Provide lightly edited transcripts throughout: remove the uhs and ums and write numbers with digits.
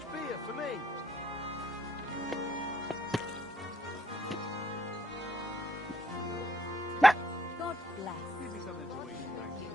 much beer for me? God bless. Give me something to eat, thank you.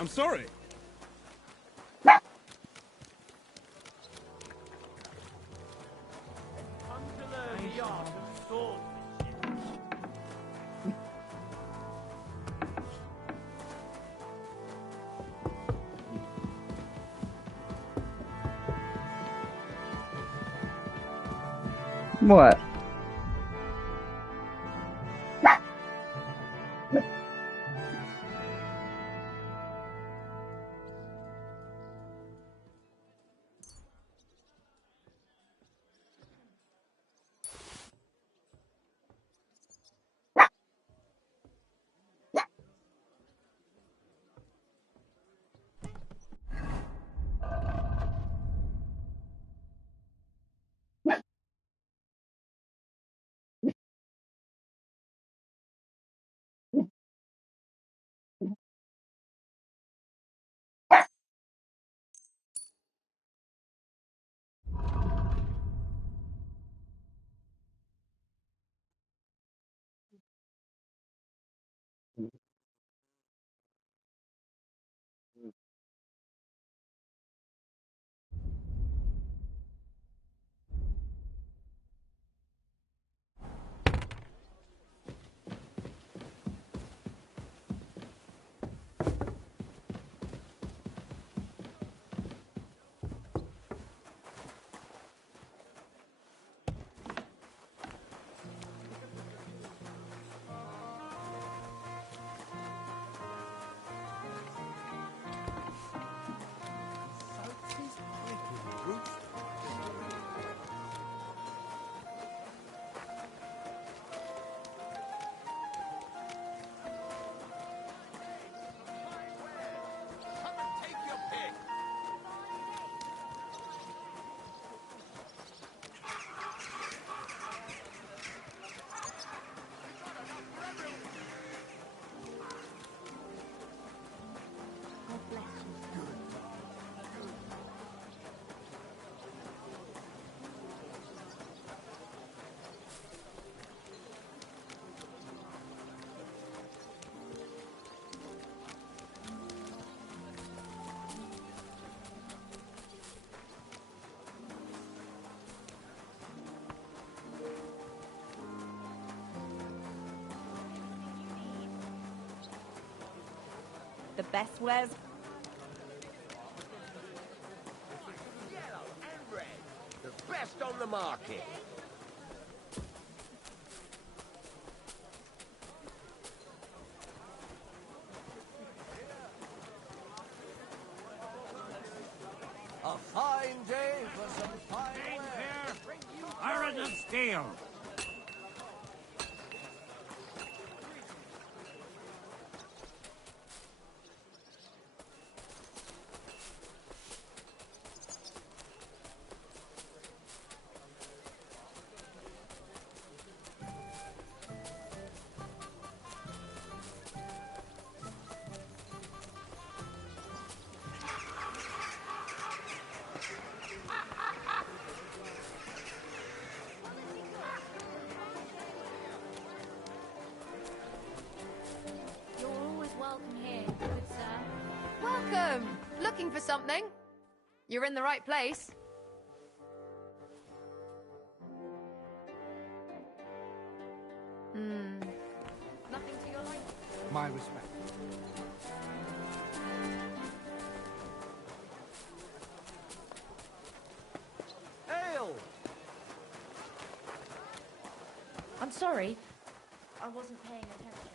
I'm sorry. Come to learn the art of swordsmanship. What? The best wares. Yellow and red. The best on the market. A fine day for some fine wear. Iron and steel. You're always welcome here, good sir. Welcome! Looking for something? You're in the right place. Nothing to your liking? My respect. Ale! I'm sorry. I wasn't paying attention.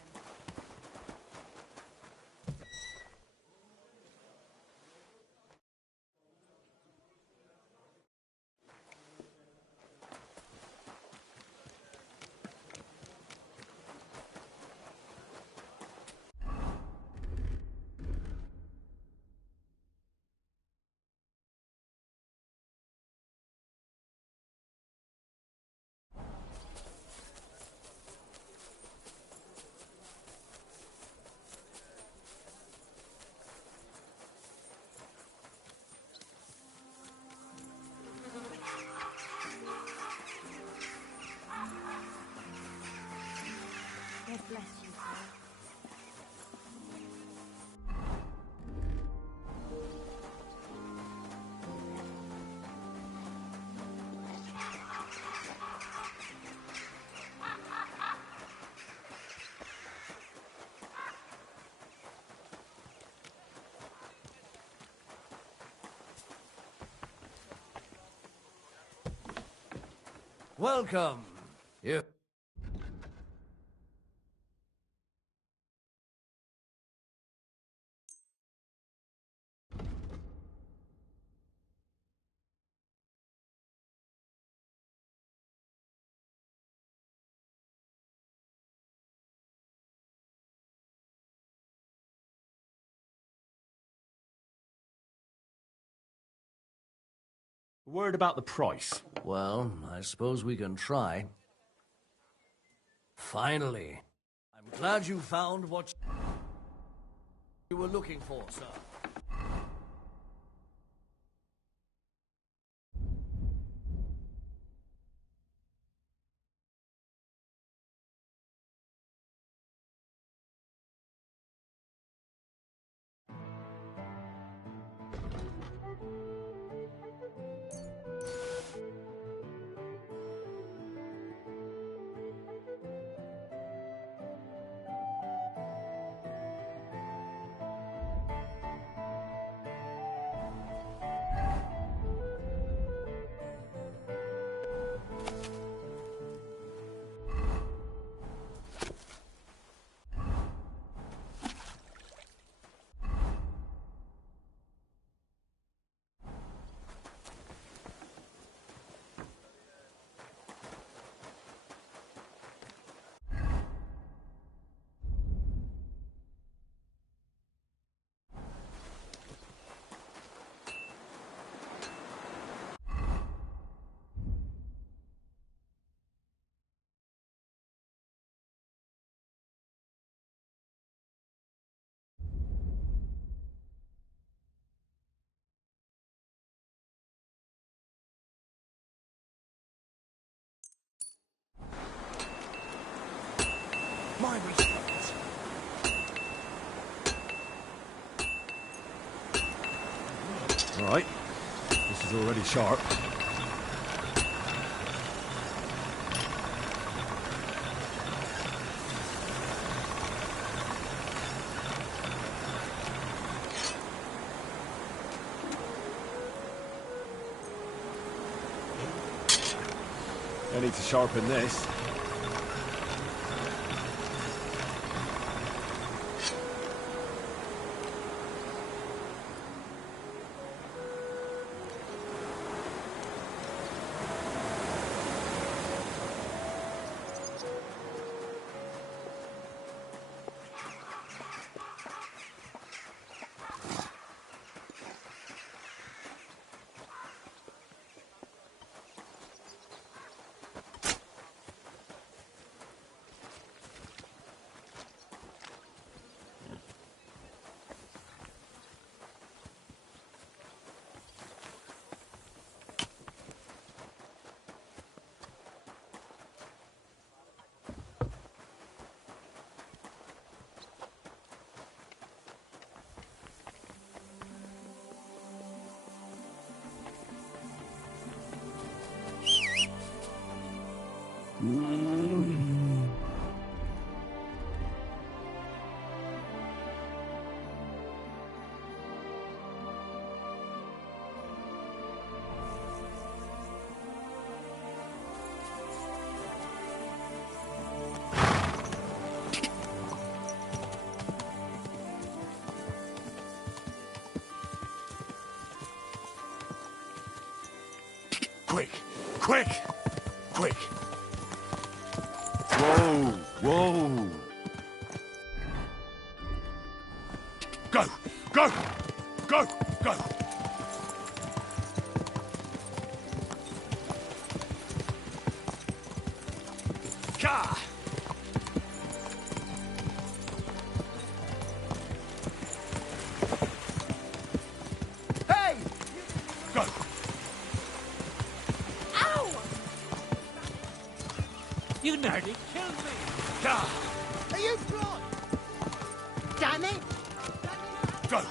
God bless you, sir. Welcome. You. Word about the price. Well, I suppose we can try. Finally. I'm glad you found what you were looking for, sir. My respects. Right. This is already sharp. I need to sharpen this. Quick! Quick! Whoa! Whoa! Go! Go! Go! Go! Ka! Hey! Go! Ow! You nearly killed me. Ka! Are you blind? Damn it! Go!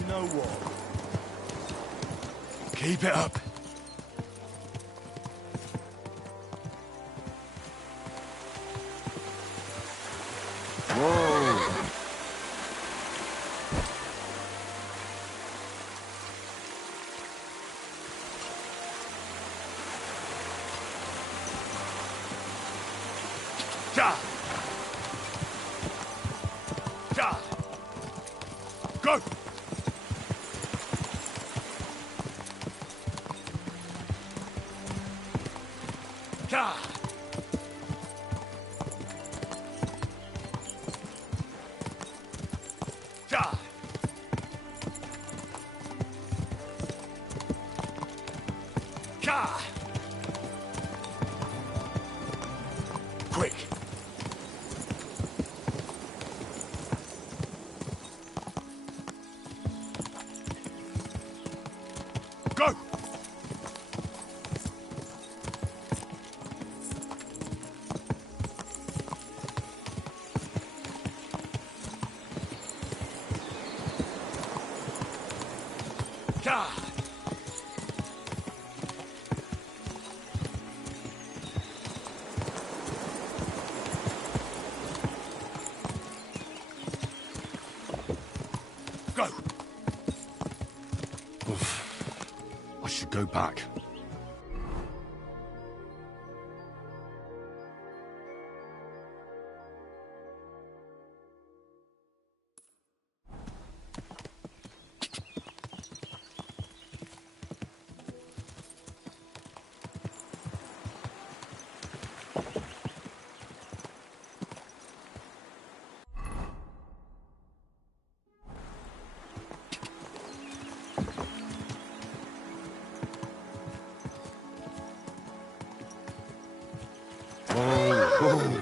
You know what? Keep it up. Whoa! Ja! Ja! Go! Ja! Ja! Ka! Quick! Go! Ka! Go! Oof. I should go back. Whoa!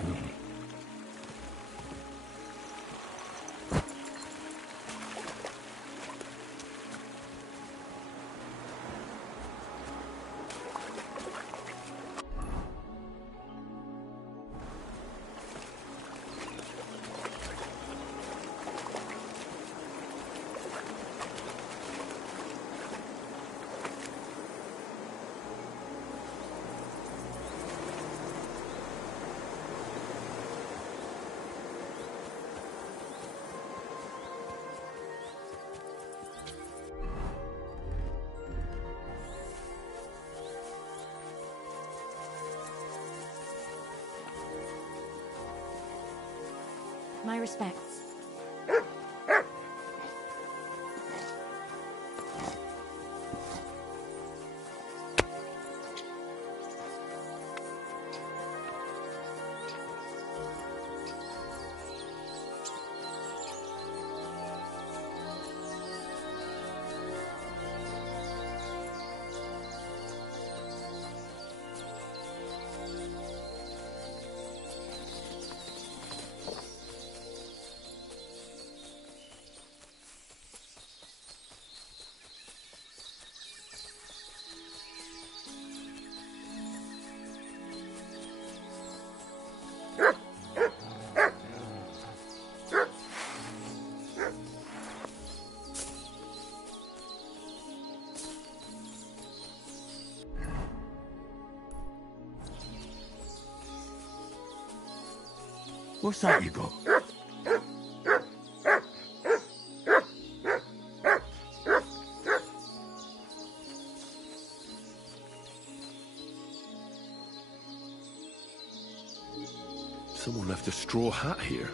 My respects. What's that you got? Someone left a straw hat here.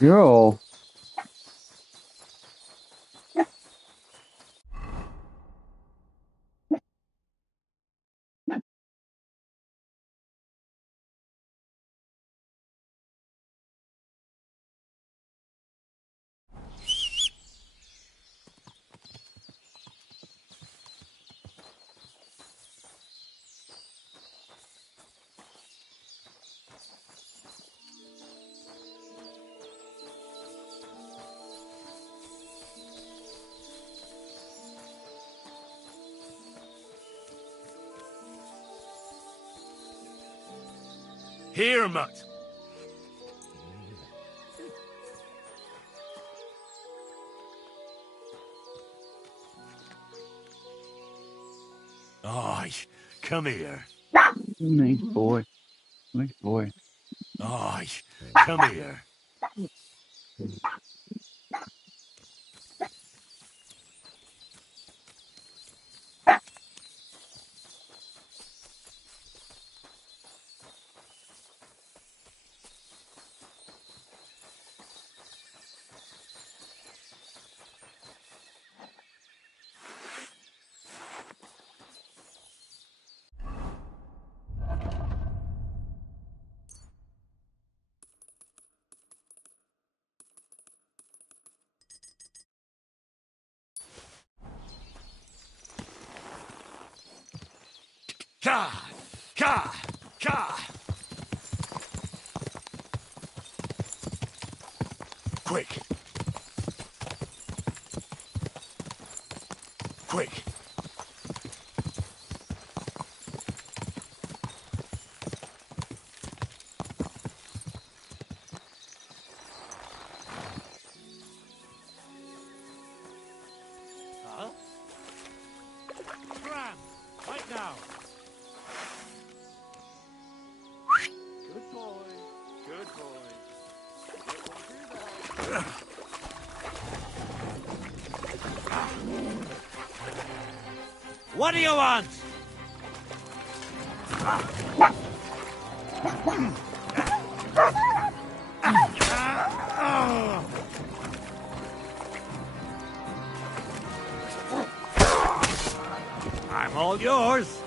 Yo. Here, mutt. Aye, come here. Nice boy. Nice boy. Aye, come here. Ka! Ka! Ka! Quick! Quick! Huh? Ram! Right now! Good boy. Good boy. Don't do that. What do you want? I'm all yours.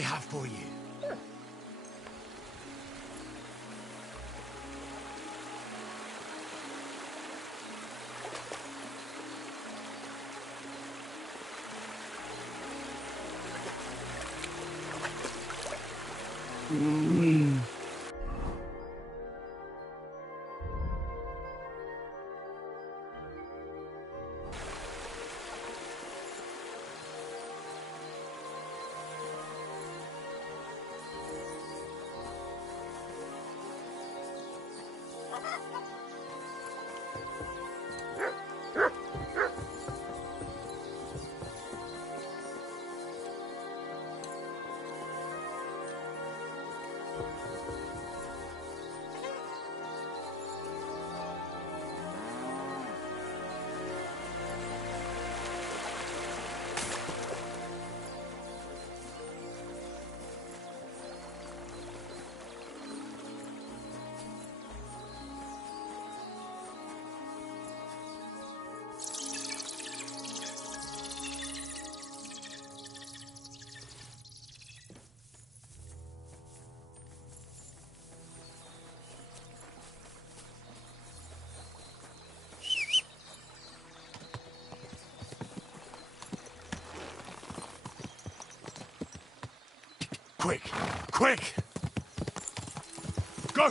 I have for you. Quick! Quick! Go!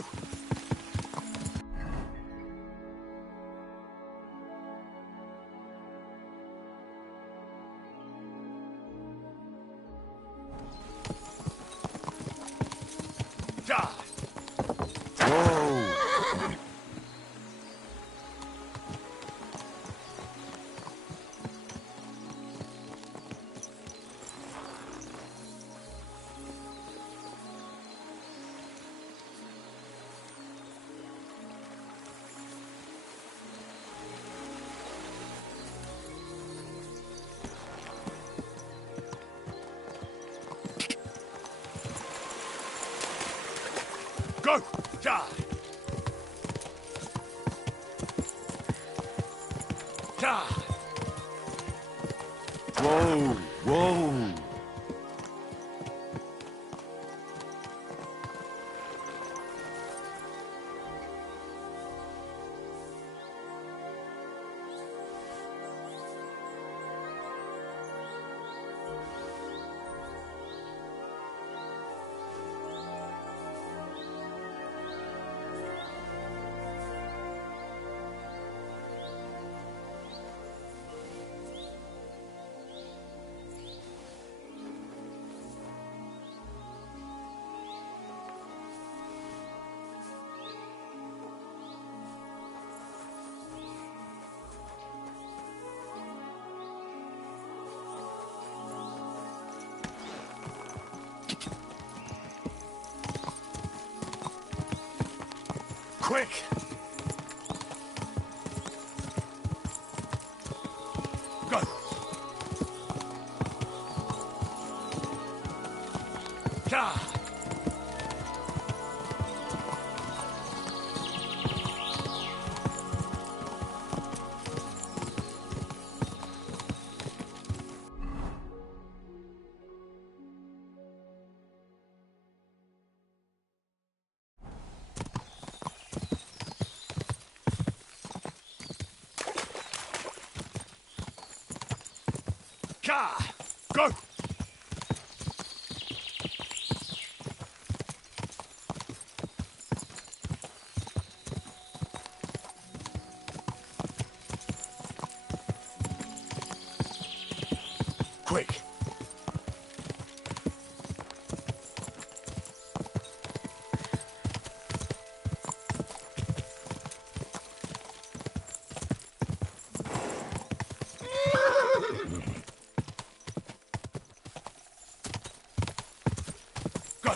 Die! Whoa! Go! Die! Die! Whoa! Whoa! Quick! Go! Die! Car! Go! Quick! Go!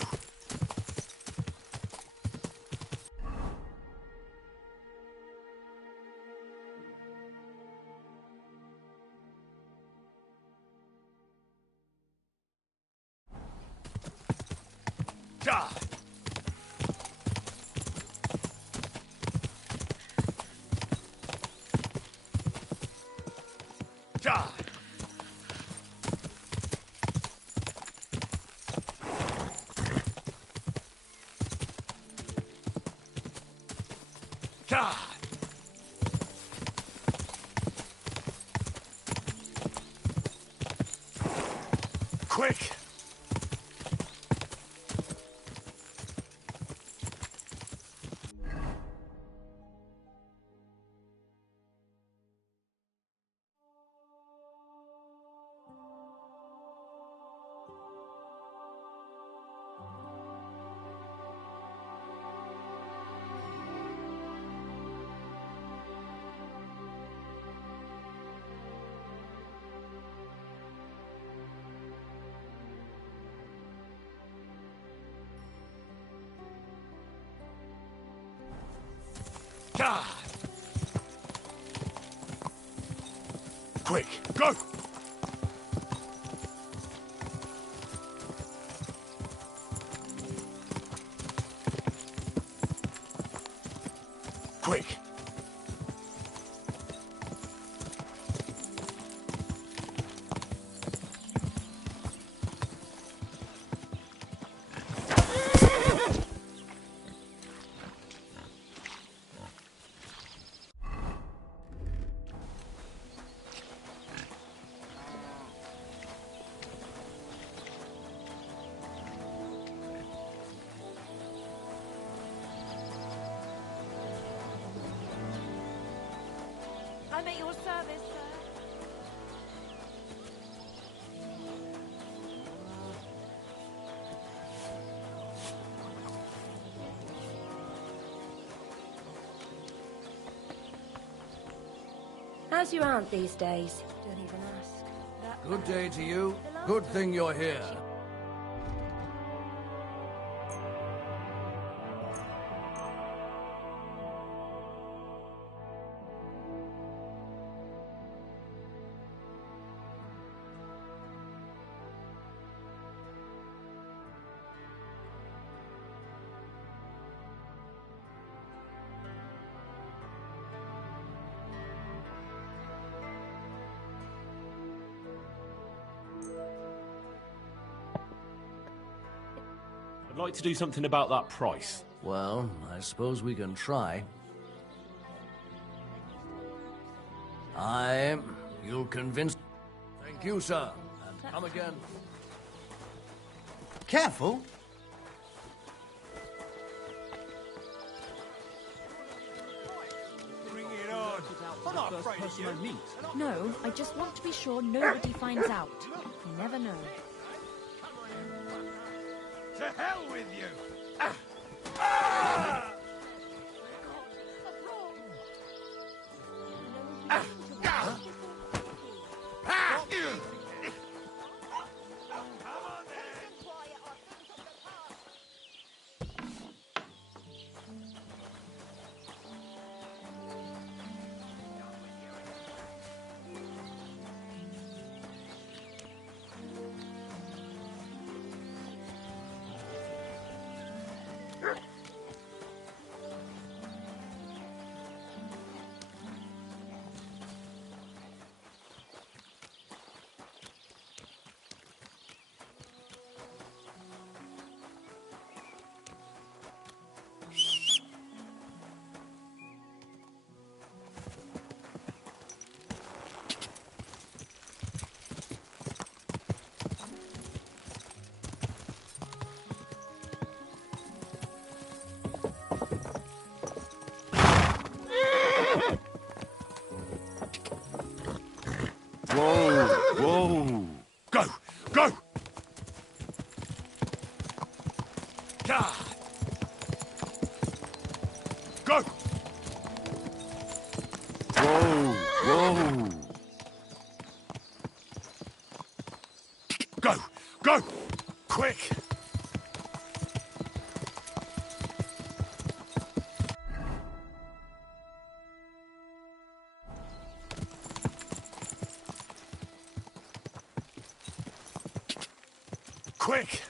Die! Die! God! Quick! God! Quick, go! Quick! I'm at your service, sir. How's your aunt these days? Don't even ask. Good day to you. Good thing you're here. I'd like to do something about that price. Well, I suppose we can try. You'll convince... Thank you, sir. And come again. Careful. Bring it on! I'm not afraid of you! No, I just want to be sure nobody finds out. You never know. To hell with you! Whoa! Whoa! Go! Go! God! Go! Whoa! Whoa! Go! Go! Quick! Quick!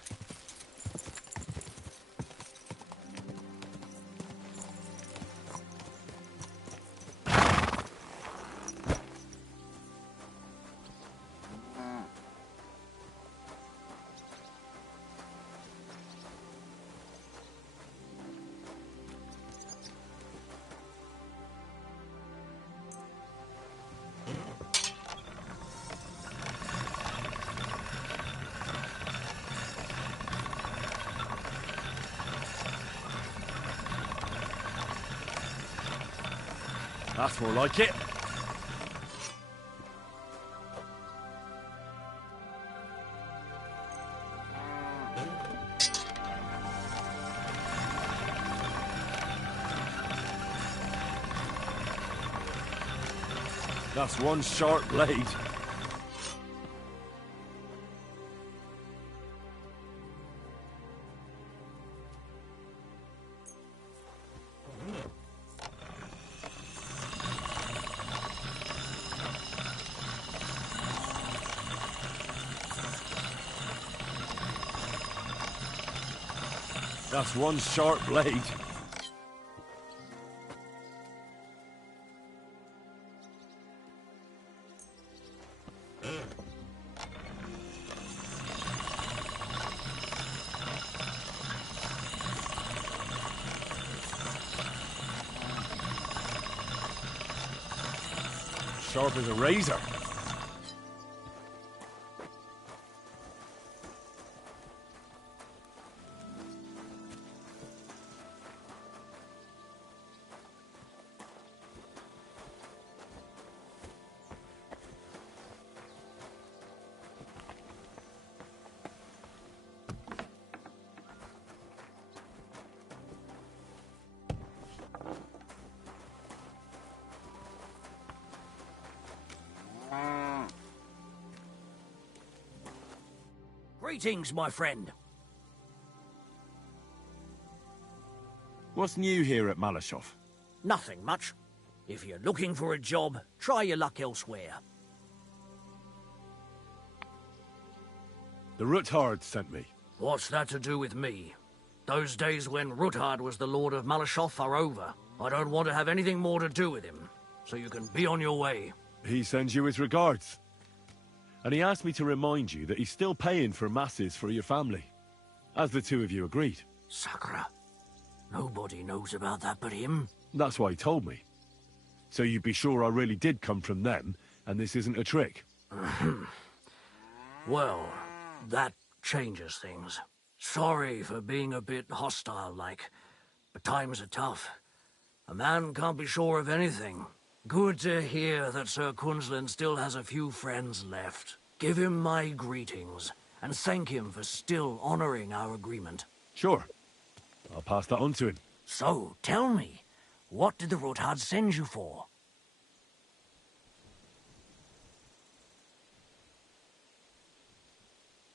That's more like it. That's one sharp blade. That's one sharp blade. Sharp as a razor. Greetings, my friend. What's new here at Malashov? Nothing much. If you're looking for a job, try your luck elsewhere. The Ruthard sent me. What's that to do with me? Those days when Ruthard was the Lord of Malashov are over. I don't want to have anything more to do with him, so you can be on your way. He sends you his regards. And he asked me to remind you that he's still paying for masses for your family, as the two of you agreed. Sakura. Nobody knows about that but him. That's why he told me. So you'd be sure I really did come from them, and this isn't a trick. Well, that changes things. Sorry for being a bit hostile-like, but times are tough. A man can't be sure of anything. Good to hear that Sir Kunzlin still has a few friends left. Give him my greetings, and thank him for still honoring our agreement. Sure. I'll pass that on to him. So, tell me, what did the Ruthard send you for?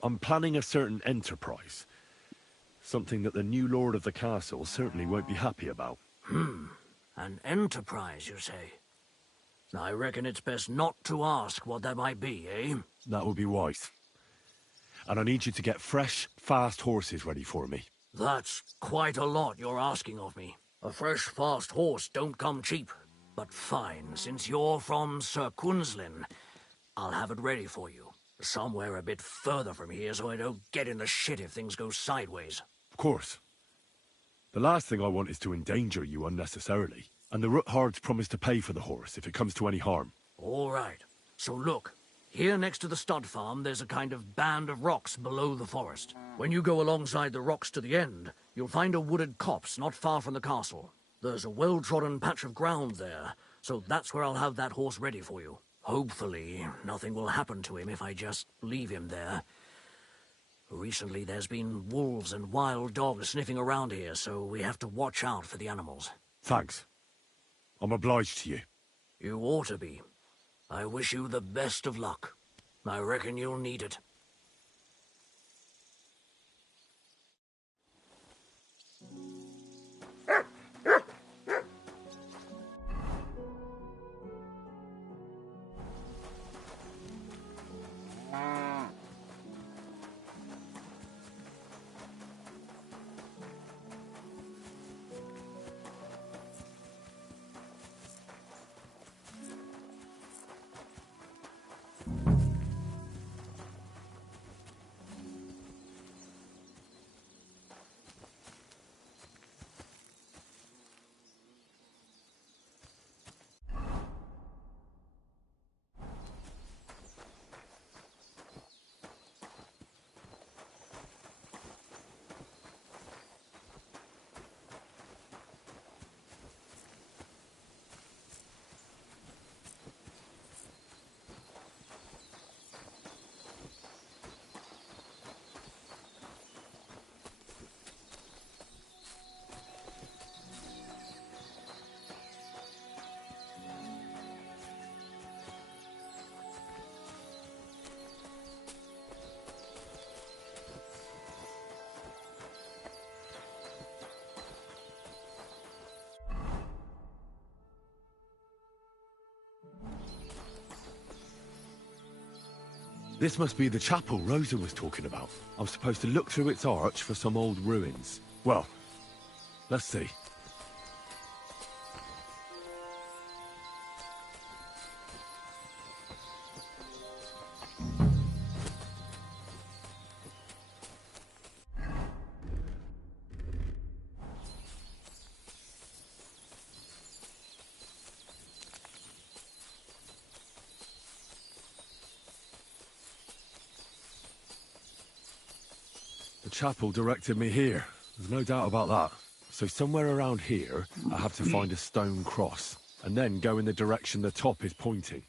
I'm planning a certain enterprise. Something that the new lord of the castle certainly won't be happy about. An enterprise, you say? I reckon it's best not to ask what that might be, eh? That would be wise. And I need you to get fresh, fast horses ready for me. That's quite a lot you're asking of me. A fresh, fast horse don't come cheap. But fine, since you're from Sir Kunzlin, I'll have it ready for you. Somewhere a bit further from here so I don't get in the shit if things go sideways. Of course. The last thing I want is to endanger you unnecessarily. And the Ruthards promise to pay for the horse if it comes to any harm. All right. So look, here next to the stud farm, there's a kind of band of rocks below the forest. When you go alongside the rocks to the end, you'll find a wooded copse not far from the castle. There's a well-trodden patch of ground there, so that's where I'll have that horse ready for you. Hopefully, nothing will happen to him if I just leave him there. Recently, there's been wolves and wild dogs sniffing around here, so we have to watch out for the animals. Thanks. I'm obliged to you. You ought to be. I wish you the best of luck. I reckon you'll need it. This must be the chapel Rosa was talking about. I'm supposed to look through its arch for some old ruins. Well, let's see. The chapel directed me here. There's no doubt about that. So somewhere around here, I have to find a stone cross, and then go in the direction the top is pointing.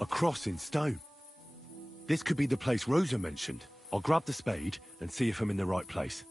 A cross in stone. This could be the place Rosa mentioned. I'll grab the spade and see if I'm in the right place.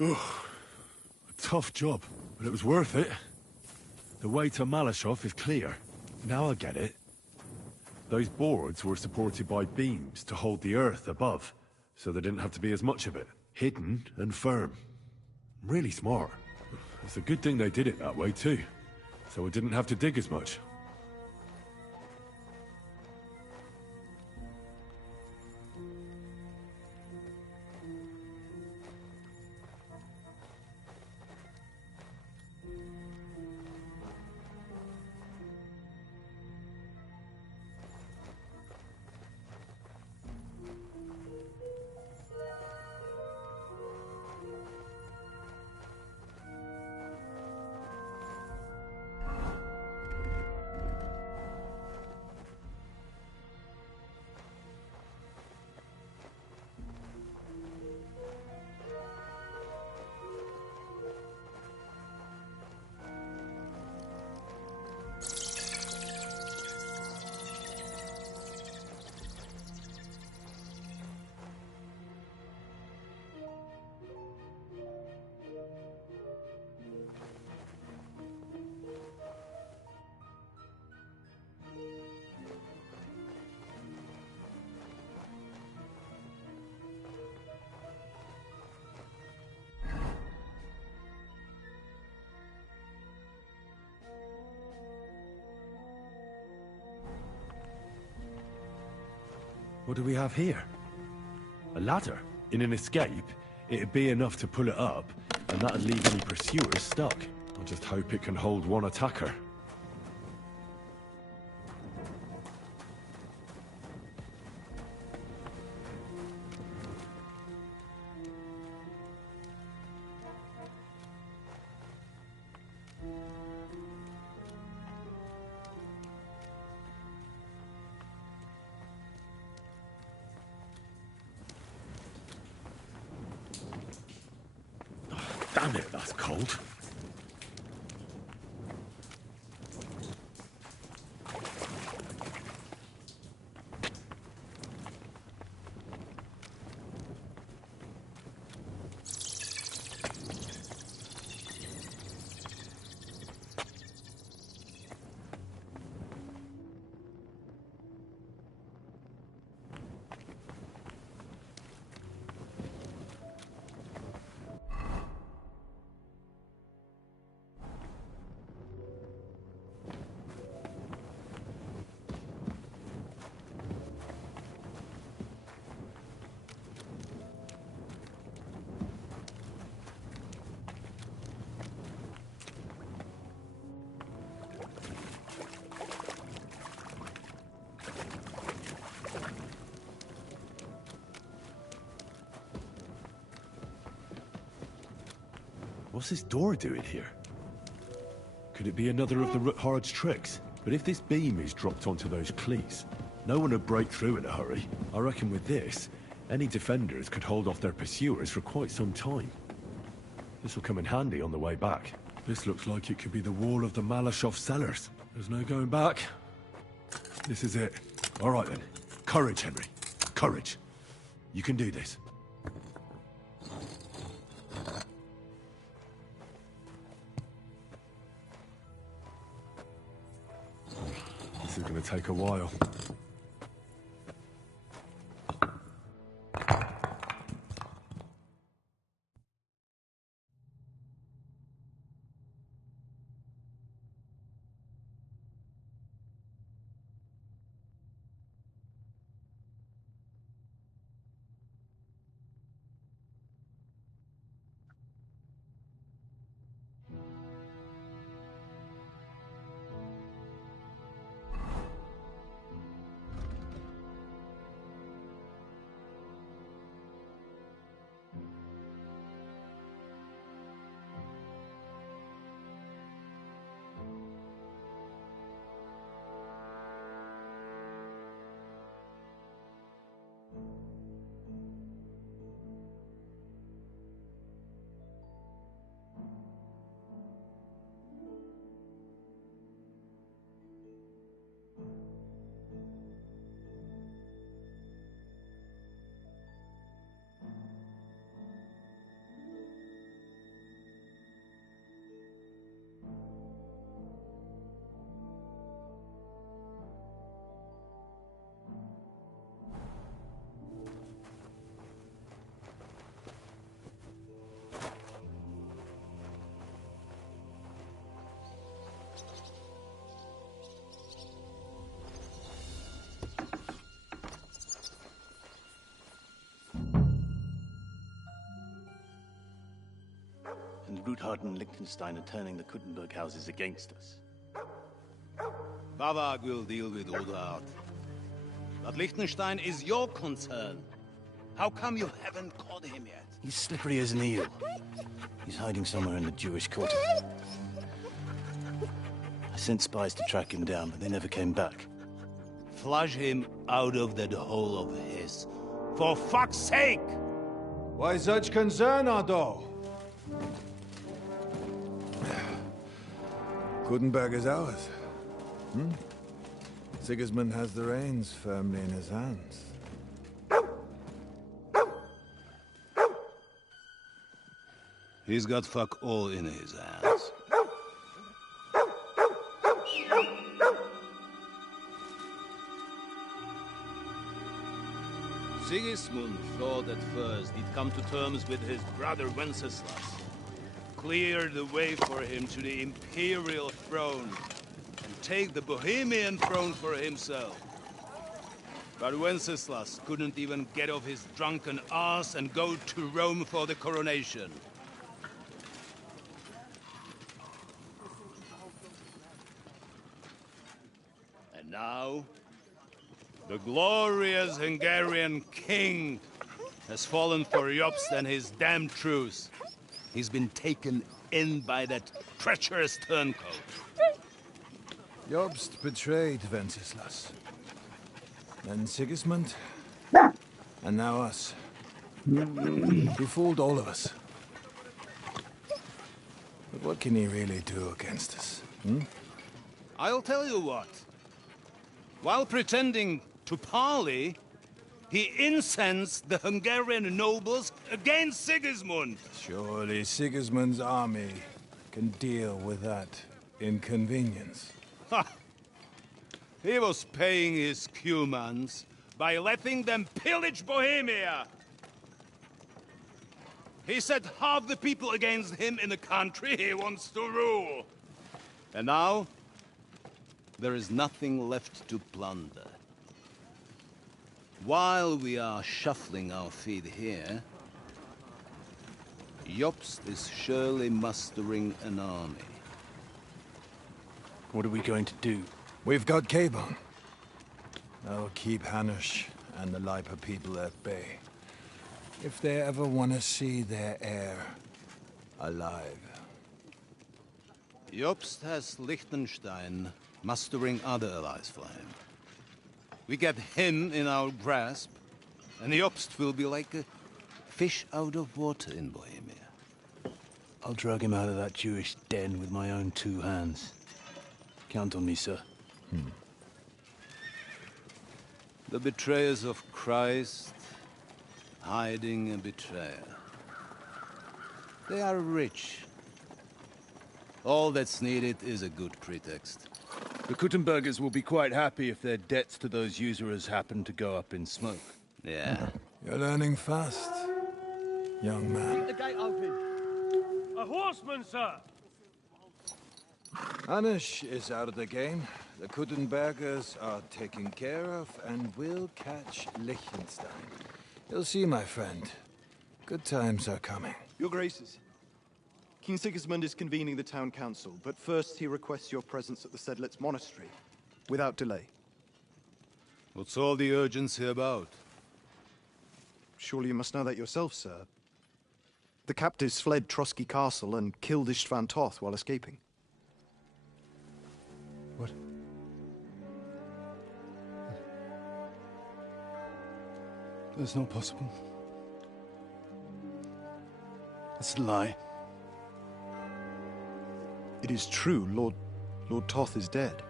Ugh. A tough job, but it was worth it. The way to Malashov is clear. Now I get it. Those boards were supported by beams to hold the earth above, so there didn't have to be as much of it. Hidden and firm. Really smart. It's a good thing they did it that way too, so I didn't have to dig as much. What do we have here? A ladder? In an escape, it'd be enough to pull it up, and that'd leave any pursuers stuck. I just hope it can hold one attacker. Damn it, that's cold. What's this door doing here? Could it be another of the Ruthard's tricks? But if this beam is dropped onto those cleats, no one would break through in a hurry. I reckon with this, any defenders could hold off their pursuers for quite some time. This will come in handy on the way back. This looks like it could be the wall of the Malashov cellars. There's no going back. This is it. All right then. Courage, Henry. Courage. You can do this. This is going to take a while. And Ruthard and Liechtenstein are turning the Kuttenberg houses against us. Bavag will deal with Ruthard. But Liechtenstein is your concern. How come you haven't caught him yet? He's slippery as an eel. He's hiding somewhere in the Jewish quarter. I sent spies to track him down, but they never came back. Flush him out of that hole of his. For fuck's sake! Why such concern, Otto? Kuttenberg is ours. Sigismund has the reins firmly in his hands. He's got fuck all in his hands. Sigismund thought at first he'd come to terms with his brother Wenceslas. Clear the way for him to the imperial throne and take the Bohemian throne for himself. But Wenceslas couldn't even get off his drunken ass and go to Rome for the coronation. And now, the glorious Hungarian king has fallen for Jobst and his damned truce. He's been taken in by that treacherous turncoat. Jobst betrayed Wenceslas. Then Sigismund. And now us. He fooled all of us. But what can he really do against us? I'll tell you what. While pretending to parley, he incensed the Hungarian nobles against Sigismund. Surely Sigismund's army can deal with that inconvenience. Ha! He was paying his Cumans by letting them pillage Bohemia. He set half the people against him in the country he wants to rule. And now, there is nothing left to plunder. While we are shuffling our feet here, Jobst is surely mustering an army. What are we going to do? We've got Cabon. That'll keep Hanush and the Lipa people at bay. If they ever want to see their heir alive. Jobst has Liechtenstein mustering other allies for him. We get him in our grasp, and Jobst will be like a fish out of water in Bohemia. I'll drag him out of that Jewish den with my own 2 hands. Count on me, sir. The betrayers of Christ, hiding a betrayer. They are rich. All that's needed is a good pretext. The Kuttenbergers will be quite happy if their debts to those usurers happen to go up in smoke. Yeah. You're learning fast, young man. The gate open. A horseman, sir! Hanush is out of the game. The Kuttenbergers are taken care of, and we'll catch Liechtenstein. You'll see, my friend. Good times are coming. Your Graces, King Sigismund is convening the town council, but first he requests your presence at the Sedlitz monastery, without delay. What's all the urgency about? Surely you must know that yourself, sir. The captives fled Trotsky Castle and killed Istvan Toth while escaping. What? That's not possible. That's a lie. It is true, Lord Toth is dead.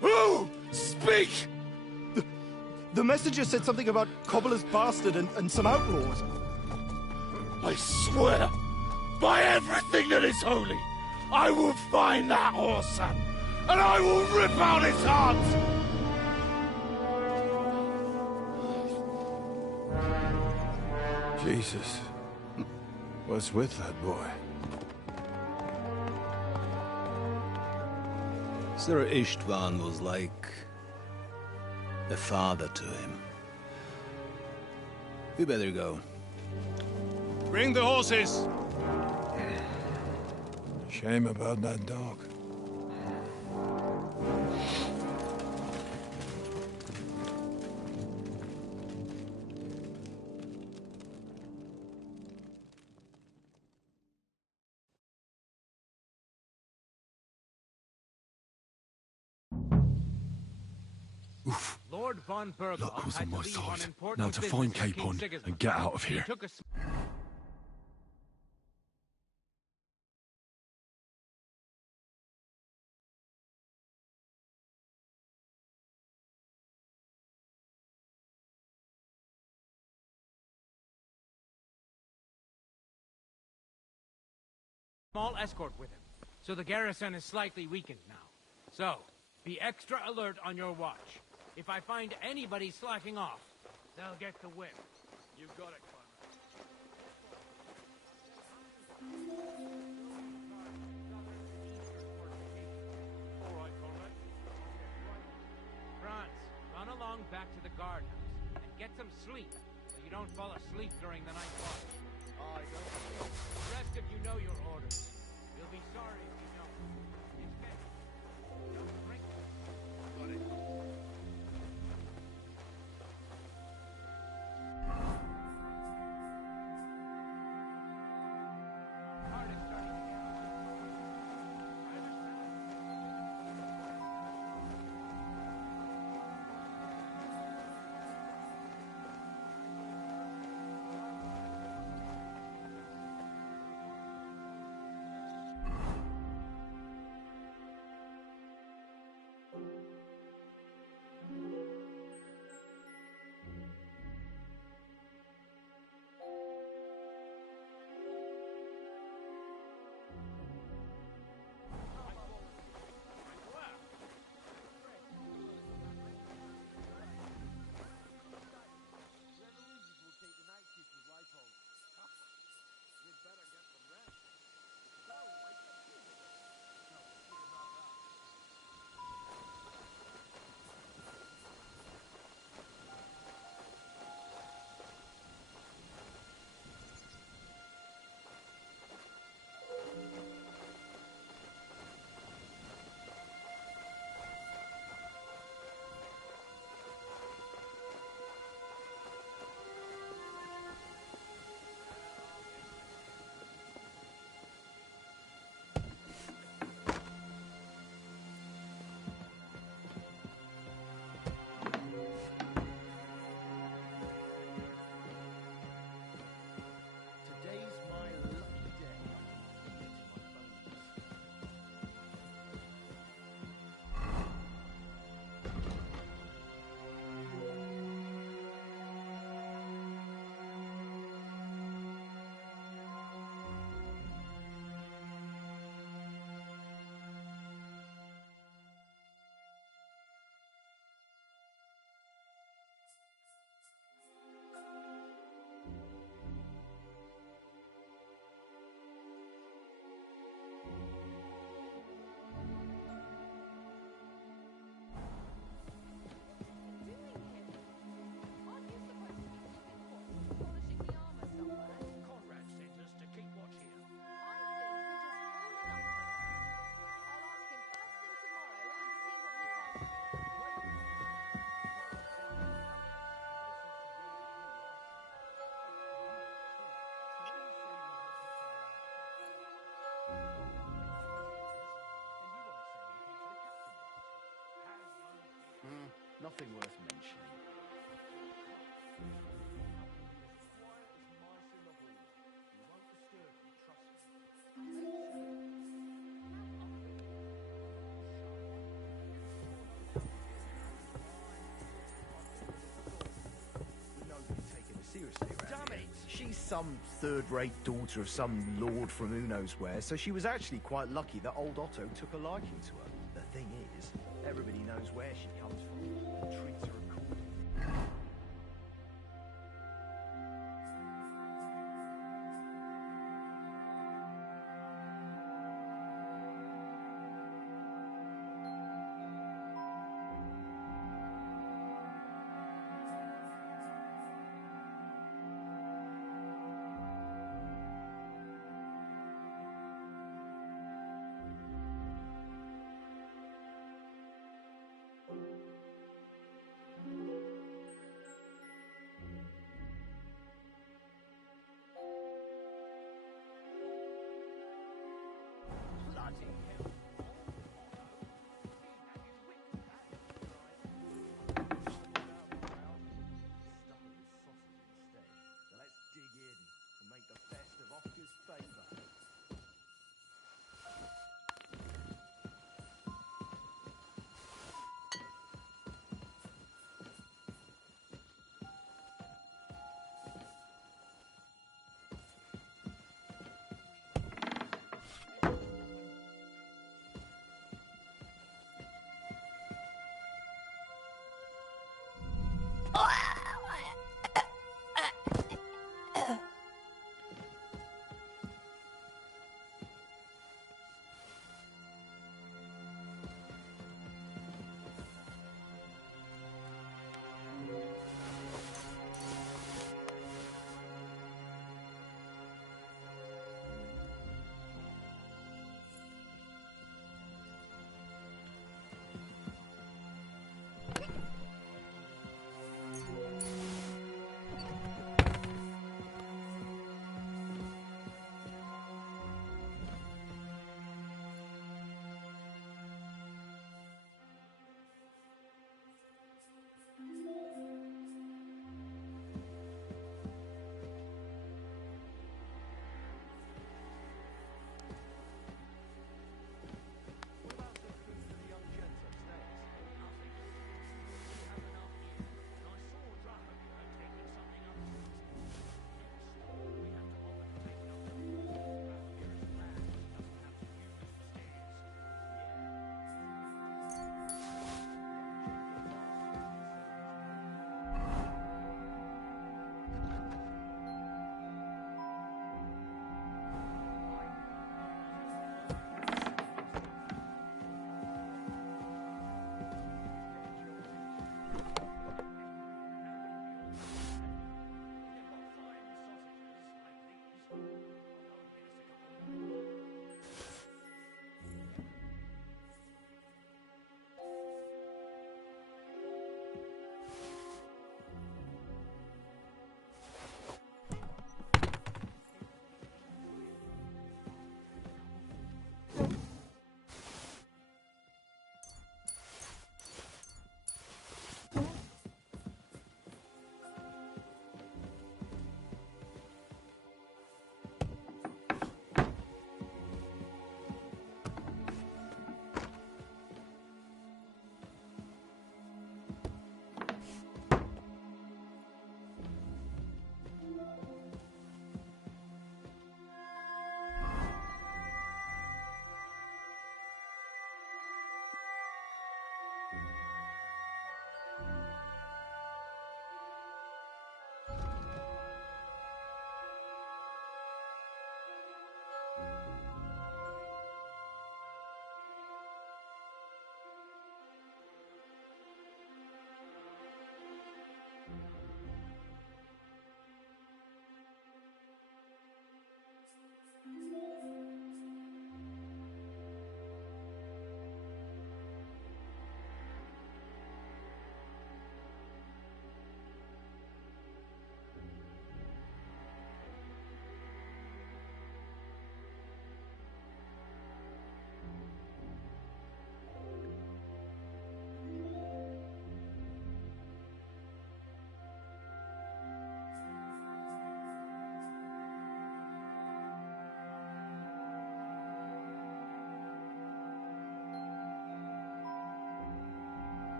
Who? Speak! The messenger said something about Cobbler's bastard and some outlaws. I swear, by everything that is holy, I will find that whoreson, and I will rip out his heart! Jesus. What's with that boy? Sir Istvan was like a father to him. We better go. Bring the horses! Shame about that dog. Lord von Berghoff Luck was had on my to leave on side. important Now to business find with King Capon Sigismund. and get out of He here. took a small escort with him, so the garrison is slightly weakened now. So, Be extra alert on your watch. If I find anybody slacking off, they'll get the whip. You got it, Conrad. All right, Conrad. Franz, run along back to the guardhouse and get some sleep so you don't fall asleep during the night watch. Aye, The rest of you know your orders. You'll be sorry if you don't. Expect. Don't drink. got it. Card is starting to get on. I understand. Today's my lucky day. I'm getting my bonus. Conrad sent us to keep watch here. Nothing worth mentioning. Seriously, damn it! She's some third-rate daughter of some lord from who knows where, so she was actually quite lucky that old Otto took a liking to her. The thing is, everybody knows where she comes from and treats her accordingly. Bloody hell. So let's dig in and make the best of Oscar's favour.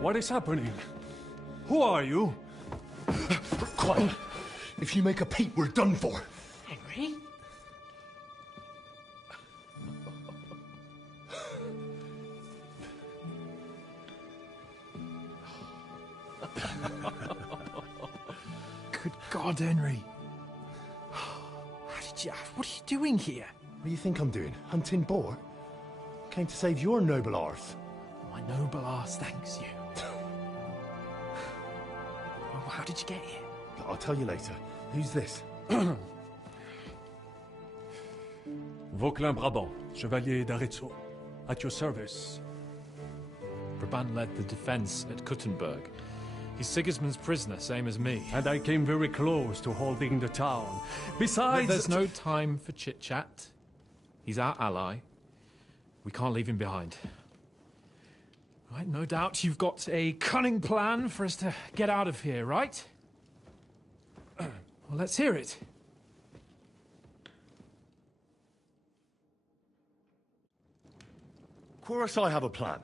What is happening? Who are you? Quiet. If you make a peep, we're done for. Henry? Good God, Henry. What are you doing here? What do you think I'm doing? Hunting boar? Came to save your noble arse. My noble arse thanks you. Well, how did you get here? I'll tell you later. Who's this? Vauquelin-Brabant, Chevalier d'Arezzo. At your service. Brabant led the defense at Kuttenberg. He's Sigismund's prisoner, same as me. And I came very close to holding the town. Besides... There's no time for chit-chat. He's our ally. We can't leave him behind. Right, no doubt you've got a cunning plan for us to get out of here, right? Well, let's hear it. Of course I have a plan.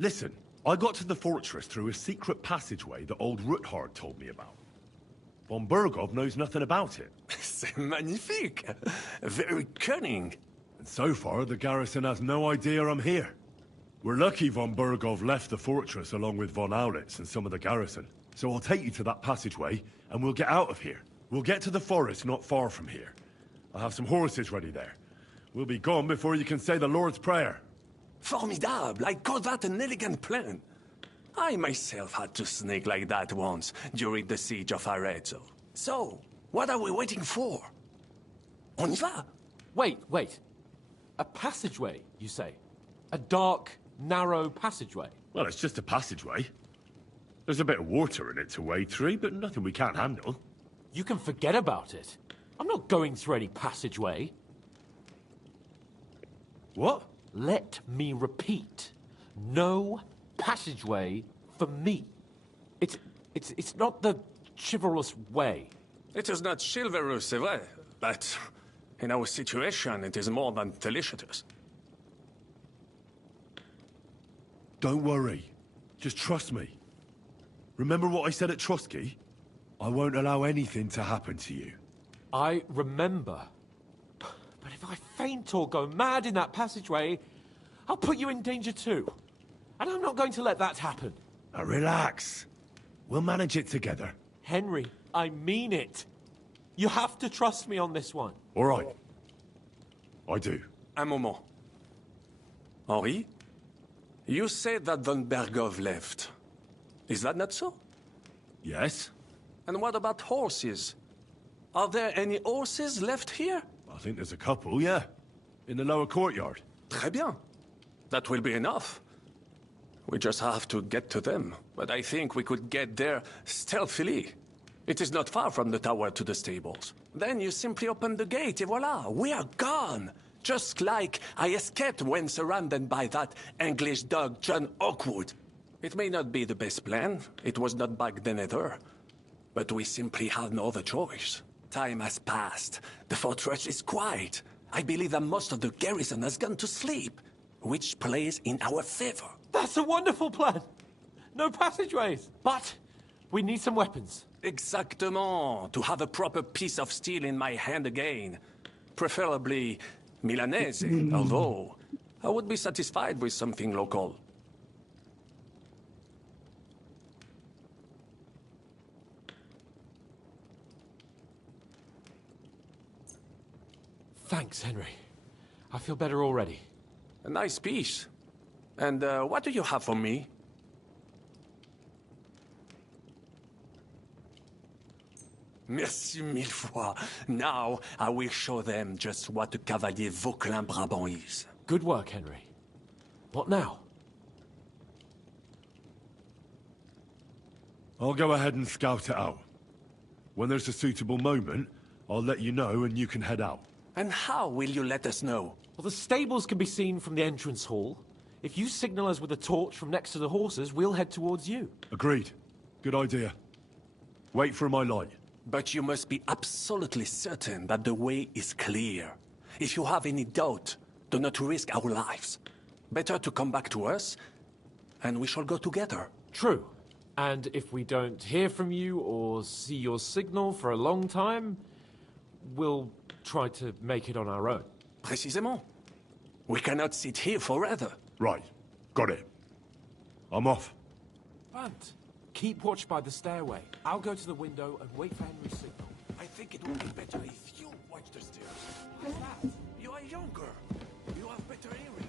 Listen, I got to the fortress through a secret passageway that old Ruthard told me about. Von Bergov knows nothing about it. C'est magnifique! Very cunning. And so far, the garrison has no idea I'm here. We're lucky von Bergov left the fortress along with von Aulitz and some of the garrison. So I'll take you to that passageway, and we'll get out of here. We'll get to the forest not far from here. I'll have some horses ready there. We'll be gone before you can say the Lord's Prayer. Formidable! I call that an elegant plan. I myself had to sneak like that once during the siege of Arezzo. So, what are we waiting for? On y va! Wait. A passageway, you say? A dark, narrow passageway? Well, it's just a passageway. There's a bit of water in it to wade through, but nothing we can't handle. You can forget about it. I'm not going through any passageway. What? Let me repeat. No passageway for me. It's not the chivalrous way. It is not chivalrous, c'est vrai, but in our situation, it is more than delicious. Don't worry. Just trust me. Remember what I said at Trotsky? I won't allow anything to happen to you. I remember. But if I faint or go mad in that passageway, I'll put you in danger too. And I'm not going to let that happen. Now relax. We'll manage it together. Henry, I mean it. You have to trust me on this one. All right. I do. Un moment. Henri? You said that von Bergov left. Is that not so? Yes. And what about horses? Are there any horses left here? I think there's a couple, yeah. In the lower courtyard. Très bien. That will be enough. We just have to get to them. But I think we could get there stealthily. It is not far from the tower to the stables. Then you simply open the gate, et voila, we are gone. Just like I escaped when surrounded by that English dog John Oakwood. It may not be the best plan. It was not back then either. But we simply have no other choice. Time has passed. The fortress is quiet. I believe that most of the garrison has gone to sleep, which plays in our favor. That's a wonderful plan. No passageways. But we need some weapons. Exactement. To have a proper piece of steel in my hand again. Preferably Milanese, although I would be satisfied with something local. Thanks, Henry. I feel better already. A nice piece. And what do you have for me? Merci mille fois. Now I will show them just what a Cavalier Vauquelin Brabant is. Good work, Henry. What now? I'll go ahead and scout it out. When there's a suitable moment, I'll let you know and you can head out. And how will you let us know? Well, the stables can be seen from the entrance hall. If you signal us with a torch from next to the horses, we'll head towards you. Agreed. Good idea. Wait for my light. But you must be absolutely certain that the way is clear. If you have any doubt, do not risk our lives. Better to come back to us, and we shall go together. True. And if we don't hear from you or see your signal for a long time, we'll try to make it on our own. Précisément. We cannot sit here forever. Right. Got it. I'm off. Bunt, keep watch by the stairway. I'll go to the window and wait for Henry's signal. I think it would be better if you watch the stairs. What's that? You are younger. You have better hearing.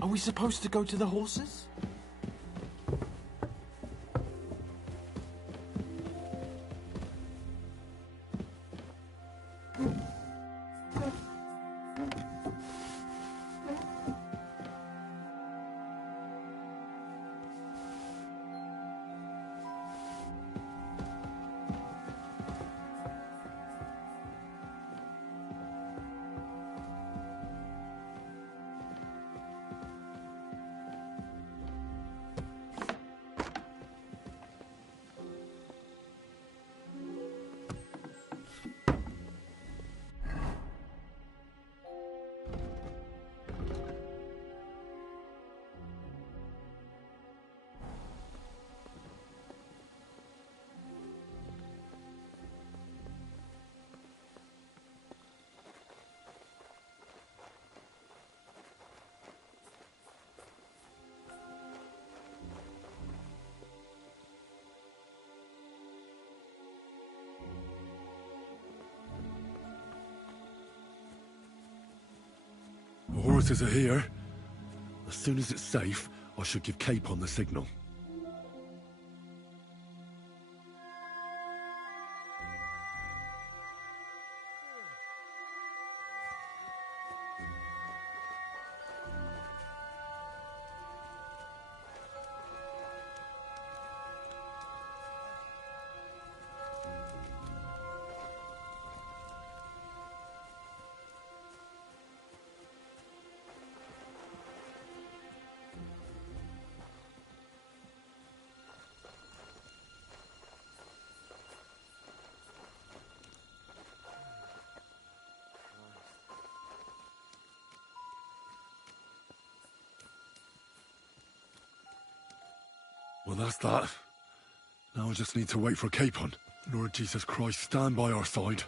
Are we supposed to go to the horses? The horses are here. As soon as it's safe, I should give Cape on the signal. Well, that's that. Now I just need to wait for Capon. Lord Jesus Christ, stand by our side.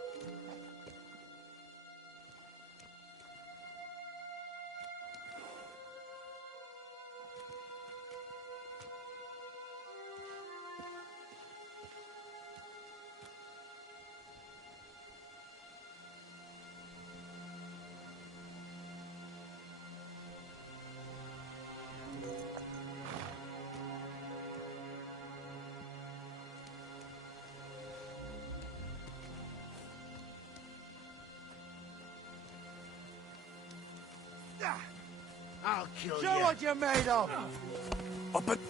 I'll kill you. Show what you're made of! Up it.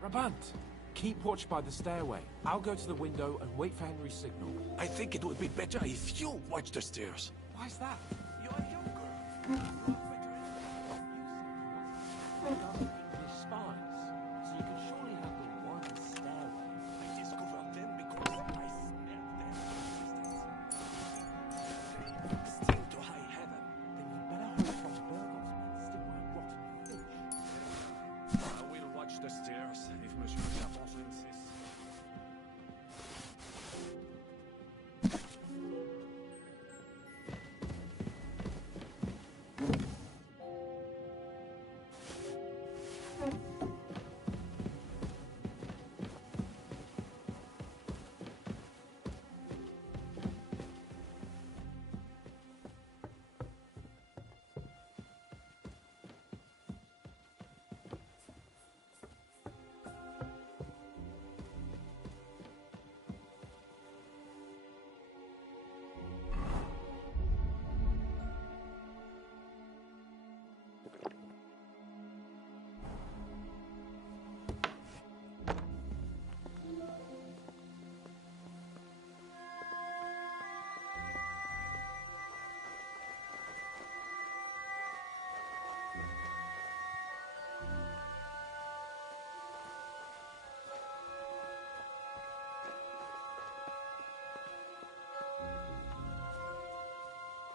Brabant, keep watch by the stairway. I'll go to the window and wait for Henry's signal. I think it would be better if you watch the stairs. Why's that? You're younger. English spies, so you can surely handle one stairway. I discovered them because I smelled them. Still to high heaven. Then you better hope from Burgos men still my rotten fish. I will watch the stairs if Monsieur Caponce insists.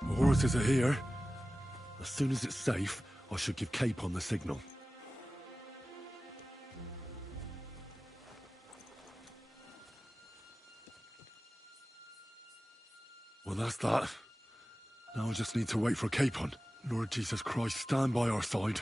The horses are here. As soon as it's safe, I should give Capon the signal. Well, that's that. Now I just need to wait for Capon. Lord Jesus Christ, stand by our side.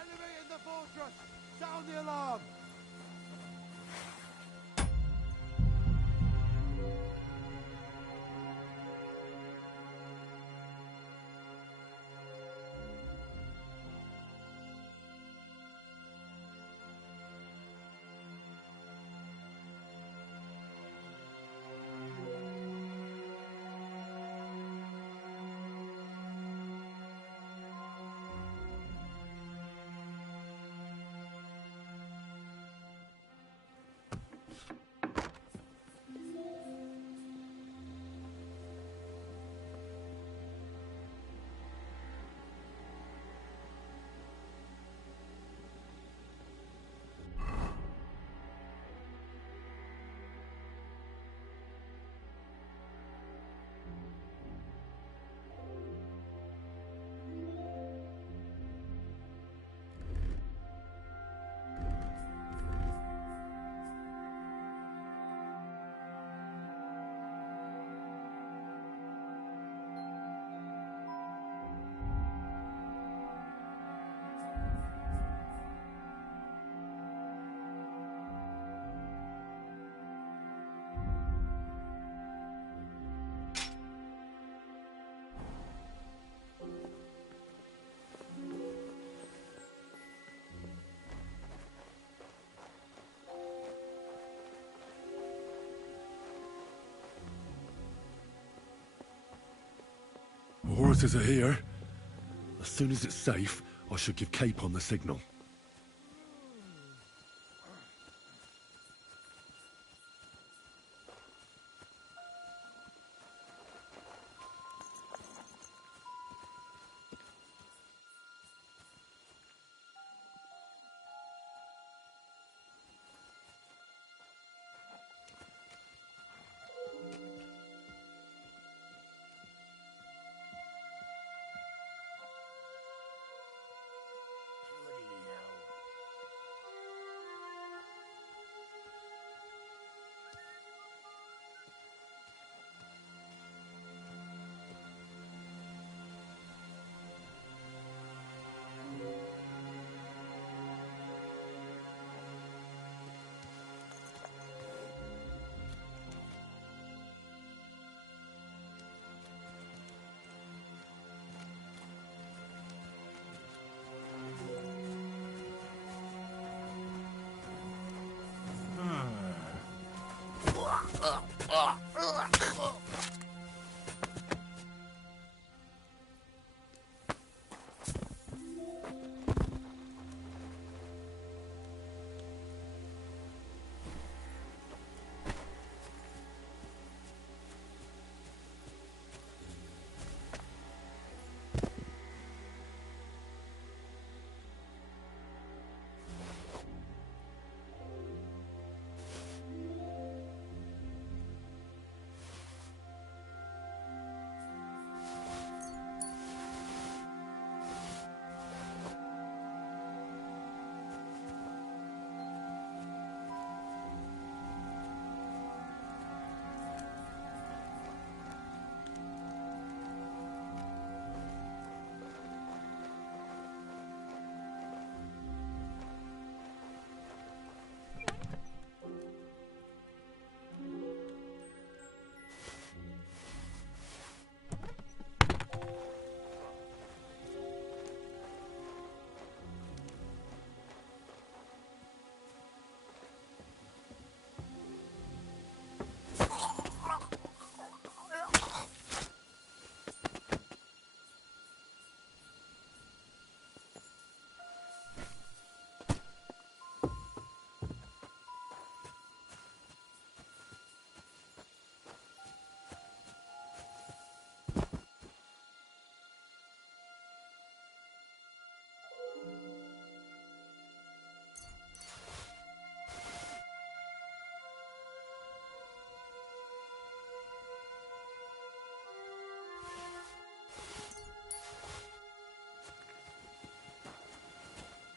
Enemy in the fortress! Sound the alarm! Horses are here. As soon as it's safe, I should give Cape on the signal.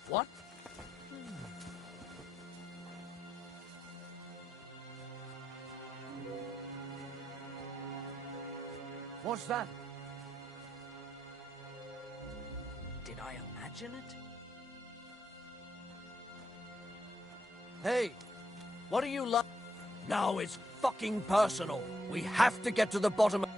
What? What's that? Did I imagine it? Hey, what are you like? Now it's fucking personal. We have to get to the bottom of...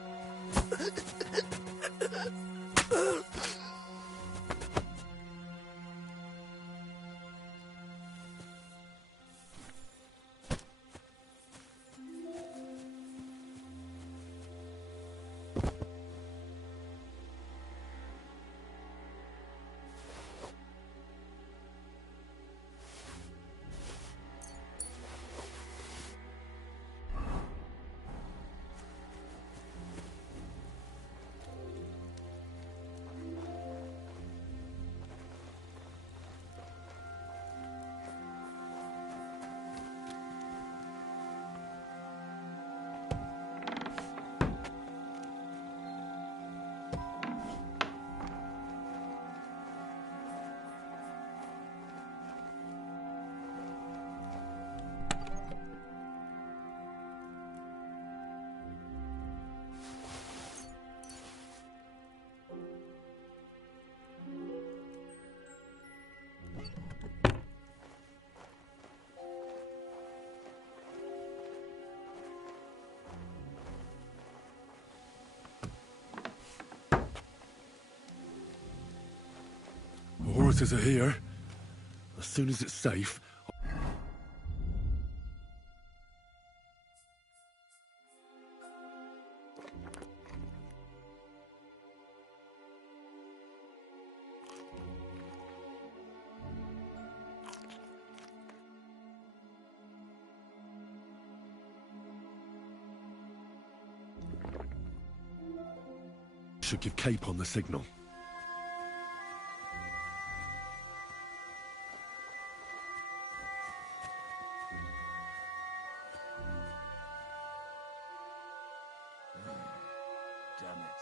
The horses are here. As soon as it's safe, should give Cape on the signal. Damn it.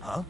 Huh?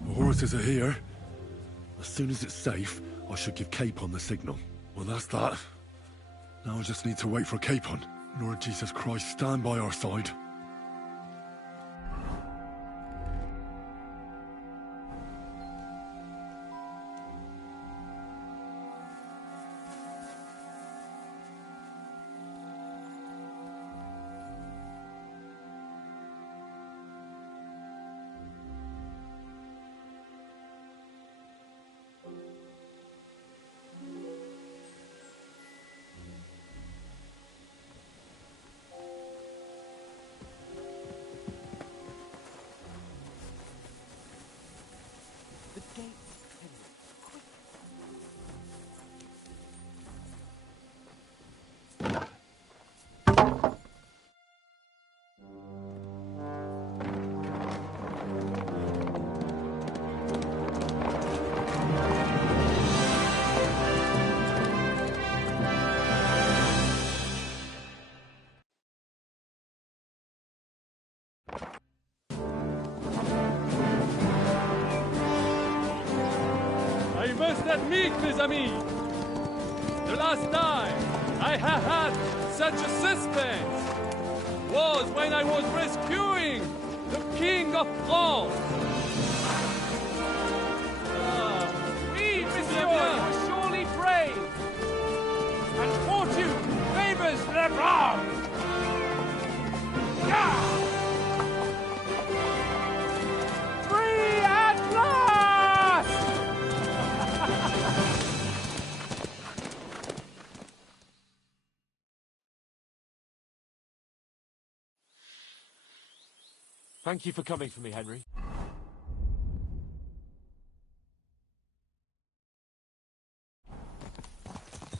The horses are here. As soon as it's safe, I should give Cape on the signal. Well, that's that. Now I just need to wait for Capon. Lord Jesus Christ, stand by our side. I must admit, mes amis, the last time I have had such a suspense was when I was rescuing the King of France. Oui, monsieur, you're surely brave. And fortune favors the brave. Free at last! Thank you for coming for me, Henry.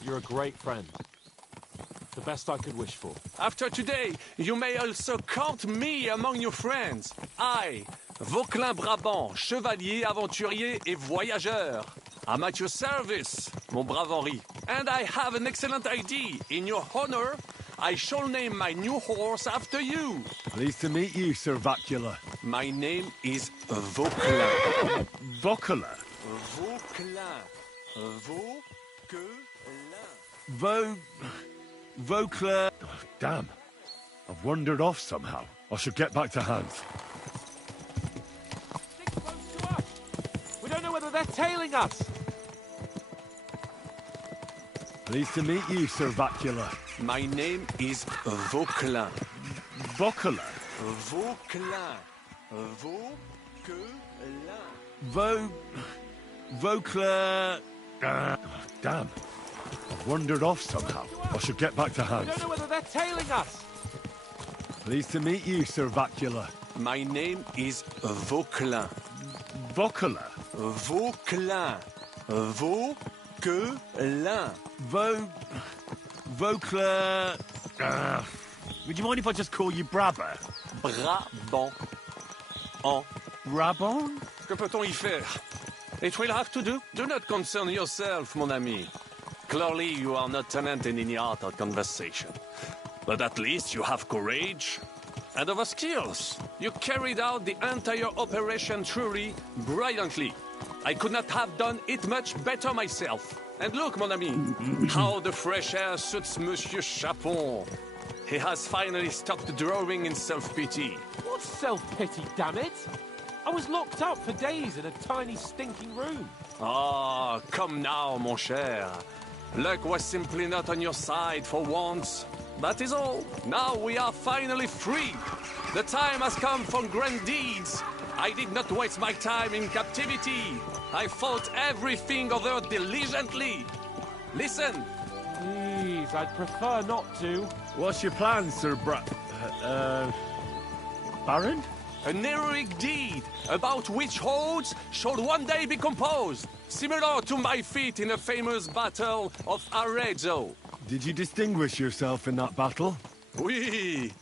You're a great friend. The best I could wish for. After today, you may also count me among your friends. I, Vauquelin Brabant, chevalier, aventurier et voyageur. I'm at your service, mon brave Henri. And I have an excellent idea. In your honor, I shall name my new horse after you. Pleased to meet you, Sir Vacula. My name is Vauquelin. Vauquelin? Vauquelin. Vauquelin. Oh, damn. I've wandered off somehow. I should get back to Hans. Stick close to us. We don't know whether they're tailing us. Pleased to meet you, Sir Vacula. My name is Vauquelin. Vauquelin? Vauquelin. Vauclair... Damn. I've wandered off somehow. I should get back to I Hans. don't know whether they're tailing us. Pleased to meet you, Sir Vacula. My name is Vauclair. Vauclair? Vauclair. Vauclair. Vauclair... Would you mind if I just call you Brabber? Brabant. En. Brabant? Que peut-on y faire? It will have to do. Do not concern yourself, mon ami. Clearly, you are not tenant in any art or conversation. But at least you have courage and other skills. You carried out the entire operation truly brilliantly. I could not have done it much better myself. And look, mon ami, how the fresh air suits Monsieur Chapon. He has finally stopped drawing in self-pity. What self-pity, damn it? I was locked up for days in a tiny stinking room. Ah, come now, mon cher. Luck was simply not on your side for once. That is all. Now we are finally free. The time has come for grand deeds. I did not waste my time in captivity. I fought everything over diligently. Listen. Please, I'd prefer not to. What's your plan, Sir Baron? An heroic deed about which odes shall one day be composed, similar to my feat in the famous battle of Arezzo. Did you distinguish yourself in that battle? Oui.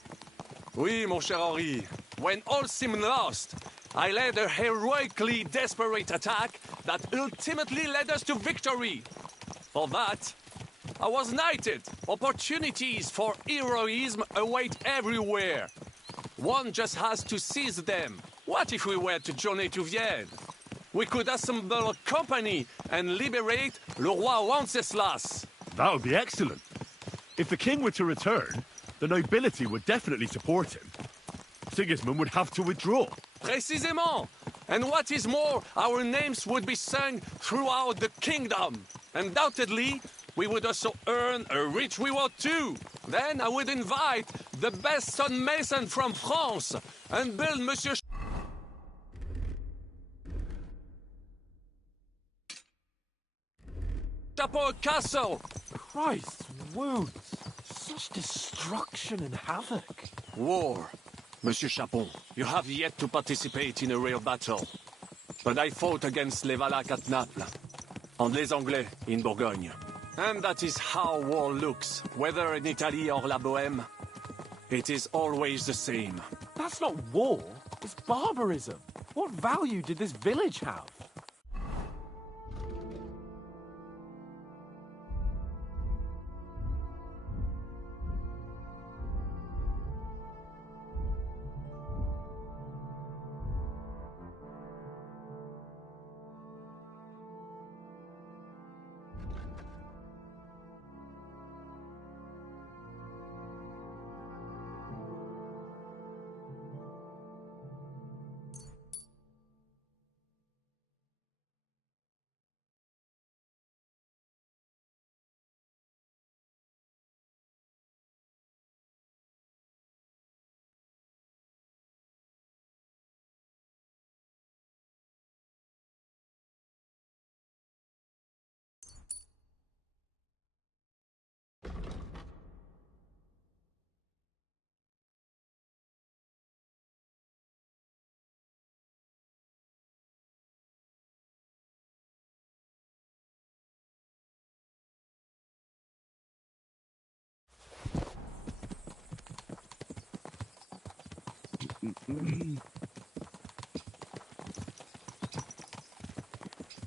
Oui, mon cher Henri. When all seemed lost, I led a heroically desperate attack that ultimately led us to victory. For that, I was knighted. Opportunities for heroism await everywhere. One just has to seize them. What if we were to journey to Vienne? We could assemble a company and liberate Le Roi Wenceslas. That would be excellent. If the king were to return, the nobility would definitely support him. Sigismund would have to withdraw. Précisément. And what is more, our names would be sung throughout the kingdom. Undoubtedly, we would also earn a rich reward too. Then I would invite the best stonemason from France and build Monsieur Chapeau Castle. Christ, wounds. Such destruction and havoc. War. Monsieur Chapon, you have yet to participate in a real battle. But I fought against les Valaques at Naples, and les Anglais in Bourgogne. And that is how war looks, whether in Italy or La Bohème. It is always the same. That's not war, it's barbarism. What value did this village have?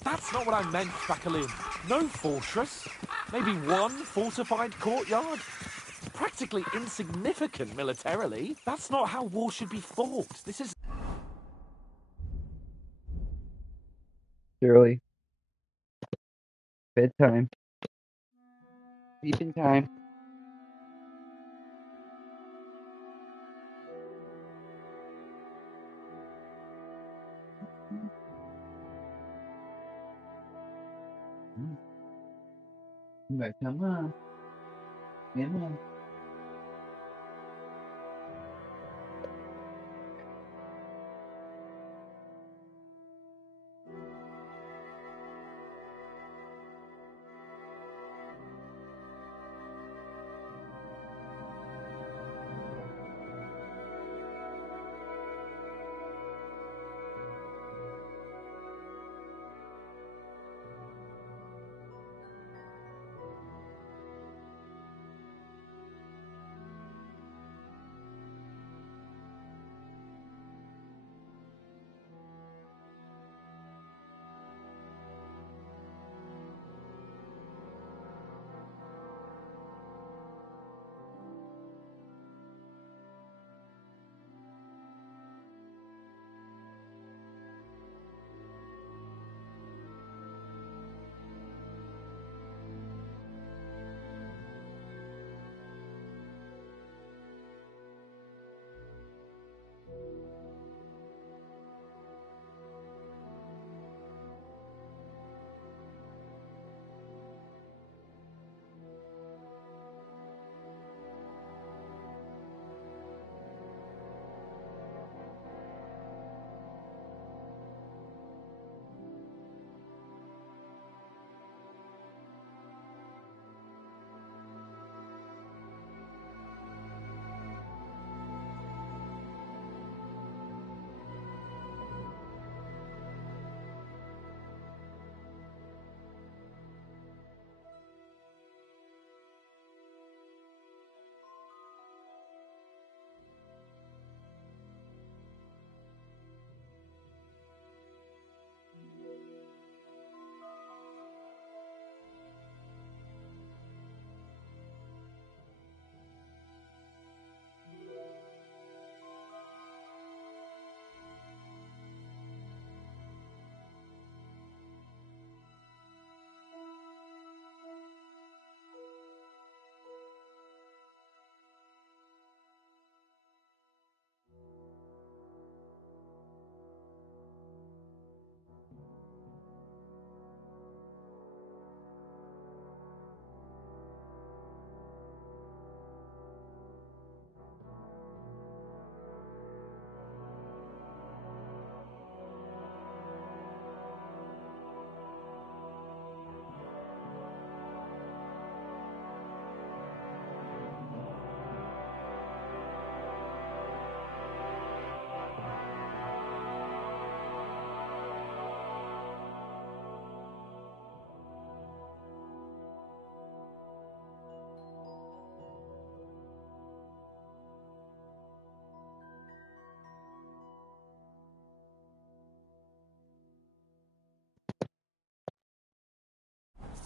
That's not what I meant, Bacalin. No fortress. Maybe one fortified courtyard. Practically insignificant militarily. That's not how war should be fought. This is... Shirley. Bedtime. Sleeping time. Right, come on. Come on.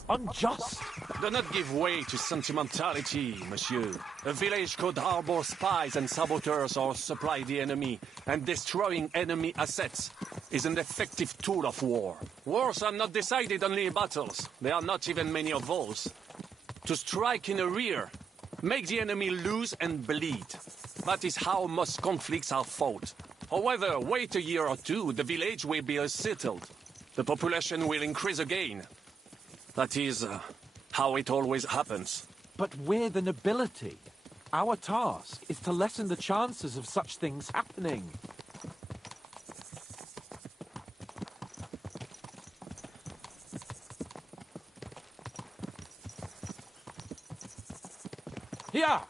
unjust. Do not give way to sentimentality, monsieur. A village could harbor spies and saboteurs or supply the enemy, and destroying enemy assets is an effective tool of war. Wars are not decided only in battles. There are not even many of those. To strike in the rear, make the enemy lose and bleed. That is how most conflicts are fought. However, wait a year or two, the village will be settled. The population will increase again. That is how it always happens. But we're the nobility. Our task is to lessen the chances of such things happening. Here!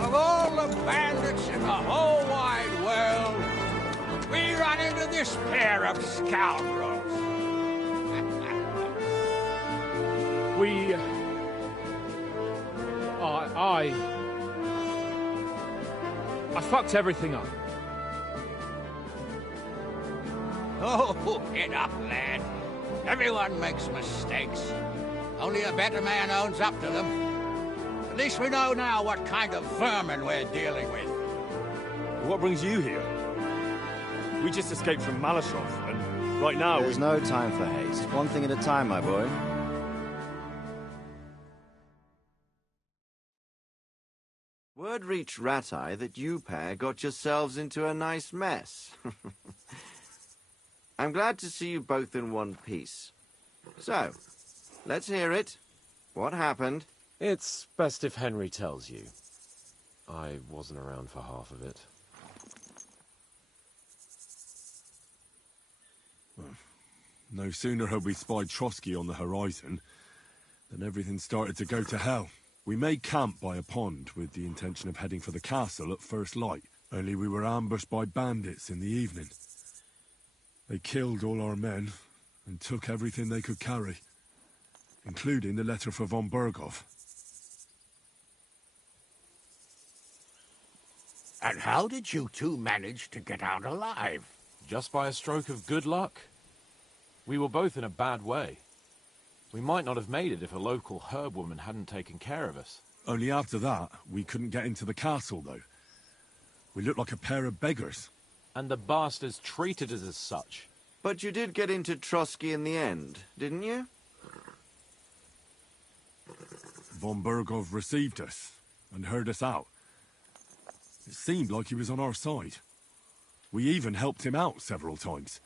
Of all the bandits in the whole wide world, we run into this pair of scoundrels. I fucked everything up. Oh, get up, lad. Everyone makes mistakes. Only a better man owns up to them. At least we know now what kind of vermin we're dealing with. What brings you here? We just escaped from Malashov, and right now There's no time for haste. One thing at a time, my boy. Word reached Ratai that you pair got yourselves into a nice mess. I'm glad to see you both in one piece. So, let's hear it. What happened? It's best if Henry tells you. I wasn't around for half of it. no sooner had we spied Trotsky on the horizon than everything started to go to hell. We made camp by a pond with the intention of heading for the castle at first light, only we were ambushed by bandits in the evening. They killed all our men and took everything they could carry, including the letter for von Berghoff. And how did you two manage to get out alive? Just by a stroke of good luck. We were both in a bad way. We might not have made it if a local herb woman hadn't taken care of us. Only after that, we couldn't get into the castle, though. We looked like a pair of beggars. And the bastards treated us as such. But you did get into Trotsky in the end, didn't you? Von Berghoff received us and heard us out. It seemed like he was on our side. We even helped him out several times.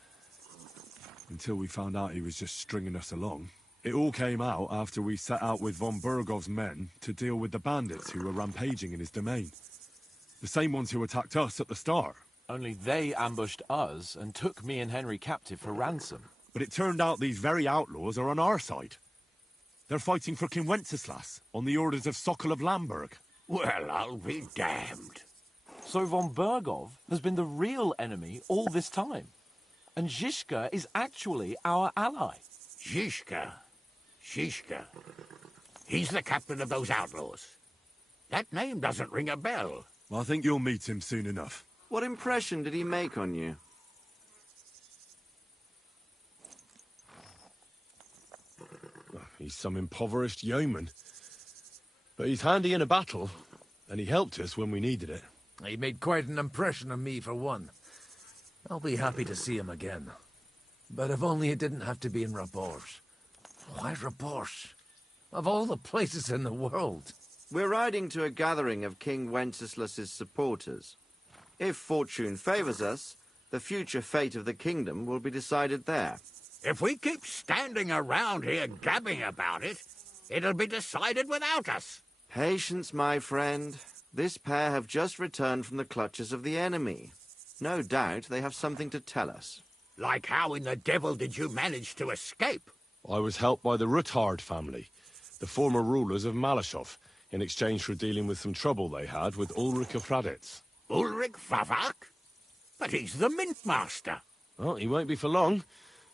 Until we found out he was just stringing us along. It all came out after we set out with von Berghoff's men to deal with the bandits who were rampaging in his domain. The same ones who attacked us at the start. Only they ambushed us and took me and Henry captive for ransom. But it turned out these very outlaws are on our side. They're fighting for King Wenceslas on the orders of Sokol of Lamberg. Well, I'll be damned. So von Berghoff has been the real enemy all this time. And Zizka is actually our ally. Zizka? Zizka? He's the captain of those outlaws. That name doesn't ring a bell. I think you'll meet him soon enough. What impression did he make on you? He's some impoverished yeoman. But he's handy in a battle, and he helped us when we needed it. He made quite an impression on me, for one. I'll be happy to see him again. But if only it didn't have to be in Raborge. Why Raborge? Of all the places in the world. We're riding to a gathering of King Wenceslas's supporters. If fortune favors us, the future fate of the kingdom will be decided there. If we keep standing around here gabbing about it, it'll be decided without us. Patience, my friend. This pair have just returned from the clutches of the enemy. No doubt they have something to tell us. Like how in the devil did you manage to escape? I was helped by the Ruthard family, the former rulers of Malashov, in exchange for dealing with some trouble they had with Ulrich of Raditz. Ulrich Favak? But he's the mint master. Well, he won't be for long,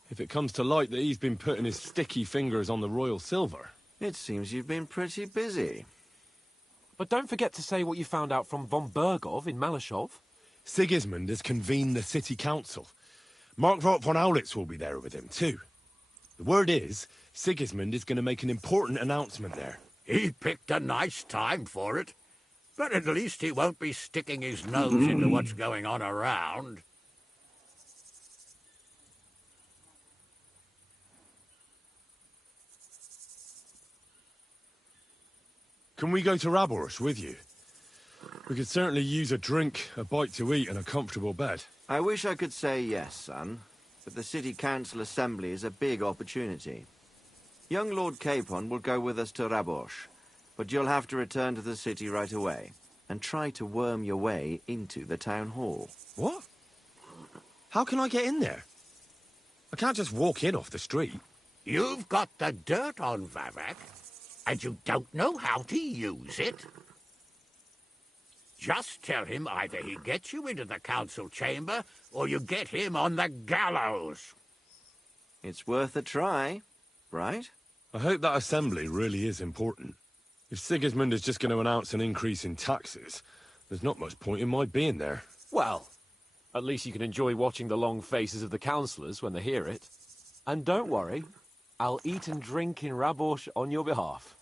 if it comes to light that he's been putting his sticky fingers on the royal silver. It seems you've been pretty busy. But don't forget to say what you found out from von Bergov in Malashov. Sigismund has convened the city council. Markvart von Aulitz will be there with him, too. The word is, Sigismund is going to make an important announcement there. He picked a nice time for it. But at least he won't be sticking his nose into what's going on around. Can we go to Raborsh with you? We could certainly use a drink, a bite to eat, and a comfortable bed. I wish I could say yes, son, but the city council assembly is a big opportunity. Young Lord Capon will go with us to Raborsh, but you'll have to return to the city right away and try to worm your way into the town hall. What? How can I get in there? I can't just walk in off the street. You've got the dirt on Vavak, and you don't know how to use it. Just tell him either he gets you into the council chamber, or you get him on the gallows. It's worth a try, right? I hope that assembly really is important. If Sigismund is just going to announce an increase in taxes, there's not much point in my being there. Well, at least you can enjoy watching the long faces of the councillors when they hear it. And don't worry, I'll eat and drink in Raborsh on your behalf.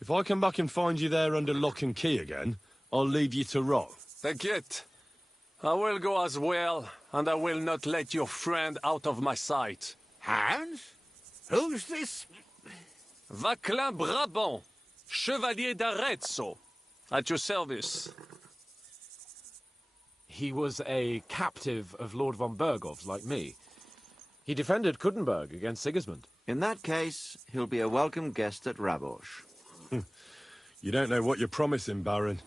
If I come back and find you there under lock and key again, I'll leave you to rot. T'inquiète. I will go as well, and I will not let your friend out of my sight. Hans? Who's this? Vaclin Brabant, Chevalier d'Arezzo, at your service. He was a captive of Lord von Bergov's, like me. He defended Kuddenberg against Sigismund. In that case, he'll be a welcome guest at Raborsh. You don't know what you're promising, Baron.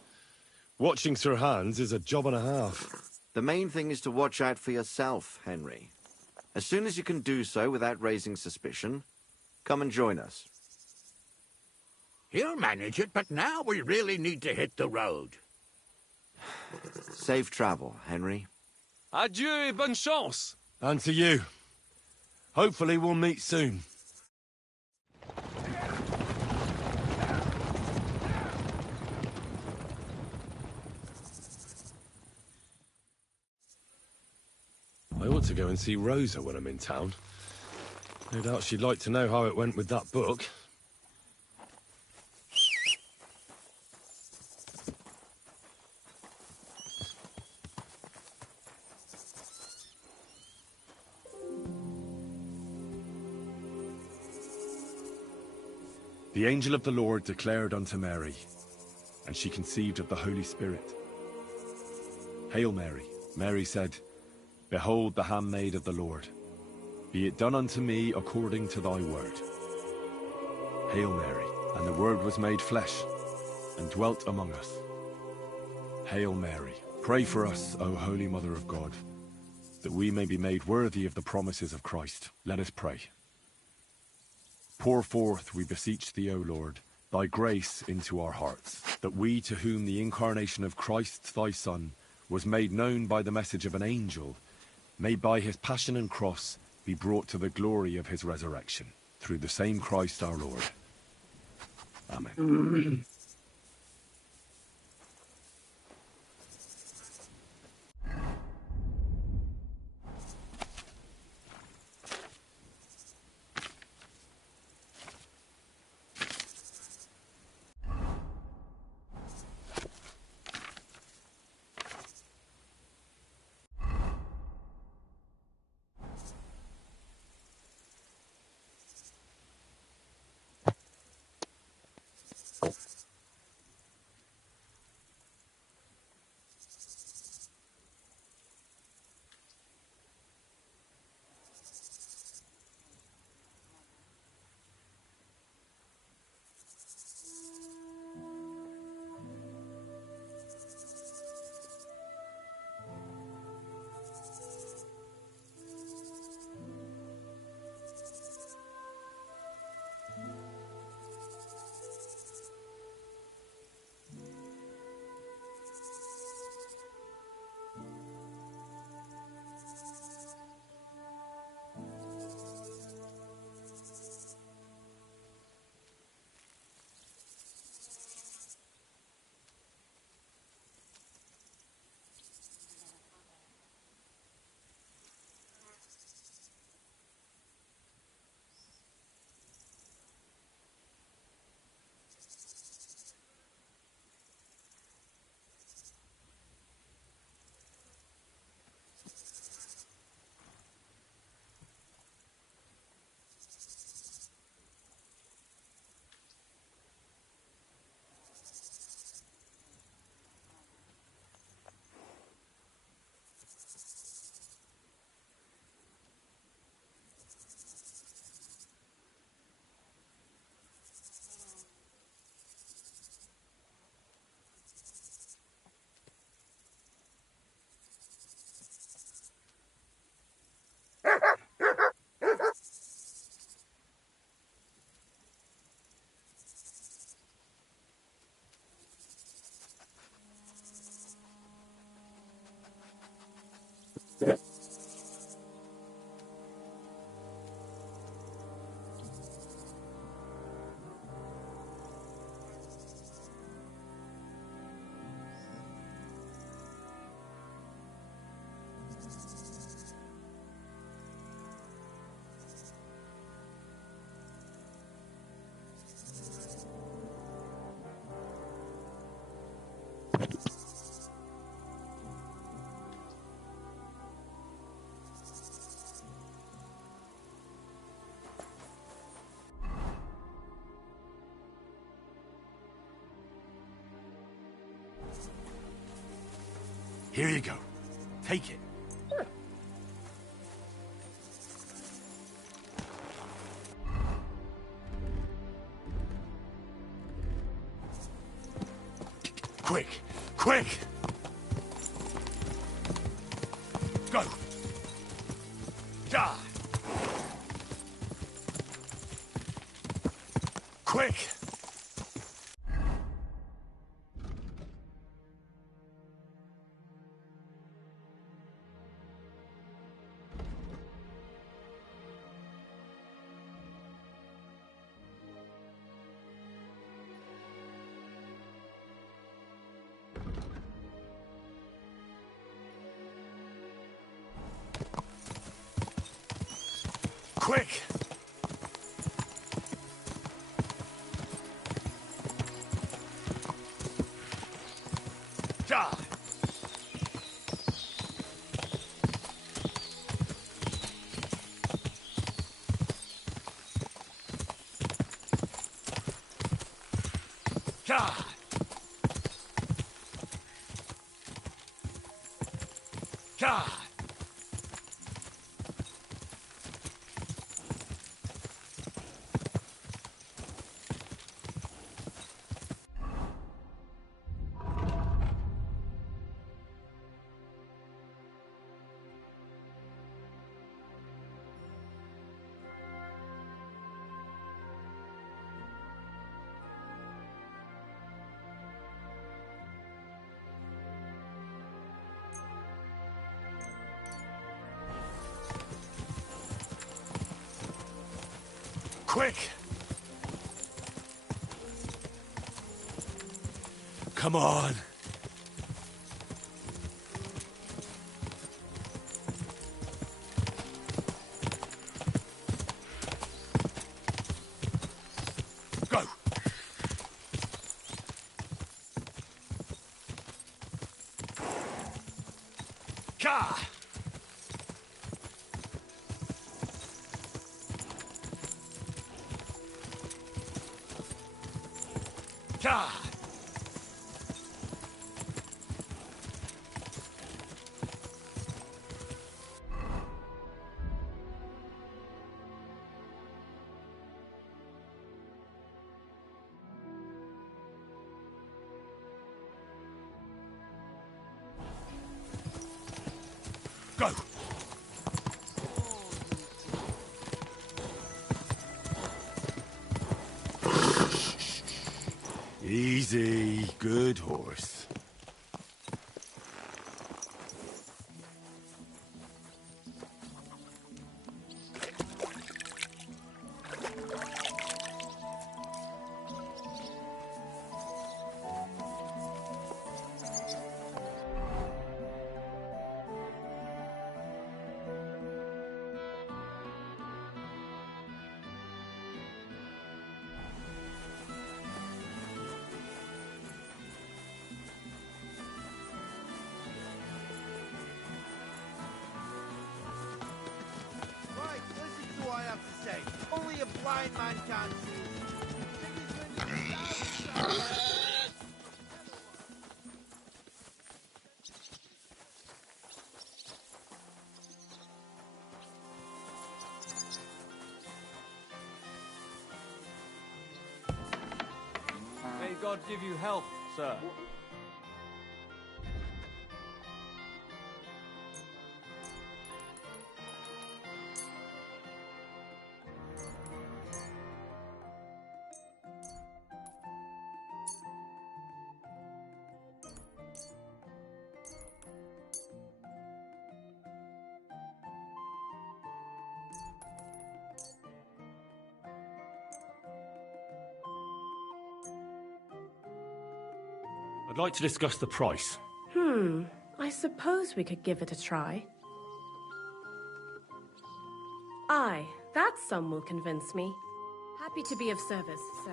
Watching Sir Hans is a job and a half. The main thing is to watch out for yourself, Henry. As soon as you can do so without raising suspicion, come and join us. He'll manage it, but now we really need to hit the road. Safe travel, Henry. Adieu et bonne chance. And to you. Hopefully we'll meet soon. I ought to go and see Rosa when I'm in town. No doubt she'd like to know how it went with that book. The angel of the Lord declared unto Mary, and she conceived of the Holy Spirit. Hail Mary, Mary said, Behold the handmaid of the Lord. Be it done unto me according to thy word. Hail Mary, and the Word was made flesh, and dwelt among us. Hail Mary, pray for us, O Holy Mother of God, that we may be made worthy of the promises of Christ. Let us pray. Pour forth, we beseech thee, O Lord, thy grace into our hearts, that we, to whom the incarnation of Christ thy Son was made known by the message of an angel, may by his passion and cross be brought to the glory of his resurrection, through the same Christ our Lord. Amen. Here you go. Take it. Quick! Quick! Go! Ja! Quick! Quick! Ja! Ja! Ja! Quick! Come on! Go! Ka! Ka! Go! Easy, good horse. Right, listen to what I have to say. Only a blind man can see. May God give you health, sir. I'd like to discuss the price. I suppose we could give it a try. Aye, that sum will convince me. Happy to be of service, sir.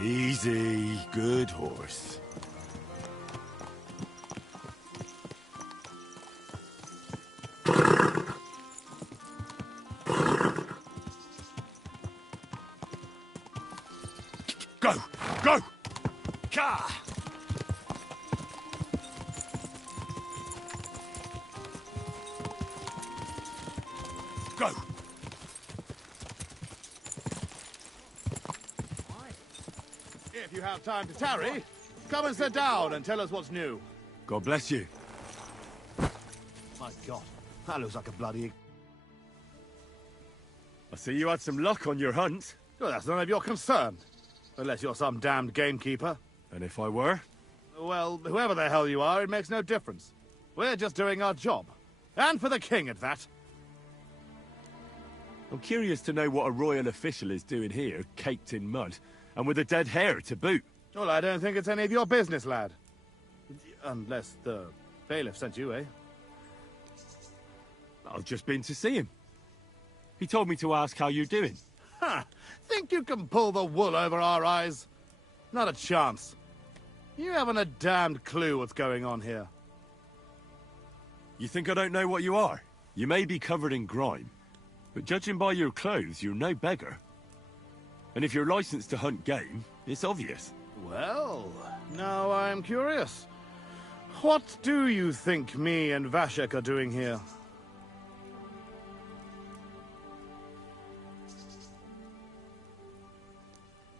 Easy, good horse. Go! Go! Ka! Go! If you have time to tarry, come and sit down and tell us what's new. God bless you. My God, that looks like a bloody... I see you had some luck on your hunt. Well, that's none of your concern. Unless you're some damned gamekeeper. And if I were? Well, whoever the hell you are, it makes no difference. We're just doing our job. And for the king at that. I'm curious to know what a royal official is doing here, caked in mud, and with a dead hare to boot. Well, I don't think it's any of your business, lad. Unless the bailiff sent you, eh? I've just been to see him. He told me to ask how you're doing. Ha! Think you can pull the wool over our eyes? Not a chance. You haven't a damned clue what's going on here. You think I don't know what you are? You may be covered in grime, but judging by your clothes, you're no beggar. And if you're licensed to hunt game, it's obvious. Well, now I'm curious. What do you think me and Vashek are doing here?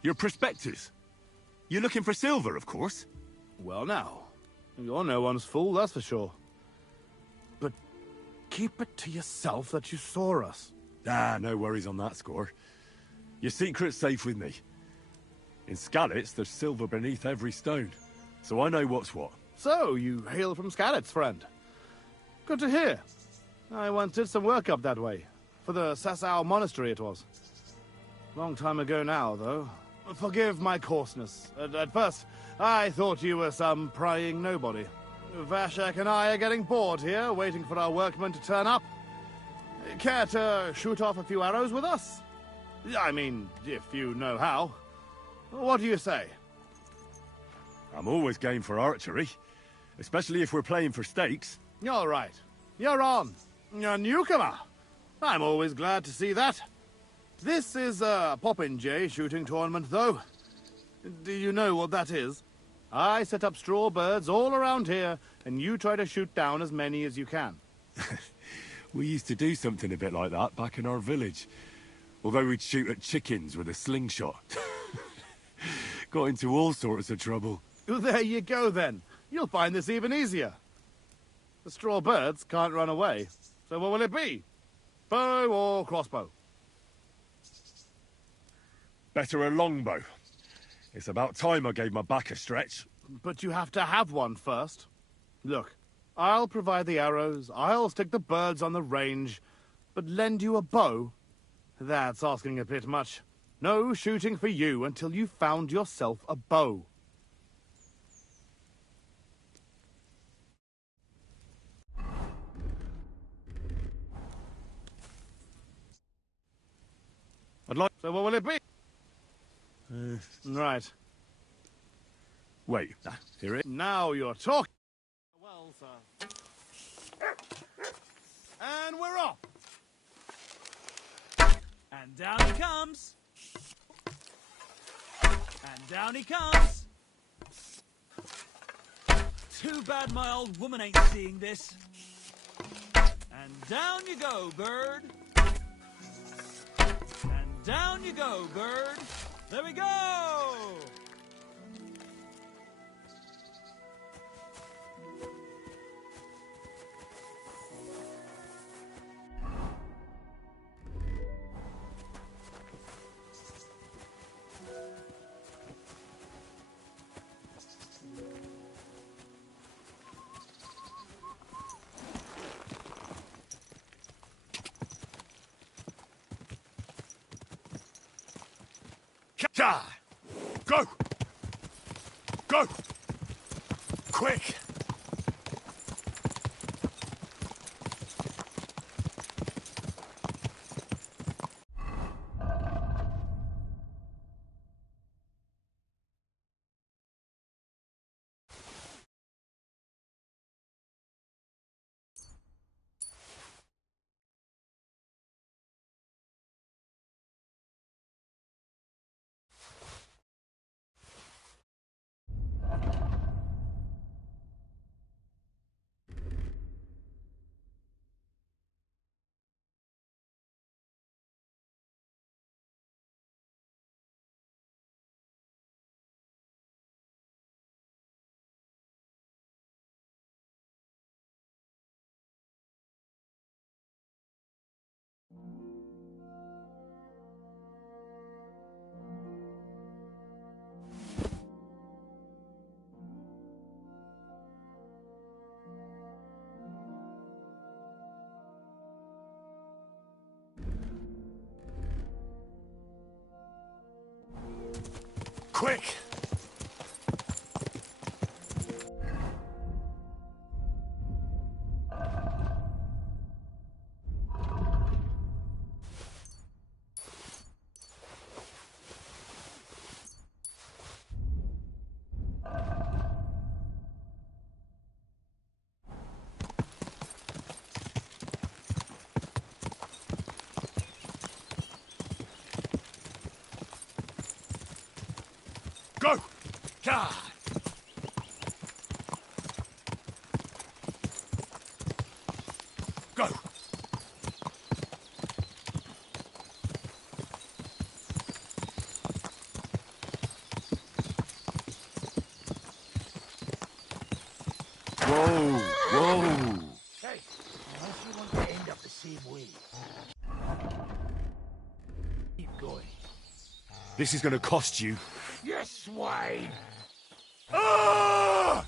Your prospectors. You're looking for silver, of course. Well now, you're no one's fool, that's for sure. But keep it to yourself that you saw us. Ah, no worries on that score. Your secret's safe with me. In Skalitz, there's silver beneath every stone, so I know what's what. So, you hail from Skalitz, friend. Good to hear. I once did some work up that way. For the Sasau Monastery, it was. Long time ago now, though. Forgive my coarseness. At first, I thought you were some prying nobody. Vashek and I are getting bored here, waiting for our workmen to turn up. Care to shoot off a few arrows with us? I mean, if you know how. What do you say? I'm always game for archery, especially if we're playing for stakes. All right. You're on. A newcomer. I'm always glad to see that. This is a popinjay shooting tournament, though. Do you know what that is? I set up straw birds all around here, and you try to shoot down as many as you can. We used to do something a bit like that back in our village. Although we'd shoot at chickens with a slingshot. Got into all sorts of trouble. Well, there you go, then. You'll find this even easier. The straw birds can't run away. So what will it be? Bow or crossbow? Better a longbow. It's about time I gave my back a stretch. But you have to have one first. Look, I'll provide the arrows, I'll stick the birds on the range, but lend you a bow? That's asking a bit much. No shooting for you until you've found yourself a bow. I'd like... So what will it be? Right. Wait, here it is. Now you're talking. Well, sir. And we're off. And down he comes. And down he comes. Too bad my old woman ain't seeing this. And down you go, bird. And down you go, bird. There we go! Go! Go! Quick! Quick! Go! God! Go! Whoa! Whoa! Hey, unless you want to end up the same way. Keep going. This is gonna cost you. You swine! Ah!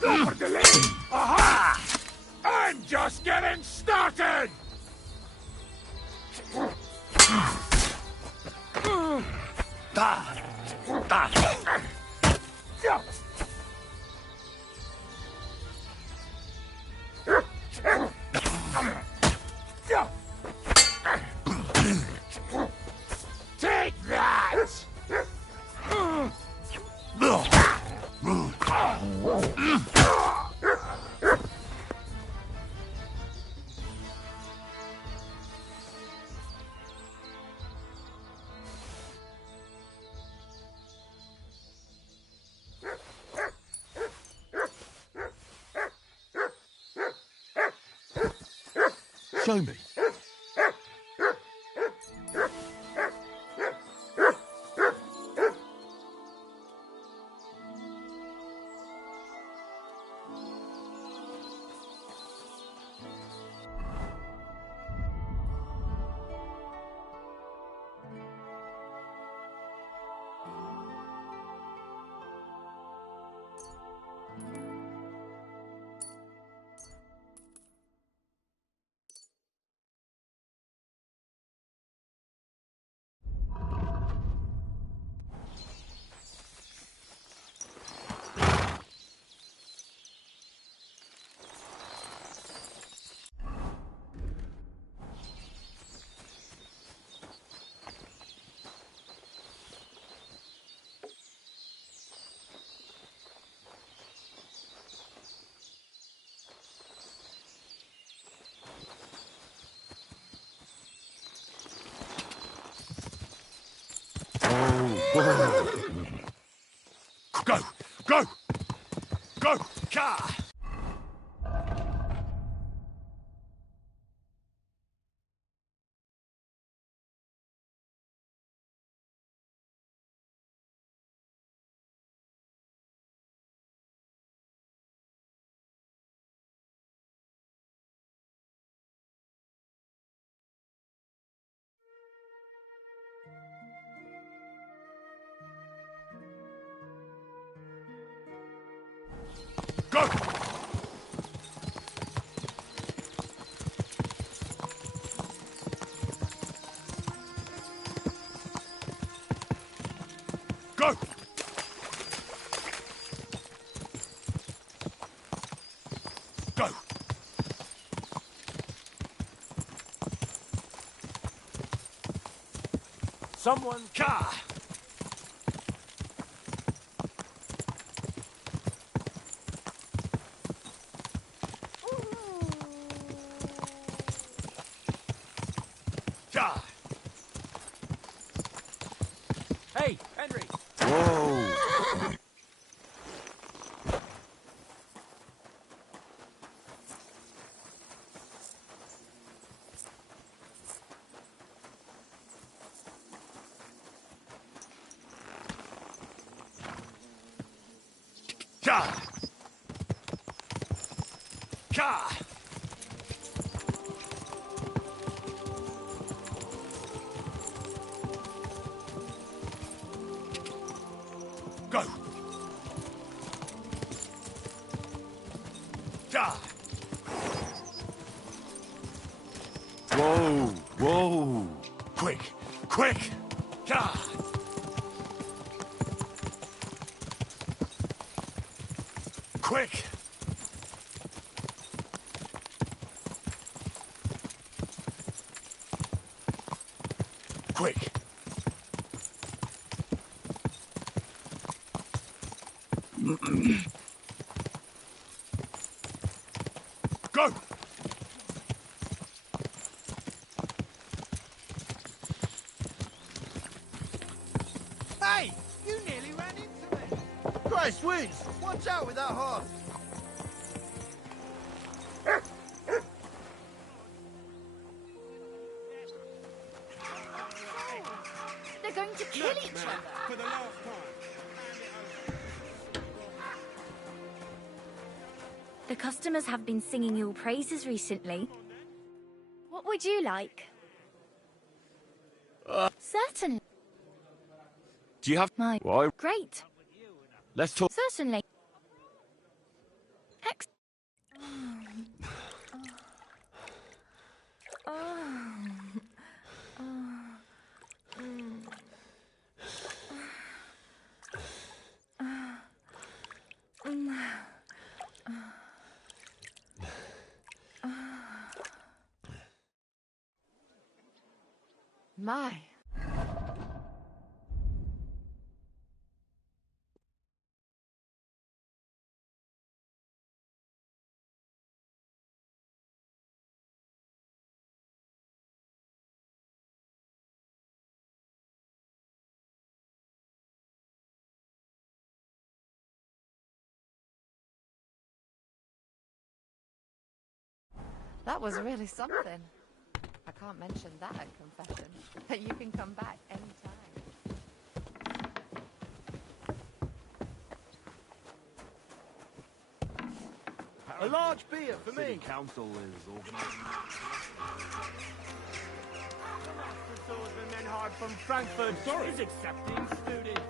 Go for delay! Aha! I'm just getting started! Take that! Show me. Whoa. Go! Go! Go! Car! Go! Go! Go! Someone... Car! Car! Hey, Henry! Whoa! Car! Car! Go! Car! Whoa! Whoa! Quick! Quick! God! Quick! Quick! Go! Hey! You nearly ran into me! Christ whiz! Watch out with that horse! They're going to kill each other. For the last time. The customers have been singing your praises recently. What would you like? Certainly. Do you have... My... Why? Great. Let's talk... Certainly. Ex... My. That was really something. I can't mention that at confession, but you can come back anytime. A large beer for me. Council is organising. The Master Swordsman Menhard from Frankfurt is accepting students.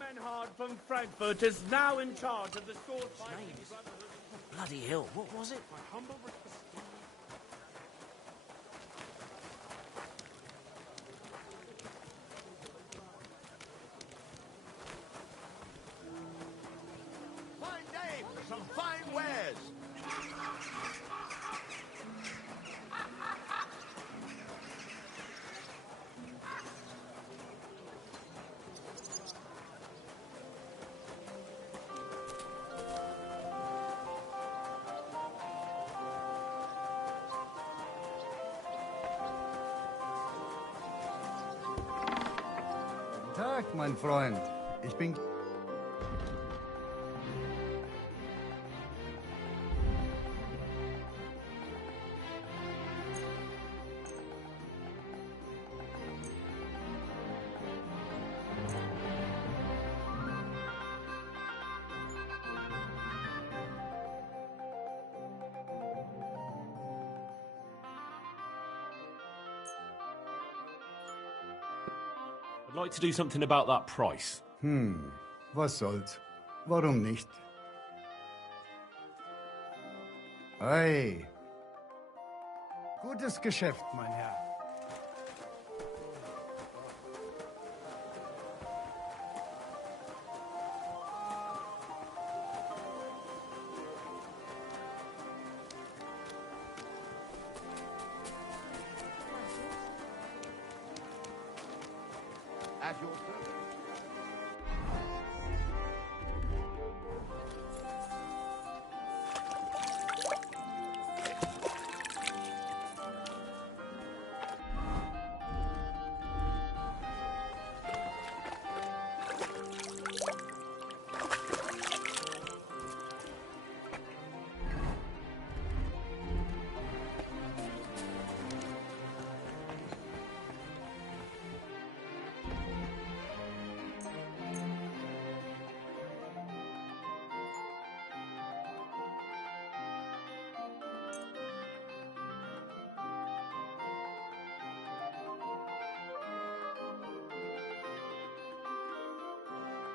Menhard from Frankfurt is now in charge of the sword fighting brotherhood. Bloody hell, what was it? My humble Tag, mein Freund. Ich bin... I'd like to do something about that price. Was soll's? Warum nicht? Ei. Gutes Geschäft, mein Herr. At your service.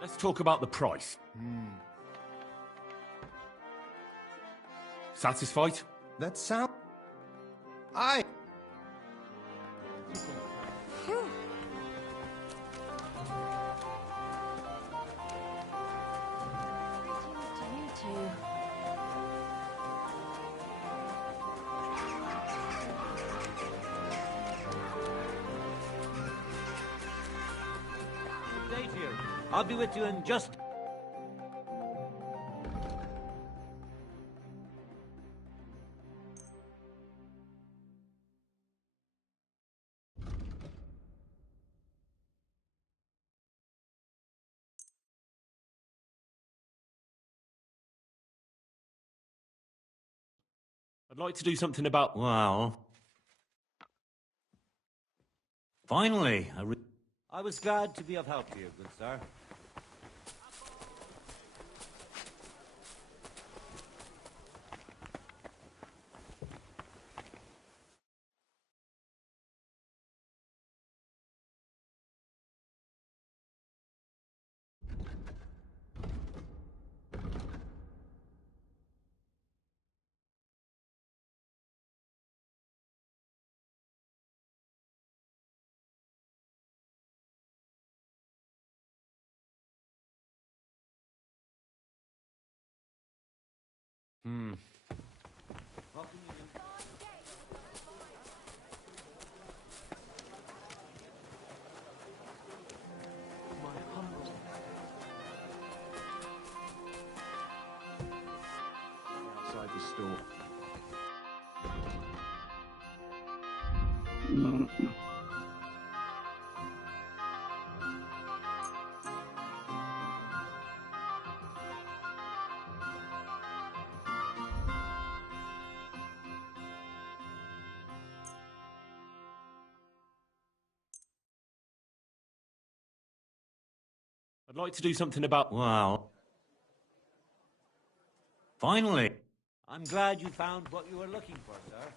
Let's talk about the price. Satisfied? That sound... Aye. You two. Good day to you. I'll be with you in just... I'd like to do something about... Well... Finally, I was glad to be of help to you, good sir. Outside the store. I'd like to do something about... Well... Finally. I'm glad you found what you were looking for, sir.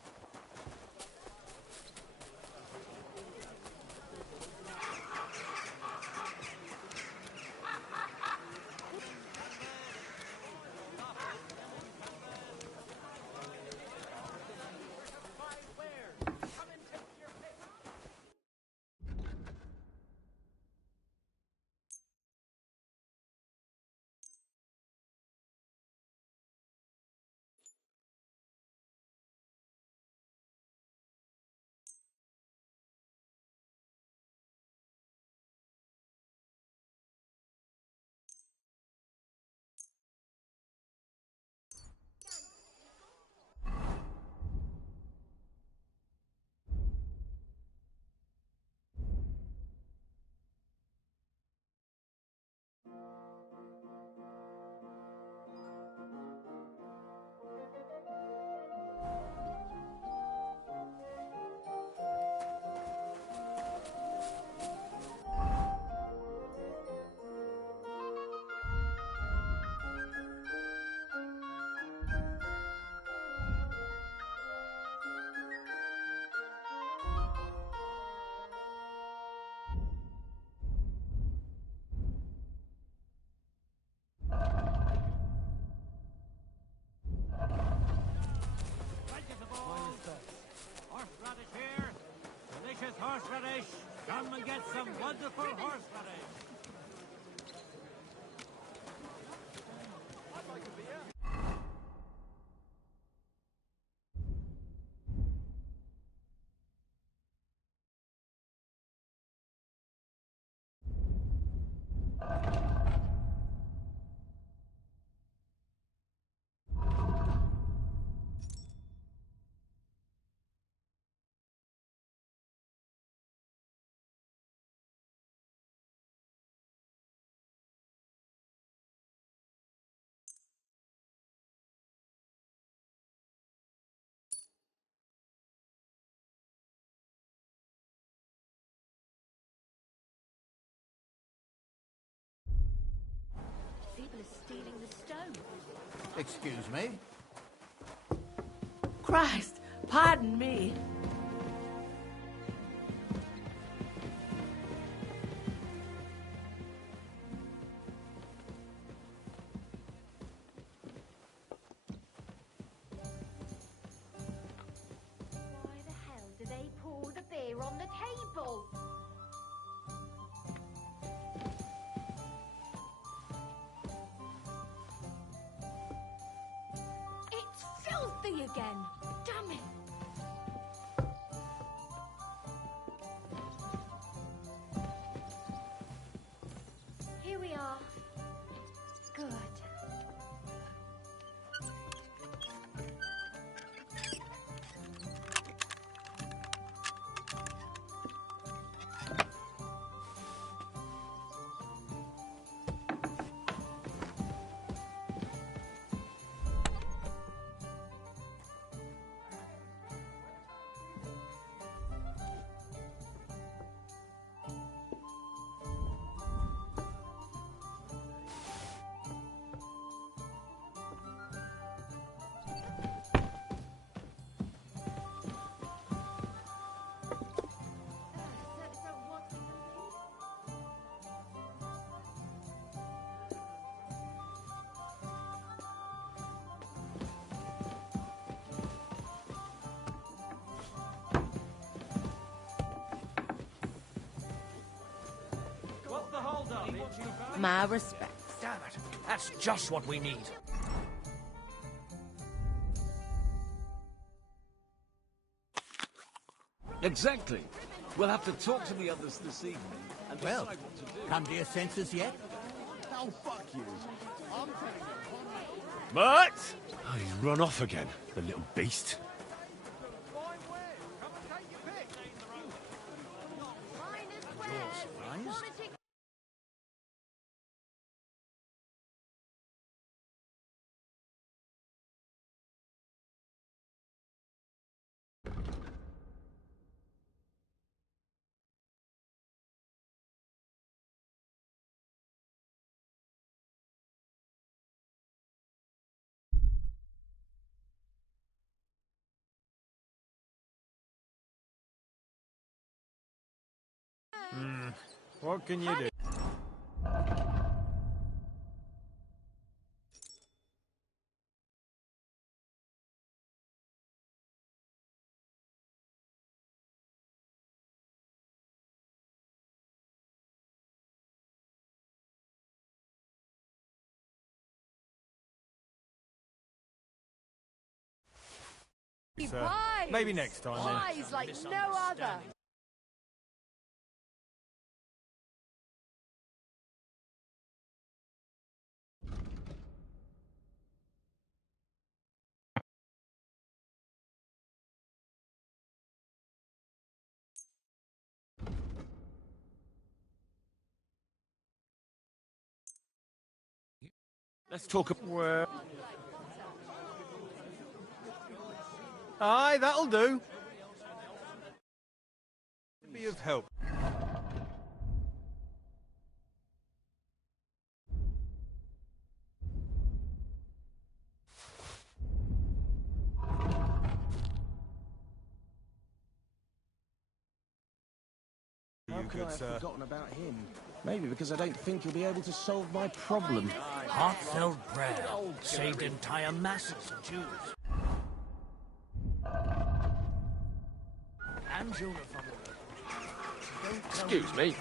wonderful horse riding. People are stealing the stone. Excuse me? Christ, pardon me. Why the hell do they pour the beer on the table? It's filthy again. Damn it. Here we are. Good. What's the hold up? My respects. Damn it. That's just what we need. Exactly. We'll have to talk to the others this evening and decide Well, what to do. come to your senses yet? Oh, fuck you. I'm telling you. Matt! Oh, he's run off again, the little beast. What can you do? Maybe next time then. Eyes like no other. Let's talk about... Aye, that'll do. Be of help. How could I have forgotten about him? Maybe because I don't think he'll be able to solve my problem. Heartfelt prayer saved entire masses of Jews. And Jonah from the... Excuse me.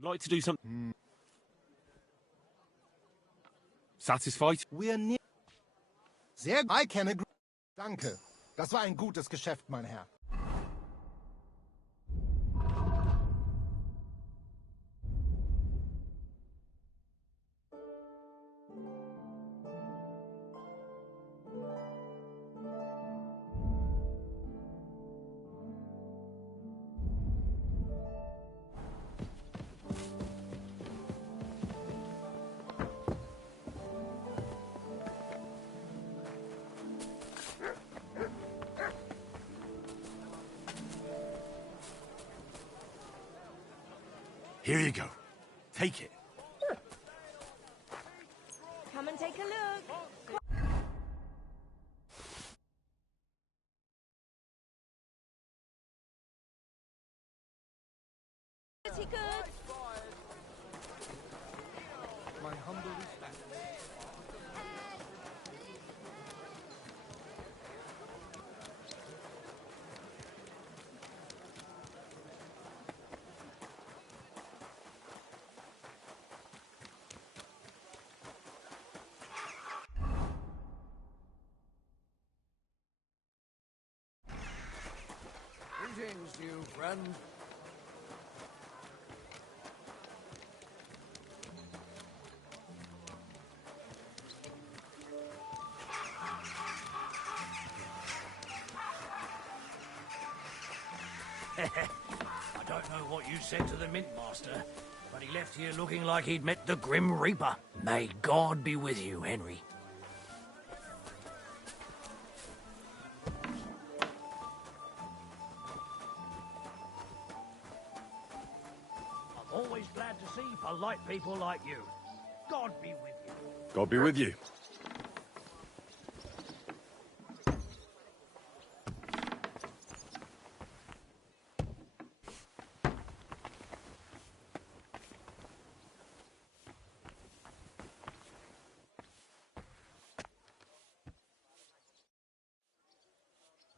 I'd like to do something. Satisfied? We're near. Sehr, I can agree. Danke. Das war ein gutes Geschäft, mein Herr. Here you go. Take it. Come and take a look. Pretty good. My humble respect. Greetings, you friend. I don't know what you said to the Mint Master, but he left here looking like he'd met the Grim Reaper. May God be with you, Henry. I'm always glad to see polite people like you. God be with you. God be with you.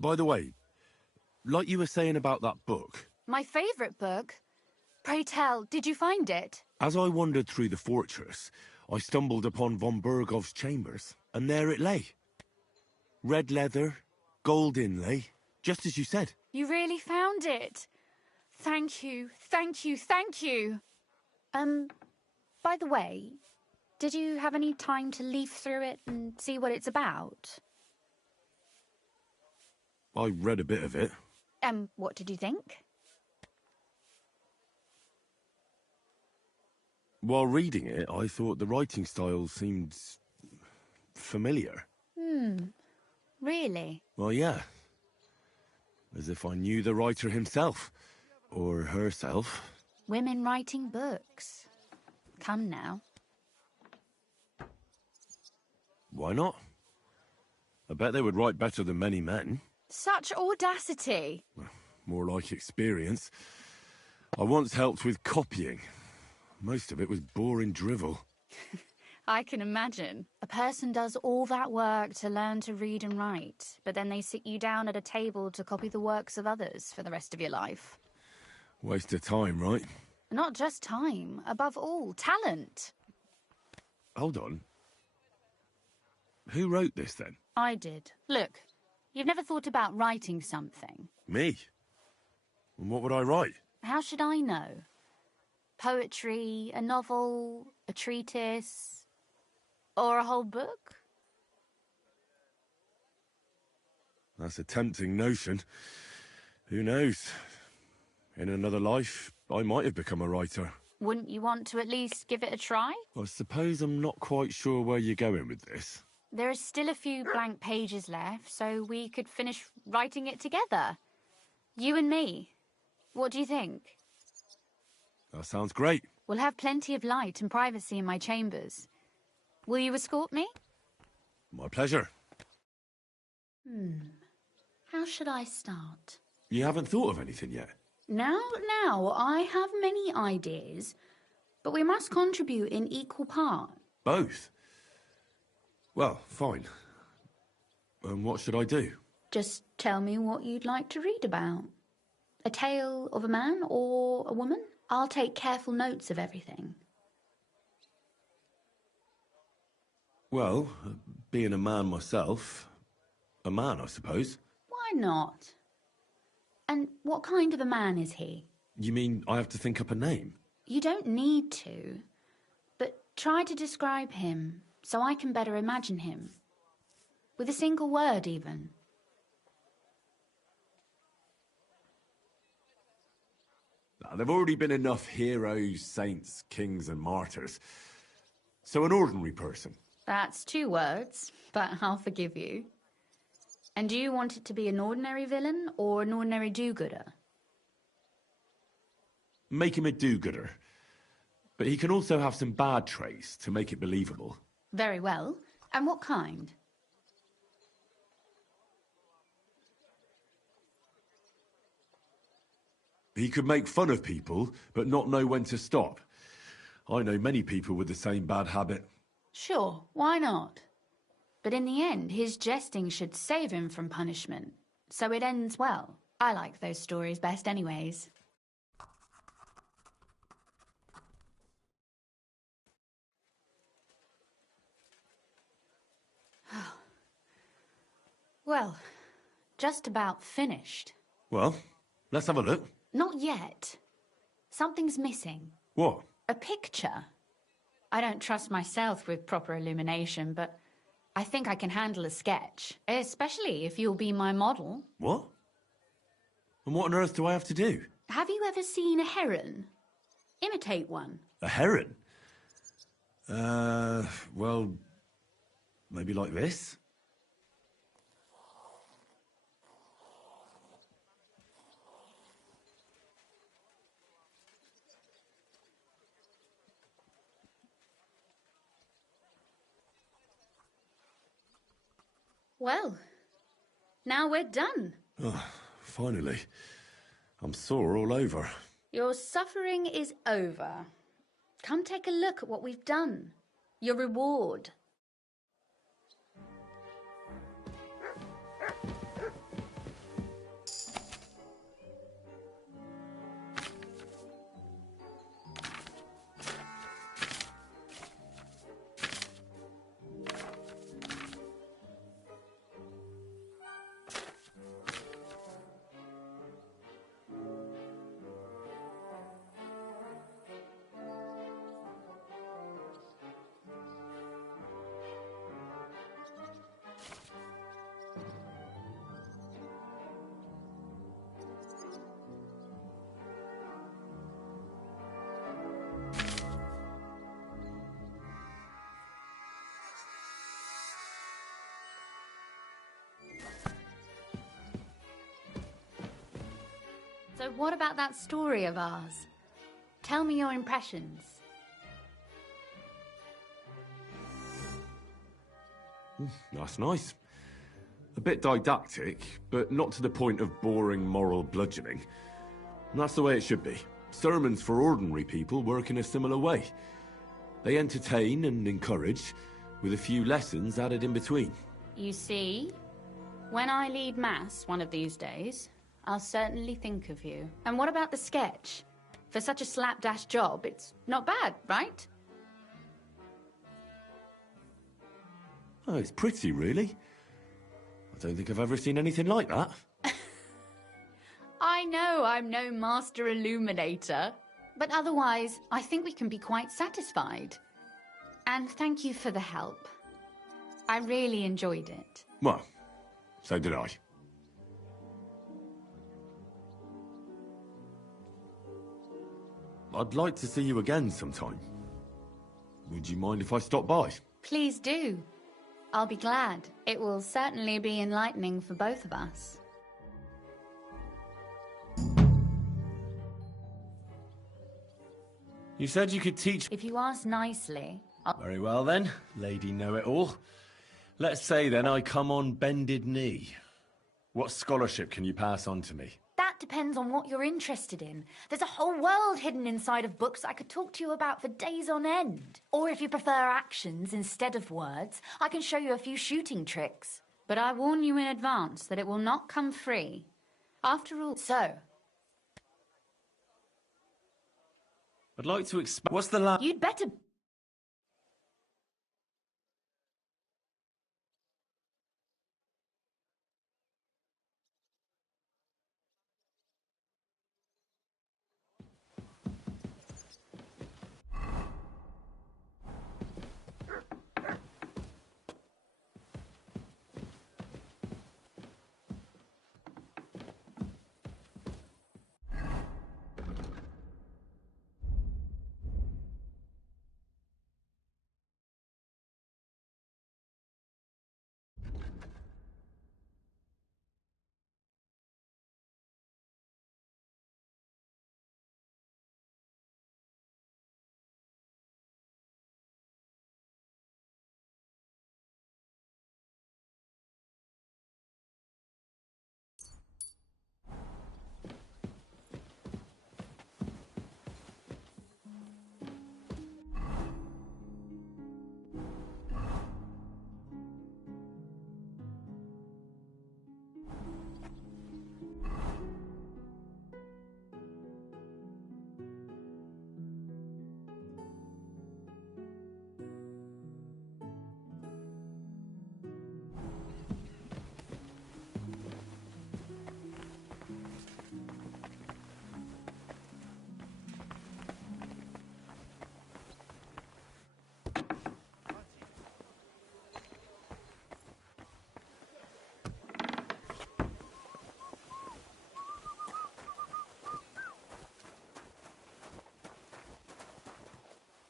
By the way, like you were saying about that book, My favourite book? Pray tell, did you find it? as I wandered through the fortress, I stumbled upon von Bergov's chambers, and there it lay. Red leather, gold inlay, just as you said. You really found it. Thank you, thank you, thank you. By the way, did you have any time to leaf through it and see what it's about? I read a bit of it. What did you think? While reading it, I thought the writing style seemed familiar. Really? Well, yeah. As if I knew the writer himself. Or herself. Women writing books. Come now. Why not? I bet they would write better than many men. Such audacity. More like experience. I once helped with copying. Most of it was boring drivel. I can imagine. A person does all that work to learn to read and write, but then they sit you down at a table to copy the works of others for the rest of your life. Waste of time, right? Not just time, above all, talent. Hold on. Who wrote this, then? I did. Look, you've never thought about writing something. Me? And what would I write? How should I know? Poetry, a novel, a treatise, or a whole book? That's a tempting notion. Who knows? In another life, I might have become a writer. Wouldn't you want to at least give it a try? I suppose I'm not quite sure where you're going with this. There are still a few blank pages left, so we could finish writing it together. You and me. What do you think? That sounds great. We'll have plenty of light and privacy in my chambers. Will you escort me? My pleasure. How should I start? You haven't thought of anything yet? Now, I have many ideas, but we must contribute in equal part. Both? Well, fine. And what should I do? Just tell me what you'd like to read about. A tale of a man or a woman? I'll take careful notes of everything. Well, being a man myself, a man, I suppose. Why not? And what kind of a man is he? You mean I have to think up a name? You don't need to, but try to describe him so I can better imagine him. With a single word, even. There've already been enough heroes, saints, kings and martyrs. So an ordinary person. That's 2 words, but I'll forgive you. And do you want it to be an ordinary villain or an ordinary do-gooder? Make him a do-gooder. But he can also have some bad traits to make it believable. Very well. And what kind? He could make fun of people, but not know when to stop. I know many people with the same bad habit. Sure, why not? But in the end, his jesting should save him from punishment. So it ends well. I like those stories best anyways. Well, just about finished. Well, let's have a look. Not yet. Something's missing. What? A picture. I don't trust myself with proper illumination, but I think I can handle a sketch. Especially if you'll be my model. What? And what on earth do I have to do? Have you ever seen a heron? Imitate one. A heron? Well, maybe like this? Well, now we're done. Oh, finally. I'm sore all over. Your suffering is over. Come take a look at what we've done. Your reward. So what about that story of ours? Tell me your impressions. That's nice. A bit didactic, but not to the point of boring moral bludgeoning. And that's the way it should be. Sermons for ordinary people work in a similar way. They entertain and encourage, with a few lessons added in between. You see, when I lead Mass one of these days, I'll certainly think of you. And what about the sketch? For such a slapdash job, it's not bad, right? Oh, it's pretty, really. I don't think I've ever seen anything like that. I know I'm no master illuminator, but otherwise, I think we can be quite satisfied. And thank you for the help. I really enjoyed it. Well, so did I. I'd like to see you again sometime. Would you mind if I stop by? Please do. I'll be glad. It will certainly be enlightening for both of us. You said you could teach... If you ask nicely, I'll... Very well then, Lady Know-It-All. Let's say then I come on bended knee. What scholarship can you pass on to me? That depends on what you're interested in. There's a whole world hidden inside of books I could talk to you about for days on end. Or if you prefer actions instead of words, I can show you a few shooting tricks. But I warn you in advance that it will not come free. After all, so... I'd like to expand. What's the last? You'd better.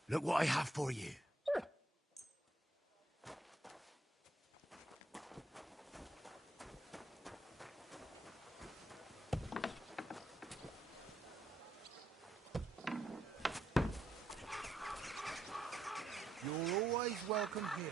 Look what I have for you. You're always welcome here,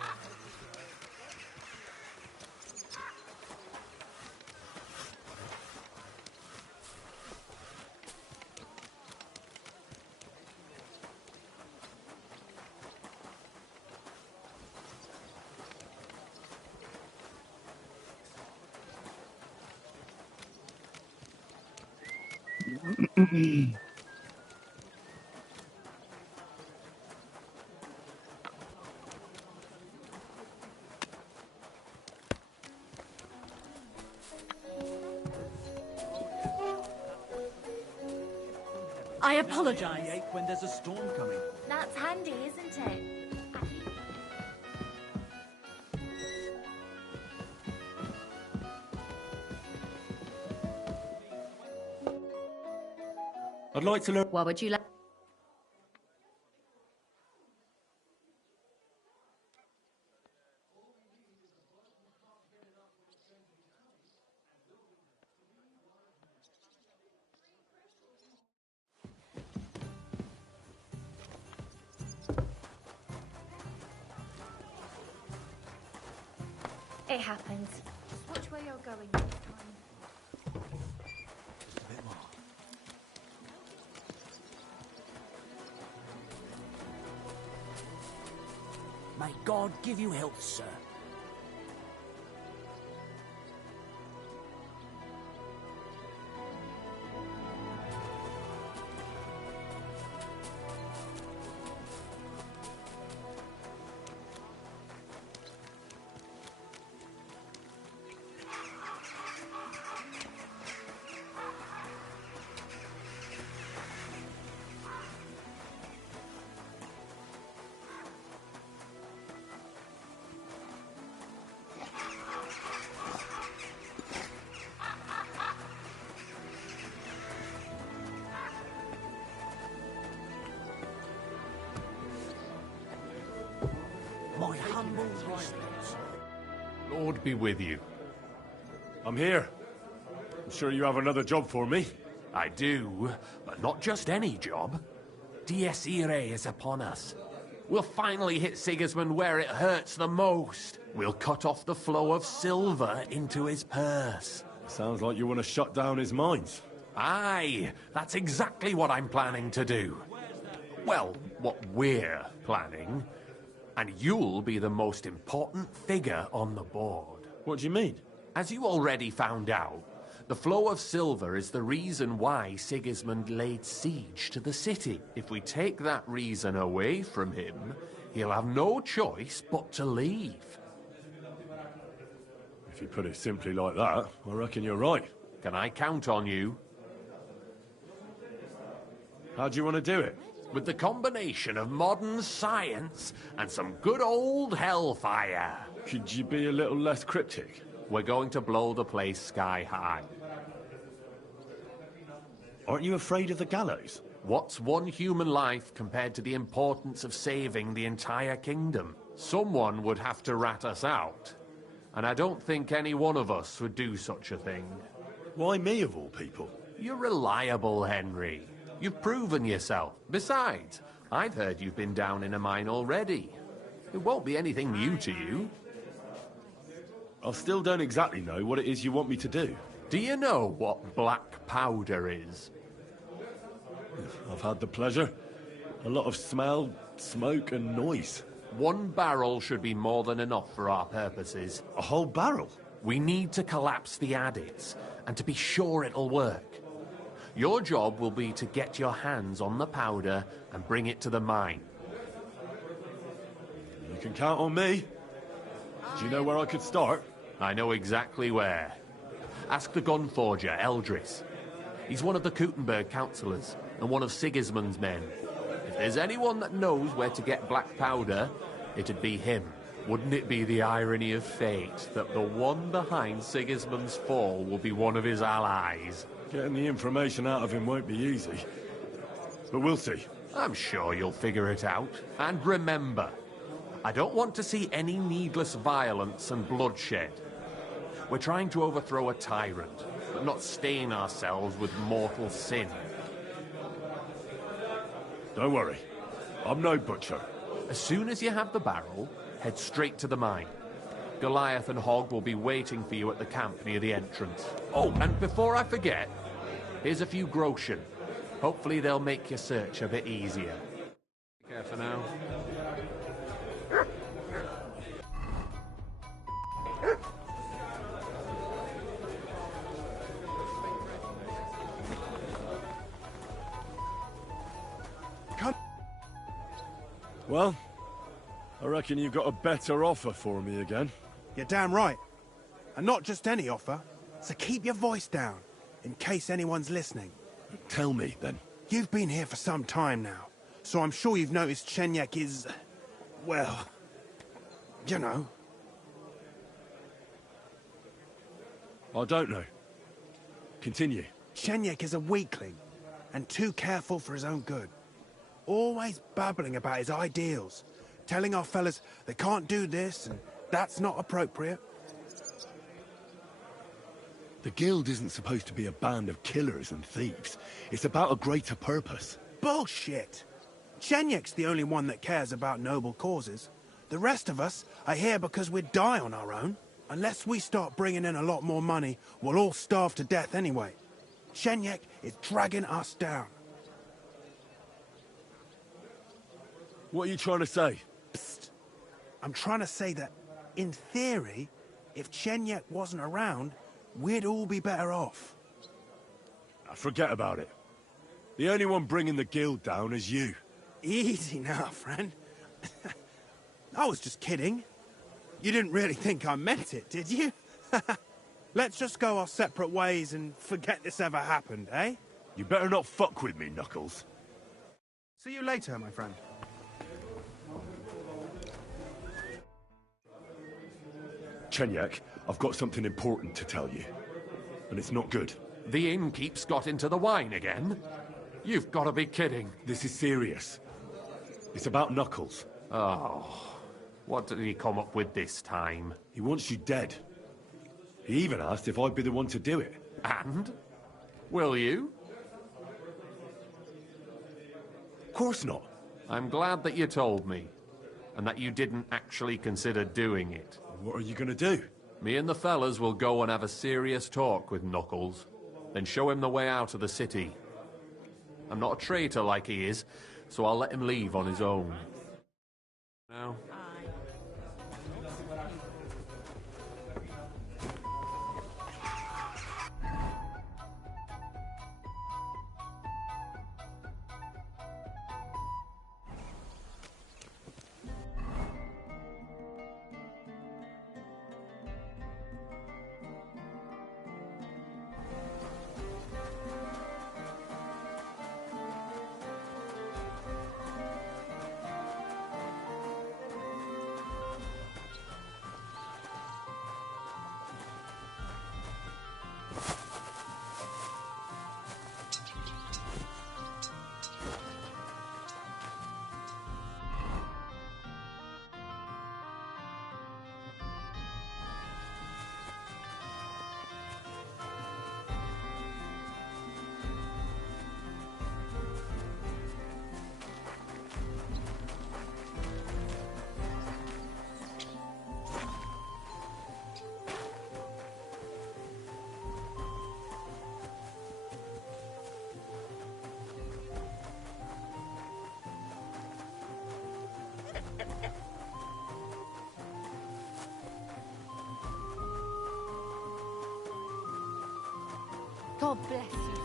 I apologize. When there's a storm coming. That's handy, isn't it? I'd like to learn. What would you like? It happens. Just watch where you're going this time. A bit more. May God give you health, sir. My humble respects. Lord be with you. I'm here. I'm sure you have another job for me. I do, but not just any job. Dies Irae is upon us. We'll finally hit Sigismund where it hurts the most. We'll cut off the flow of silver into his purse. Sounds like you want to shut down his mines. Aye, that's exactly what I'm planning to do. Well, what we're planning. And you'll be the most important figure on the board. What do you mean? As you already found out, The flow of silver is the reason why Sigismund laid siege to the city. If we take that reason away from him, he'll have no choice but to leave. If you put it simply like that, I reckon you're right. Can I count on you? How do you want to do it? With the combination of modern science and some good old hellfire. Could you be a little less cryptic? We're going to blow the place sky high. Aren't you afraid of the gallows? What's one human life compared to the importance of saving the entire kingdom? Someone would have to rat us out. And I don't think any one of us would do such a thing. Why me, of all people? You're reliable, Henry. You've proven yourself. Besides, I've heard you've been down in a mine already. It won't be anything new to you. I still don't exactly know what it is you want me to do. Do you know what black powder is? I've had the pleasure. A lot of smell, smoke and noise. 1 barrel should be more than enough for our purposes. A whole barrel? We need to collapse the adits, and to be sure it'll work. Your job will be to get your hands on the powder and bring it to the mine. You can count on me. Do you know where I could start? I know exactly where. Ask the gun forger, Eldris. He's one of the Kuttenberg councillors, and one of Sigismund's men. If there's anyone that knows where to get black powder, it'd be him. Wouldn't it be the irony of fate that the one behind Sigismund's fall will be one of his allies? Getting the information out of him won't be easy. But we'll see. I'm sure you'll figure it out. And remember, I don't want to see any needless violence and bloodshed. We're trying to overthrow a tyrant, but not stain ourselves with mortal sin. Don't worry. I'm no butcher. As soon as you have the barrel, head straight to the mine. Goliath and Hogg will be waiting for you at the camp near the entrance. Oh, and before I forget, here's a few groschen. Hopefully they'll make your search a bit easier. Take care for now. Well, I reckon you've got a better offer for me again. You're damn right. And not just any offer, so keep your voice down, in case anyone's listening. Tell me, then. You've been here for some time now, so I'm sure you've noticed Shenyek is... well... you know. I don't know. Continue. Shenyek is a weakling, and too careful for his own good. Always babbling about his ideals, telling our fellas they can't do this and that's not appropriate. The guild isn't supposed to be a band of killers and thieves. It's about a greater purpose. Bullshit! Shenyek's the only one that cares about noble causes. The rest of us are here because we'd die on our own. Unless we start bringing in a lot more money, we'll all starve to death anyway. Shenyek is dragging us down. What are you trying to say? Psst. I'm trying to say that, in theory, if Shenyek wasn't around, we'd all be better off. Forget about it. The only one bringing the guild down is you. Easy now, friend. I was just kidding. You didn't really think I meant it, did you? Let's just go our separate ways and forget this ever happened, eh? You better not fuck with me, Knuckles. See you later, my friend. Shenyek, I've got something important to tell you. And it's not good. The innkeep's got into the wine again? You've got to be kidding. This is serious. It's about Knuckles. Oh, what did he come up with this time? He wants you dead. He even asked if I'd be the one to do it. And? Will you? Of course not. I'm glad that you told me. And that you didn't actually consider doing it. What are you gonna do? Me and the fellas will go and have a serious talk with Knuckles. Then show him the way out of the city. I'm not a traitor like he is, so I'll let him leave on his own. Now. God bless you, sir.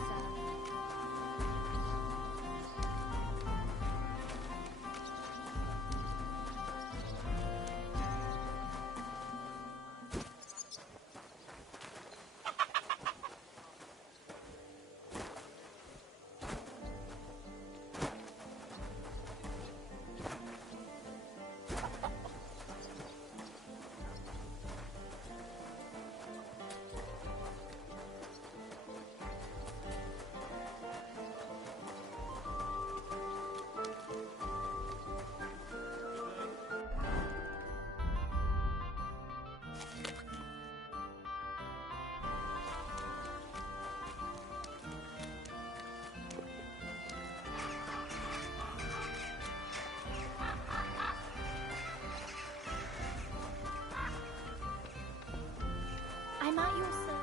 I'm at your service.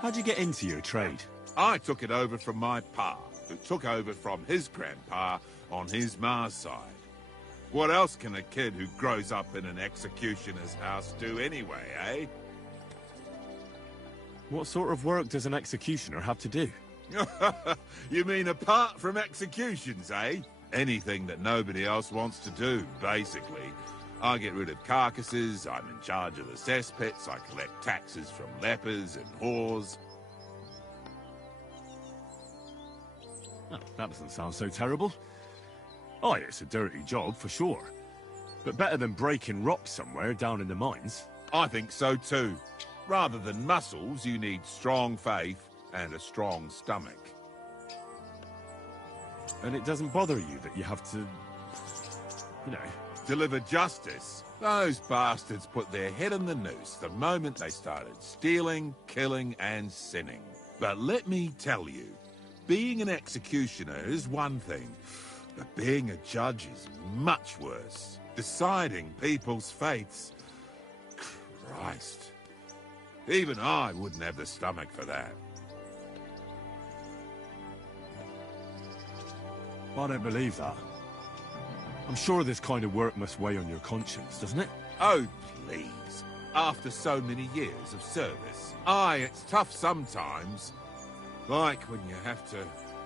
How'd you get into your trade? I took it over from my pa, who took over from his grandpa on his ma's side. What else can a kid who grows up in an executioner's house do anyway, eh? What sort of work does an executioner have to do? You mean apart from executions, eh? Anything that nobody else wants to do, basically. I get rid of carcasses, I'm in charge of the cesspits, I collect taxes from lepers and whores. Oh, that doesn't sound so terrible. Oh, it's a dirty job, for sure. But better than breaking rocks somewhere down in the mines. I think so too. Rather than muscles, you need strong faith and a strong stomach. And it doesn't bother you that you have to, you know... Deliver justice? Those bastards put their head in the noose the moment they started stealing, killing and sinning. But let me tell you, being an executioner is one thing, but being a judge is much worse. Deciding people's fates... Christ. Even I wouldn't have the stomach for that. I don't believe that. I'm sure this kind of work must weigh on your conscience, doesn't it? Oh, please. After so many years of service. Aye, it's tough sometimes. Like when you have to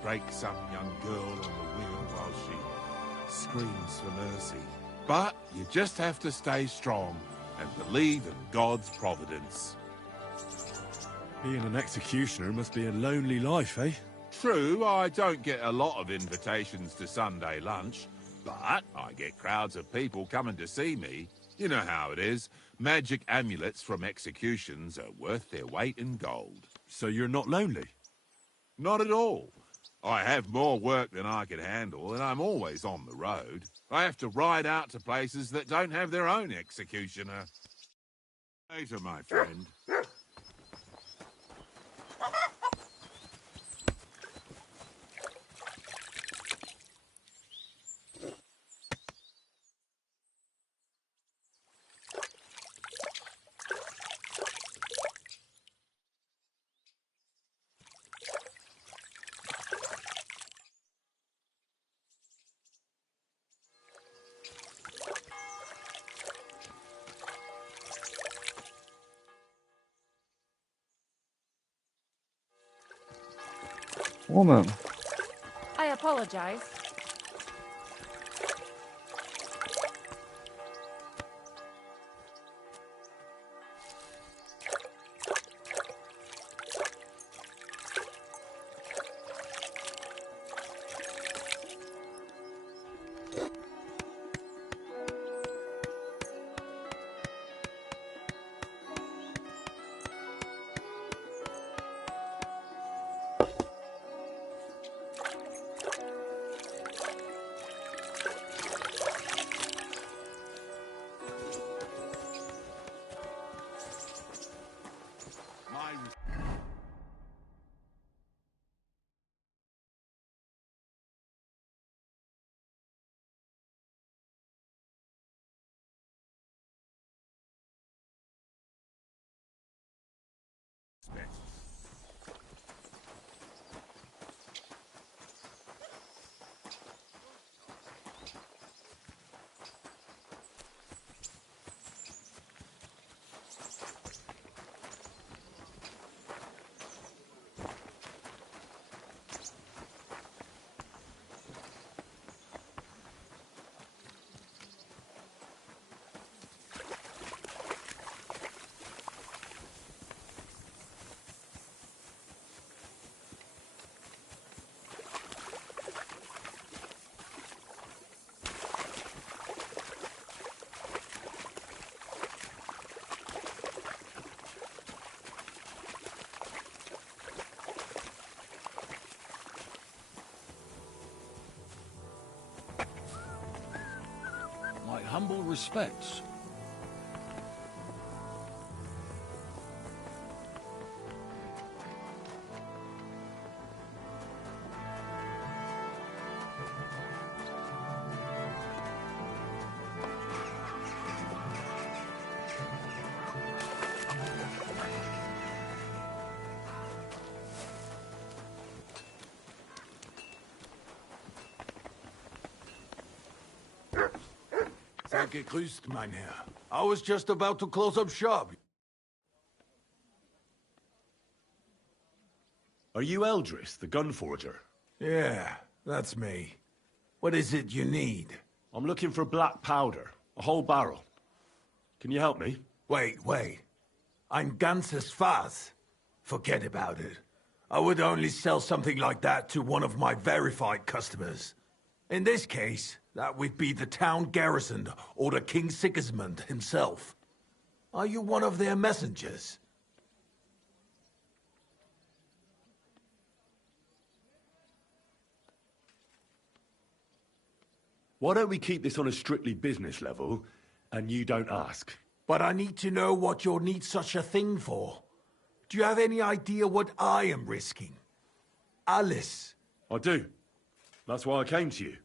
break some young girl on the wheel while she screams for mercy. But you just have to stay strong and believe in God's providence. Being an executioner must be a lonely life, eh? True, I don't get a lot of invitations to Sunday lunch. But I get crowds of people coming to see me. You know how it is. Magic amulets from executions are worth their weight in gold. So you're not lonely? Not at all. I have more work than I can handle, and I'm always on the road. I have to ride out to places that don't have their own executioner. Later, my friend. Woman. I apologize. My humble respects. Sei gegrüßt, mein Herr. I was just about to close up shop. Are you Eldris, the gun forger? Yeah, that's me. What is it you need? I'm looking for black powder. A whole barrel. Can you help me? Wait. Ein ganzes Fass? Forget about it. I would only sell something like that to one of my verified customers. In this case, that would be the town garrison or the King Sigismund himself. Are you one of their messengers? Why don't we keep this on a strictly business level, and you don't ask? But I need to know what you'll need such a thing for. Do you have any idea what I am risking? Alice. I do. That's why I came to you.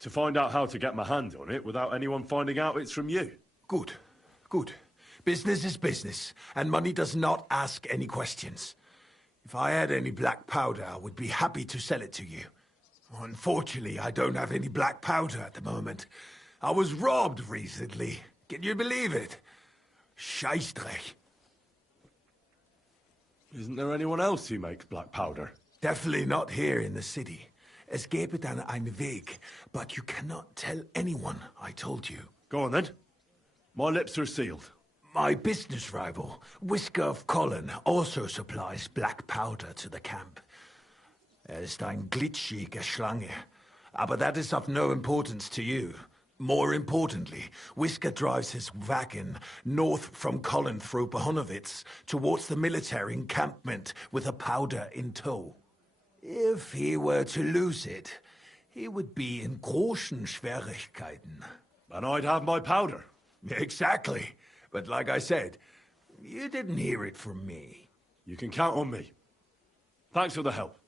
To find out how to get my hand on it without anyone finding out it's from you. Good. Business is business, and money does not ask any questions. If I had any black powder, I would be happy to sell it to you. Unfortunately, I don't have any black powder at the moment. I was robbed recently. Can you believe it? Scheißdreck. Isn't there anyone else who makes black powder? Definitely not here in the city. Es gäbe dann einen Weg, but you cannot tell anyone I told you. Go on then. My lips are sealed. My business rival, Whisker of Colin, also supplies black powder to the camp. Ist ein glitschige Schlange. Aber that is of no importance to you. More importantly, Whisker drives his wagon north from Colin through Bohunowitz towards the military encampment with a powder in tow. If he were to lose it, he would be in großen Schwierigkeiten. And I'd have my powder. Exactly. But like I said, you didn't hear it from me. You can count on me. Thanks for the help.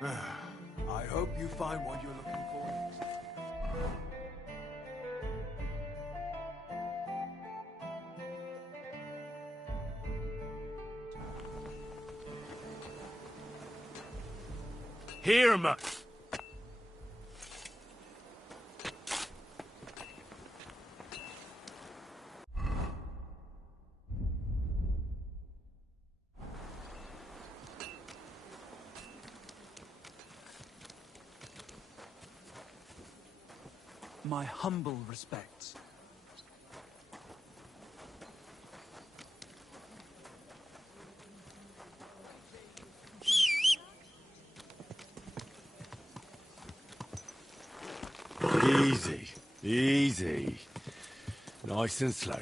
I hope you find what you're looking for next. Here, ma. My humble respects. Easy. Nice and slow.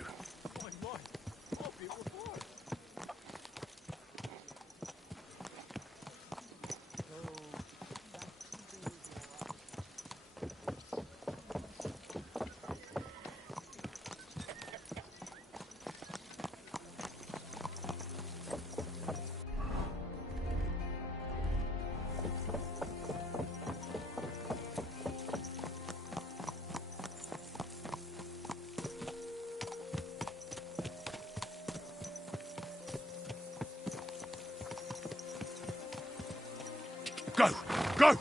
Go! Go!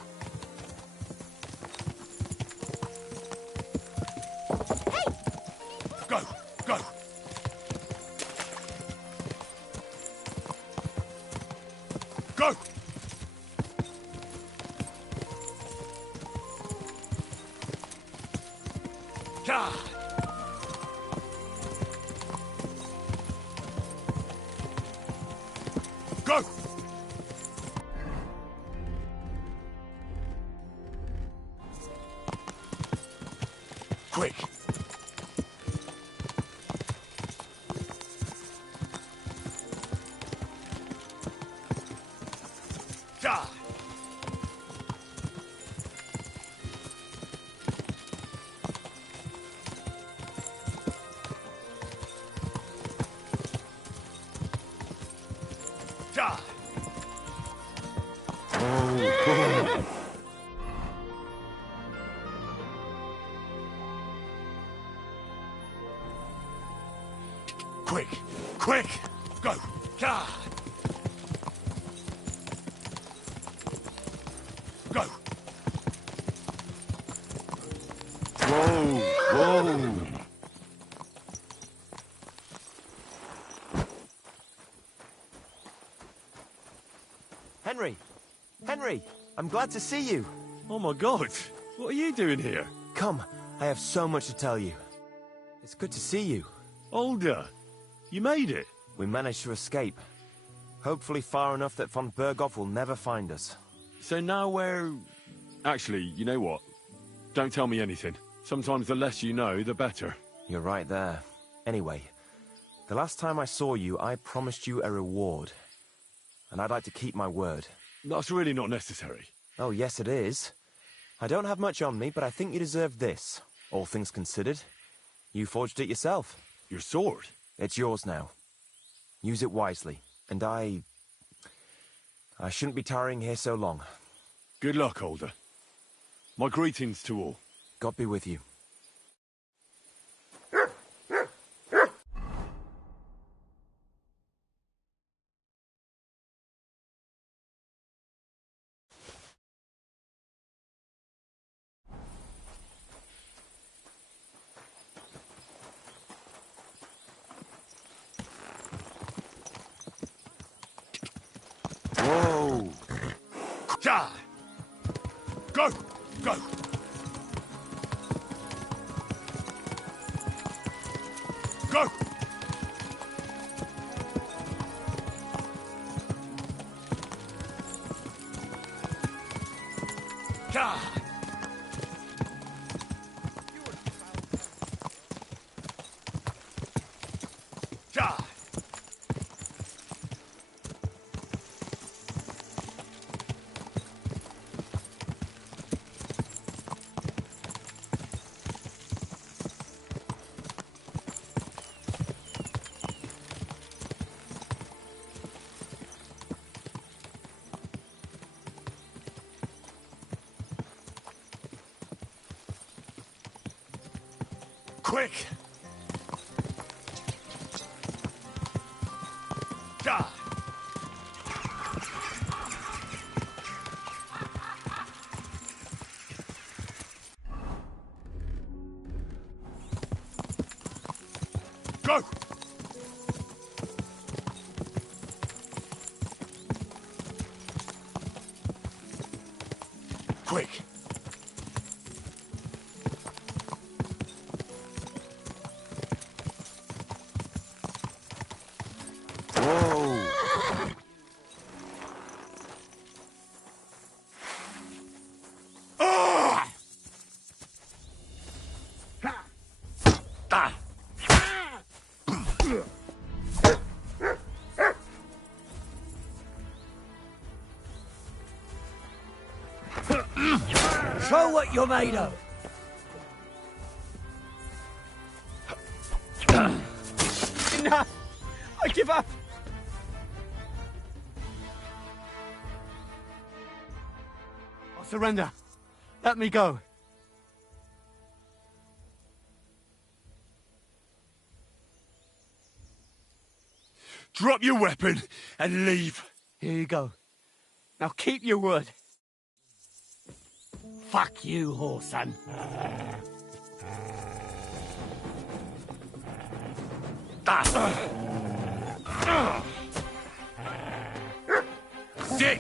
Go! Go! Go! God! Go! Quick! God! God! Oh, quick! Quick! Go! God! Go! Whoa! Whoa! Henry! Henry! I'm glad to see you! Oh my god! What are you doing here? Come, I have so much to tell you. It's good to see you. Olga! You made it! We managed to escape. Hopefully far enough that von Berghoff will never find us. So now we're... Actually, you know what? Don't tell me anything. Sometimes the less you know, the better. You're right there. Anyway, the last time I saw you, I promised you a reward. And I'd like to keep my word. That's really not necessary. Oh, yes it is. I don't have much on me, but I think you deserve this. All things considered. You forged it yourself. Your sword? It's yours now. Use it wisely. And I shouldn't be tarrying here so long. Good luck, Older. My greetings to all. God be with you. Whoa! Ja! Go! Go! Go! Ja! Ja! Quick! Ja! Go! Quick! Show what you're made of. Enough! I give up! I'll surrender. Let me go. Drop your weapon and leave. Here you go. Now keep your word. Fuck you, whoreson. Sick!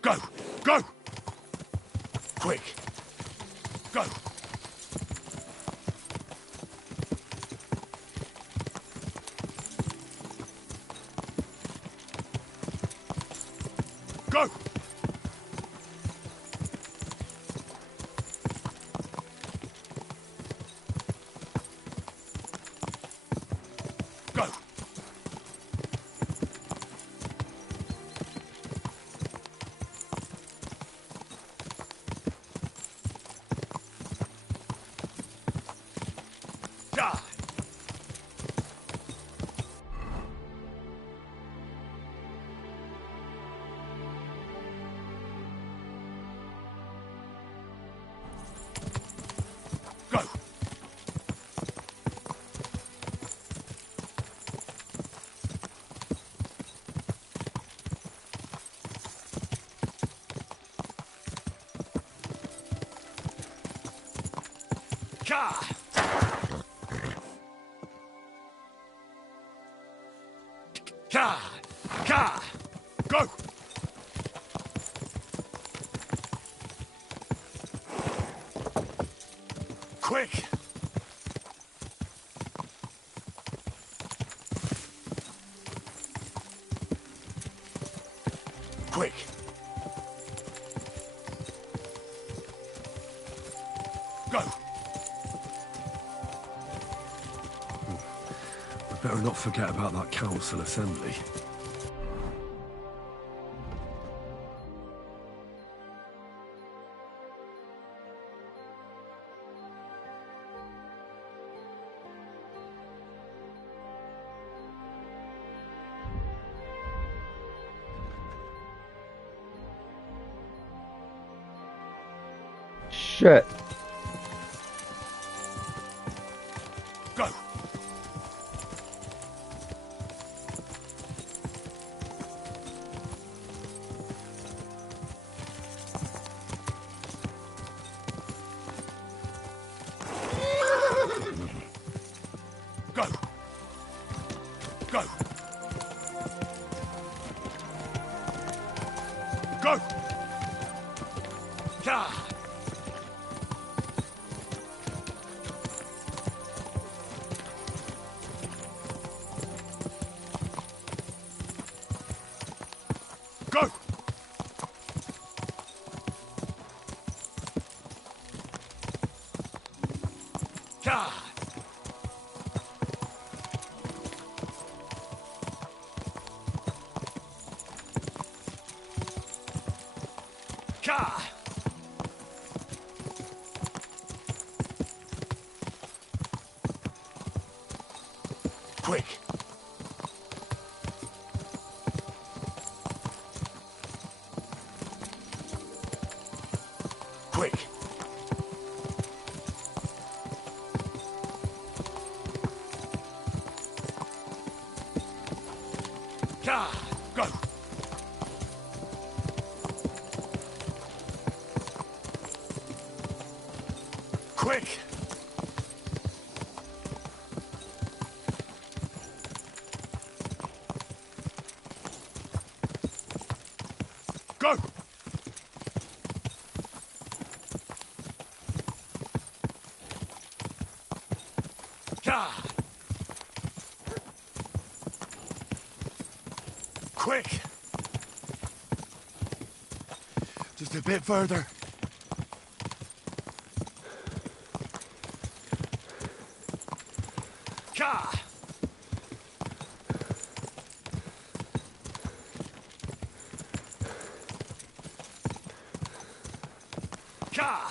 Go! Go! Quick! Go! Go! Go! Die! Go! Ka! Ka! Ka! Go! Quick! Quick! Go! We better not forget about that council assembly. Shit. Go! Go! Go! Go! Ka! Go! Ka! Ka! Quick! Quick! Ka! Go! Quick! Go! Ka! Quick! Just a bit further. Ka! Ka!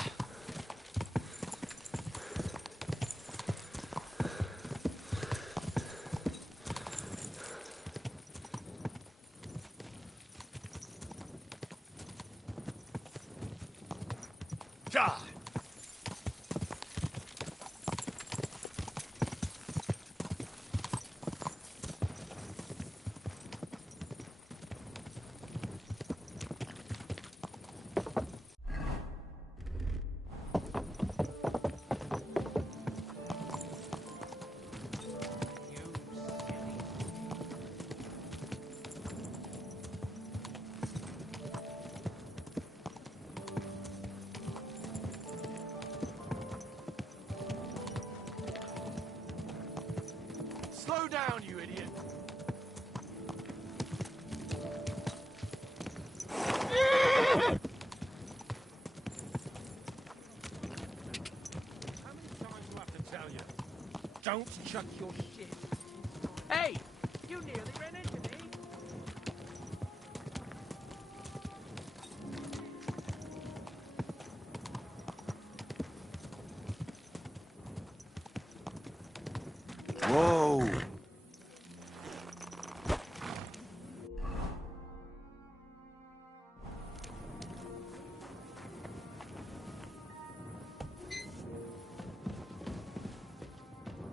Ka! Slow down, you idiot! How many times do I have to tell you? Don't chuck your shit. Hey! You nearly ran into me! Whoa!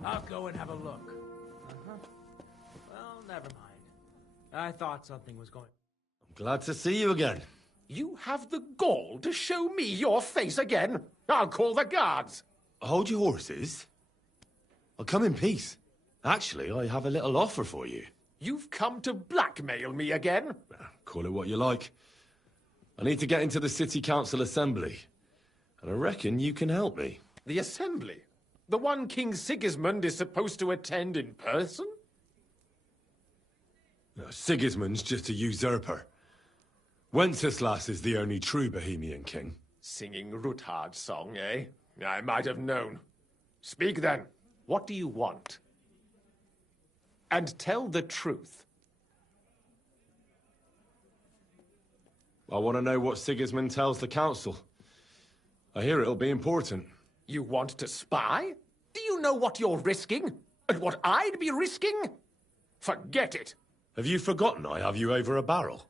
I'll go and have a look. Uh-huh. Well, never mind. I thought something was going... Glad to see you again. You have the gall to show me your face again? I'll call the guards. Hold your horses. I'll come in peace. Actually, I have a little offer for you. You've come to blackmail me again? Call it what you like. I need to get into the City Council Assembly. And I reckon you can help me. The Assembly? The one King Sigismund is supposed to attend in person? No, Sigismund's just a usurper. Wenceslas is the only true Bohemian king. Singing Ruthard's song, eh? I might have known. Speak then. What do you want? And tell the truth. I want to know what Sigismund tells the council. I hear it'll be important. You want to spy? Do you know what you're risking? And what I'd be risking? Forget it. Have you forgotten I have you over a barrel?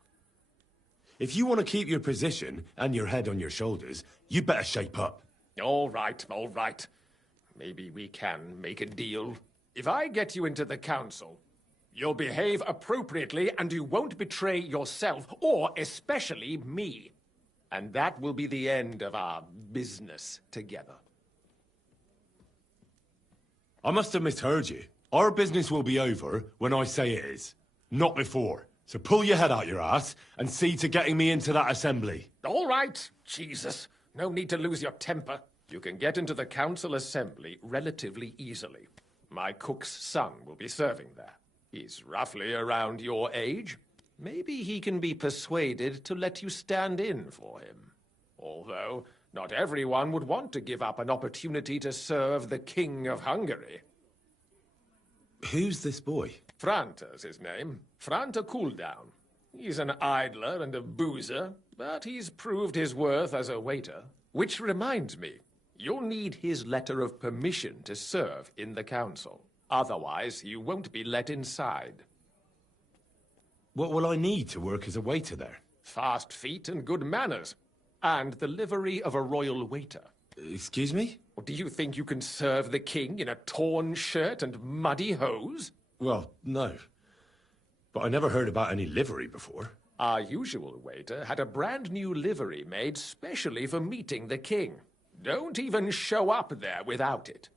If you want to keep your position and your head on your shoulders, you better shape up. All right, all right. Maybe we can make a deal. If I get you into the council, you'll behave appropriately and you won't betray yourself, or especially me. And that will be the end of our business together. I must have misheard you. Our business will be over when I say it is, not before. So pull your head out your ass and see to getting me into that assembly. All right, Jesus. No need to lose your temper. You can get into the council assembly relatively easily. My cook's son will be serving there. He's roughly around your age. Maybe he can be persuaded to let you stand in for him. Although, not everyone would want to give up an opportunity to serve the King of Hungary. Who's this boy? Franta's his name. Franta Cooldown. He's an idler and a boozer, but he's proved his worth as a waiter. Which reminds me, you'll need his letter of permission to serve in the council. Otherwise, you won't be let inside. What will I need to work as a waiter there? Fast feet and good manners. And the livery of a royal waiter. Excuse me? Or do you think you can serve the king in a torn shirt and muddy hose? Well, no. But I never heard about any livery before. Our usual waiter had a brand new livery made specially for meeting the king. Don't even show up there without it.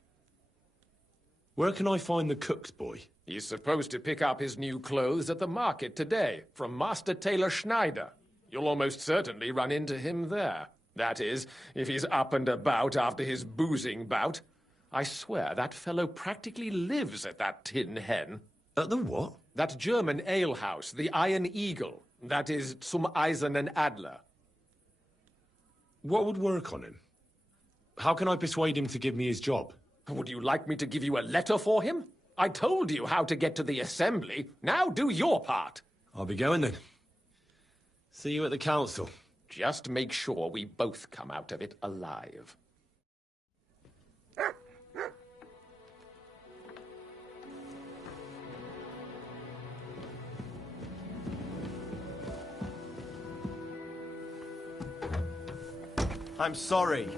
Where can I find the cook's boy? He's supposed to pick up his new clothes at the market today from Master Tailor Schneider. You'll almost certainly run into him there. That is, if he's up and about after his boozing bout. I swear that fellow practically lives at that Tin Hen. At the what? That German alehouse, the Iron Eagle. That is Zum Eisernen Adler. What would work on him? How can I persuade him to give me his job? Would you like me to give you a letter for him? I told you how to get to the assembly. Now do your part. I'll be going then. See you at the council. Just make sure we both come out of it alive. I'm sorry.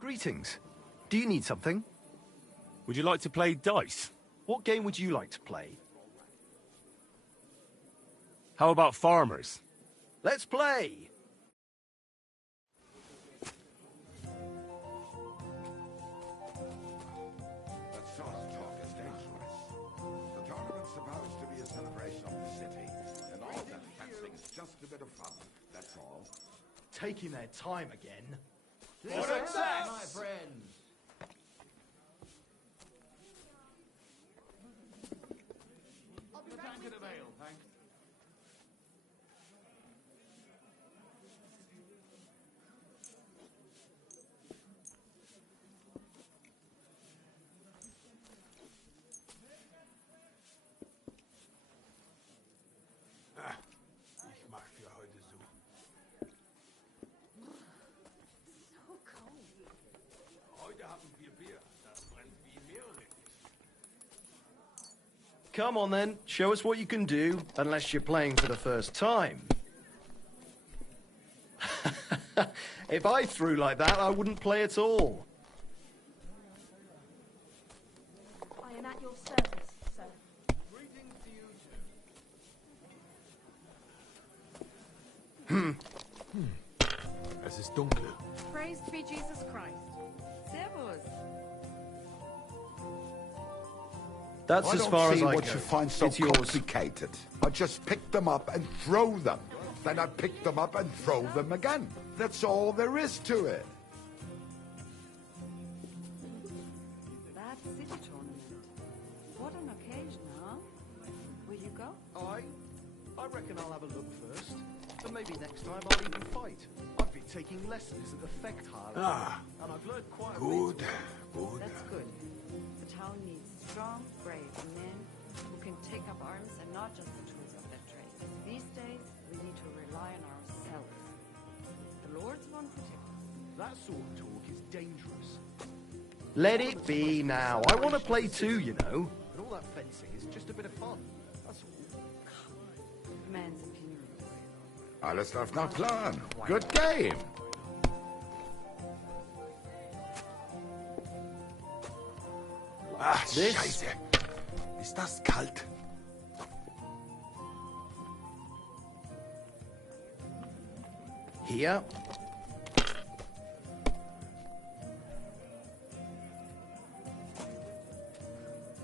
Greetings. Do you need something? Would you like to play dice? What game would you like to play? How about farmers? Let's play! That sort of talk is dangerous. The tournament's supposed to be a celebration of the city, and all that fencing's just a bit of fun, that's all. Taking their time again. Success, my friends! Ich mach für heute so. Heute haben wir Bier. Das brennt wie Meerrettich. Come on then, show us what you can do, unless you're playing for the first time. If I threw like that, I wouldn't play at all. I am at your service, sir. Greetings to you Es ist dunkel. Praised be Jesus Christ. Servus. That's as far as I what go. you find so It's yours. complicated. I just pick them up and throw them. Then I pick them up and throw them again. That's all there is to it. That city tournament. What an occasion, huh? Will you go? I reckon I'll have a look first. And maybe next time I'll even fight. I've been taking lessons at the Fechthalle. And I've learned quite a Good, bit. good. That's good. The town needs strong, brave men who can take up arms and not just the tools of their trade. These days, we need to rely on ourselves. The Lord's one protect us. That sort of talk is dangerous. Let it be now. I want to play too, you know. And all that fencing is just a bit of fun. That's all. Man's opinions. Alles läuft nach Plan. Good game. Ach, This- Scheiße. Ist das kalt? Here.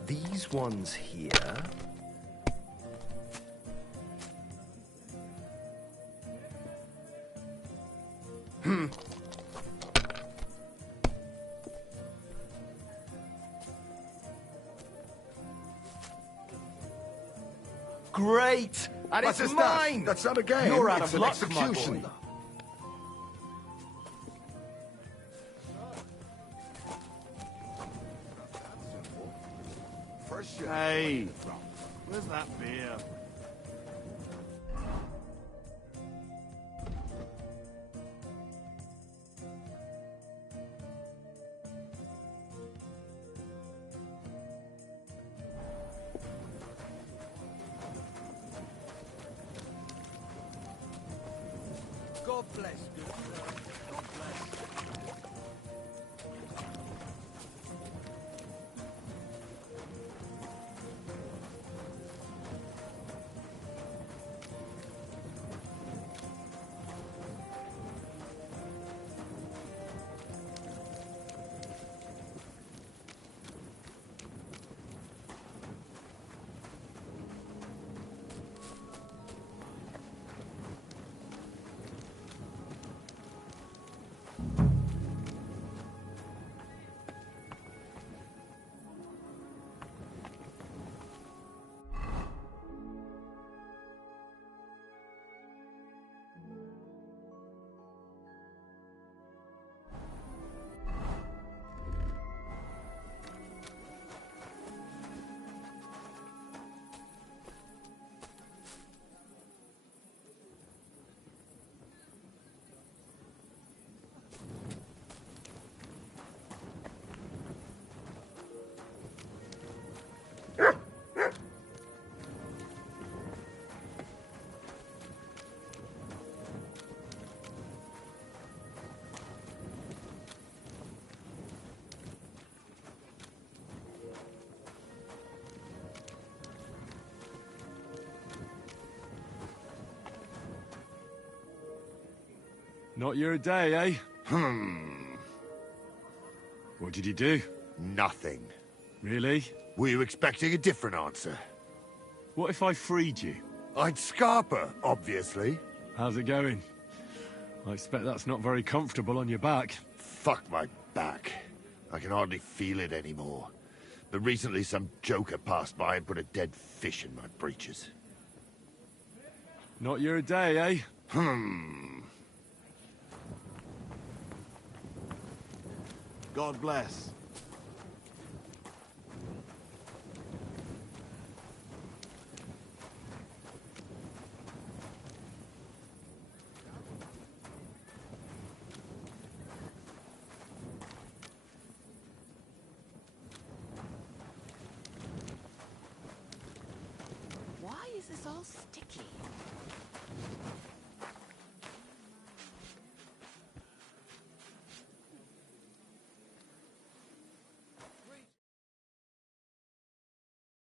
These ones here. great! And What it's is that? mine! That's not a game. You're out It's of an luck, execution. my boy. Hey, where's that beer? God bless, good sir. God bless. Not your day, eh? What did you do? Nothing. Really? Were you expecting a different answer? What if I freed you? I'd scarper, obviously. How's it going? I expect that's not very comfortable on your back. Fuck my back. I can hardly feel it anymore. But recently some joker passed by and put a dead fish in my breeches. Not your day, eh? God bless. Why is this all sticky?